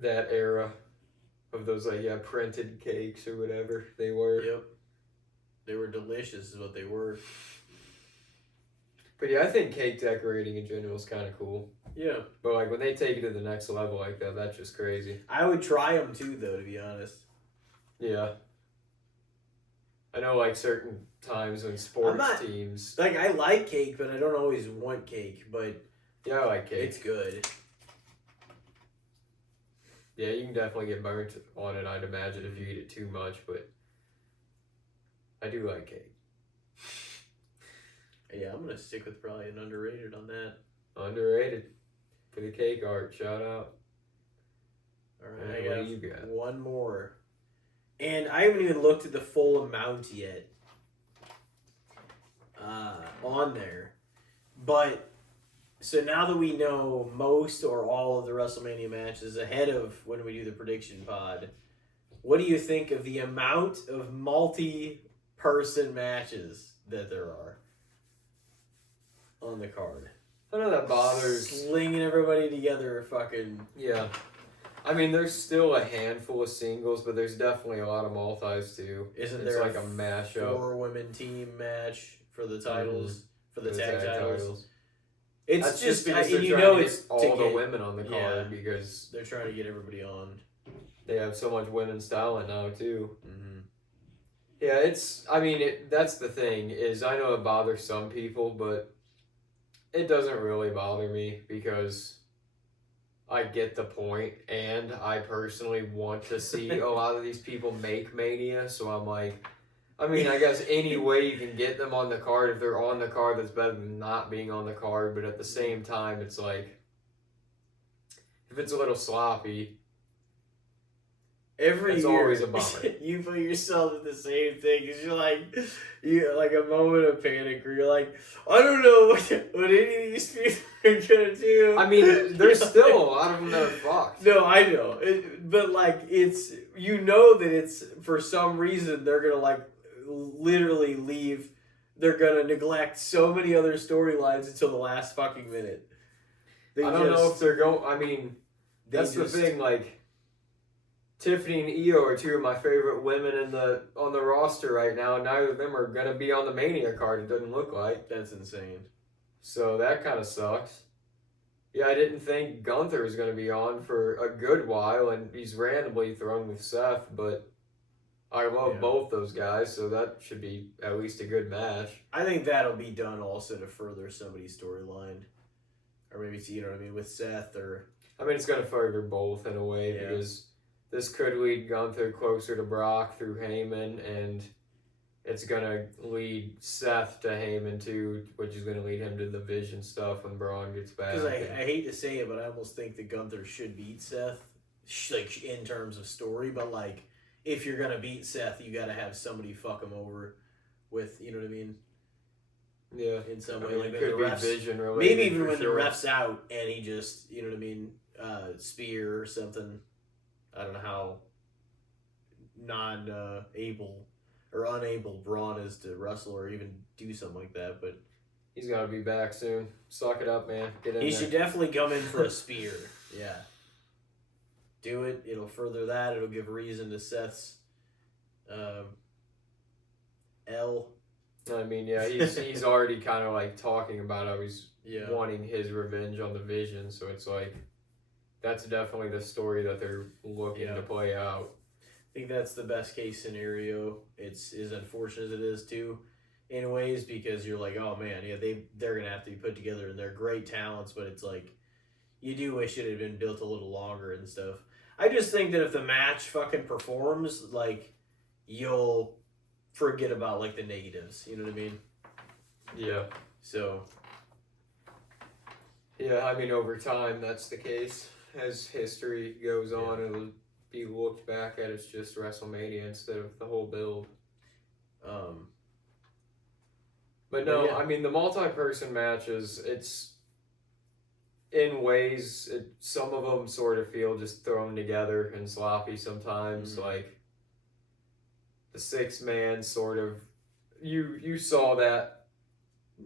that era. of those printed cakes or whatever they were. Yep. They were delicious, is what they were. But yeah, I think cake decorating in general is kind of cool. Yeah. But like when they take it to the next level like that, that's just crazy. I would try them too, though, to be honest. Yeah. I know like certain times when sports teams. Like, I like cake, but I don't always want cake. But yeah, I like cake. It's good. Yeah, you can definitely get burnt on it, I'd imagine, if you eat it too much, but I do like cake. Yeah, I'm going to stick with probably an underrated on that. Underrated. For the cake art, shout out. All right, I what do you got? One more. And I haven't even looked at the full amount yet on there. But, so now that we know most or all of the WrestleMania matches ahead of when we do the prediction pod, what do you think of the amount of multi-person matches that there are on the card? I know that bothers. Slinging everybody together, fucking. Yeah. I mean, there's still a handful of singles, but there's definitely a lot of multis too. Isn't it's there like a mashup? 4-women team match for the titles, for the tag titles? It's That's just because and you know it's all the women on the card because they're trying to get everybody on. They have so much women's talent now too. Mm-hmm. Yeah, that's the thing is I know it bothers some people, but it doesn't really bother me because I get the point, and I personally want to see a lot of these people make Mania, so I'm like, I guess any way you can get them on the card, if they're on the card, that's better than not being on the card, but at the same time, it's like, if it's a little sloppy, every it's year, always a bummer. You put yourself in the same thing because you're like a moment of panic where you're like, I don't know what any of these people are gonna do. I mean, there's still a lot of them that are fucked. No, I know, but like it's that it's for some reason they're gonna like literally leave. They're gonna neglect so many other storylines until the last fucking minute. I don't know if they're going. I mean, that's the thing. Like, Tiffany and Io are two of my favorite women on the roster right now. Neither of them are gonna be on the Mania card. It doesn't look like. That's insane. So that kind of sucks. Yeah, I didn't think Gunther was gonna be on for a good while, and he's randomly thrown with Seth. But I love both those guys, so that should be at least a good match. I think that'll be done also to further somebody's storyline, or maybe with Seth or. It's gonna further both in a way because. This could lead Gunther closer to Brock through Heyman, and it's going to lead Seth to Heyman too, which is going to lead him to the Vision stuff when Braun gets back. Because I hate to say it, but I almost think that Gunther should beat Seth, like in terms of story. But like, if you're going to beat Seth, you got to have somebody fuck him over with, you know what I mean? Yeah. In some way, like it could the be refs, Vision related. maybe even when the ref's out and he just, you know what I mean, spear or something. I don't know how non-able or unable Braun is to wrestle or even do something like that, but he's got to be back soon. Suck it up, man. Get in there. He should definitely come in for a spear. Yeah. Do it. It'll further that. It'll give reason to Seth's L. He's already kind of like talking about how he's wanting his revenge on the Vision, so it's like that's definitely the story that they're looking to play out. I think that's the best case scenario. It's as unfortunate as it is too, in ways, because you're like, oh man, they're gonna have to be put together and they're great talents, but it's like you do wish it had been built a little longer and stuff. I just think that if the match fucking performs, like you'll forget about like the negatives. You know what I mean? Yeah. So. Yeah, over time that's the case. As history goes on, it'll be looked back at as just WrestleMania instead of the whole build. But no, the multi-person matches, it's in ways, some of them sort of feel just thrown together and sloppy sometimes. Mm-hmm. Like the 6-man sort of, you saw that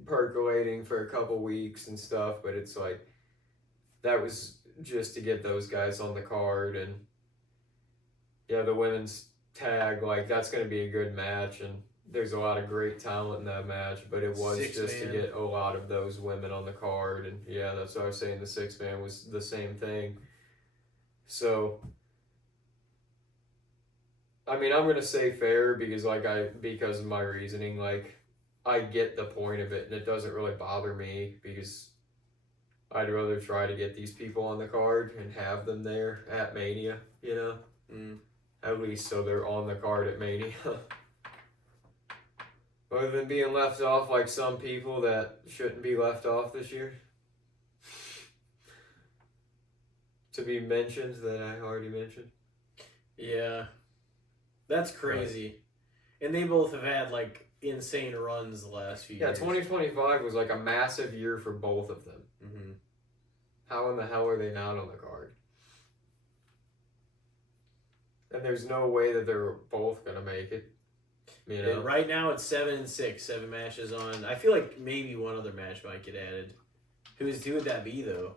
percolating for a couple weeks and stuff, but it's like that was just to get those guys on the card, and Yeah, the women's tag, like, that's going to be a good match, and there's a lot of great talent in that match, but it was just to get a lot of those women on the card, and yeah, that's what I was saying, the 6-man was the same thing. So, I mean, I'm going to say fair because of my reasoning, like, I get the point of it, and it doesn't really bother me because I'd rather try to get these people on the card and have them there at Mania, you know? At least so they're on the card at Mania. Other than being left off like some people that shouldn't be left off this year. To be mentioned that I already mentioned. Yeah. That's crazy. Right. And they both have had like insane runs the last few years. Yeah, 2025 was like a massive year for both of them. Mm-hmm. How in the hell are they not on the card? And there's no way that they're both gonna make it. You know? And right now it's 7-6, 7 matches on. I feel like maybe one other match might get added. Who would that be though?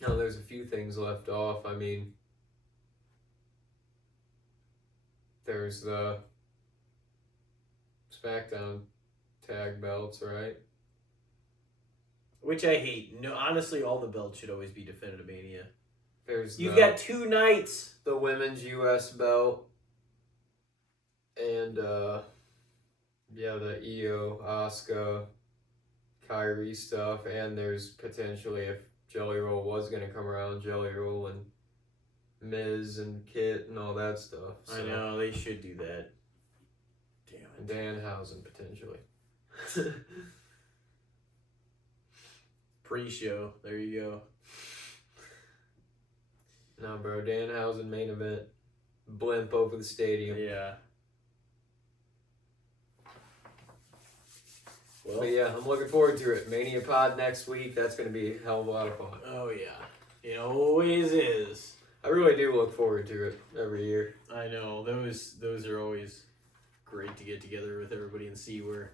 No, there's a few things left off. I mean, there's the SmackDown tag belts, right? Which I hate. No, honestly, all the belts should always be defended at Mania. You've got 2 nights. The women's US belt. And, yeah, the Io, Asuka, Kyrie stuff. And there's potentially, if Jelly Roll was going to come around, Jelly Roll and Miz and Kit and all that stuff. So. I know, they should do that. Damn it. And Danhausen, potentially. Pre-show. There you go. No, bro. Danhausen main event. Blimp over the stadium. Yeah. Well, but yeah, I'm looking forward to it. Mania Pod next week. That's going to be a hell of a lot of fun. Oh, yeah. It always is. I really do look forward to it every year. I know. Those are always great to get together with everybody and see where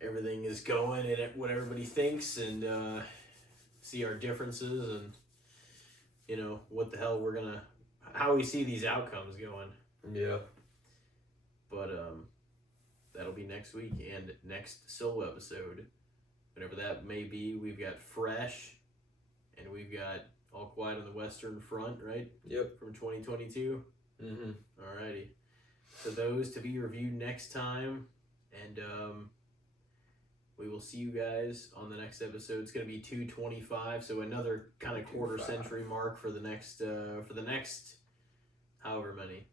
everything is going and what everybody thinks and see our differences and, you know, what the hell how we see these outcomes going. Yeah. But that'll be next week and next solo episode, whatever that may be. We've got Fresh and we've got All Quiet on the Western Front, right? Yep. From 2022. Mm-hmm. Alrighty. So those to be reviewed next time, and we will see you guys on the next episode. It's going to be 225, so another kind of quarter century mark for the next however many.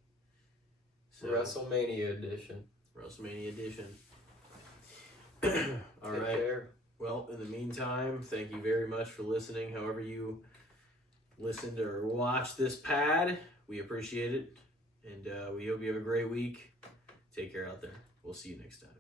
So, WrestleMania edition. All right. Care. Well, in the meantime, thank you very much for listening. However you listened or watched this pad, we appreciate it. And we hope you have a great week. Take care out there. We'll see you next time.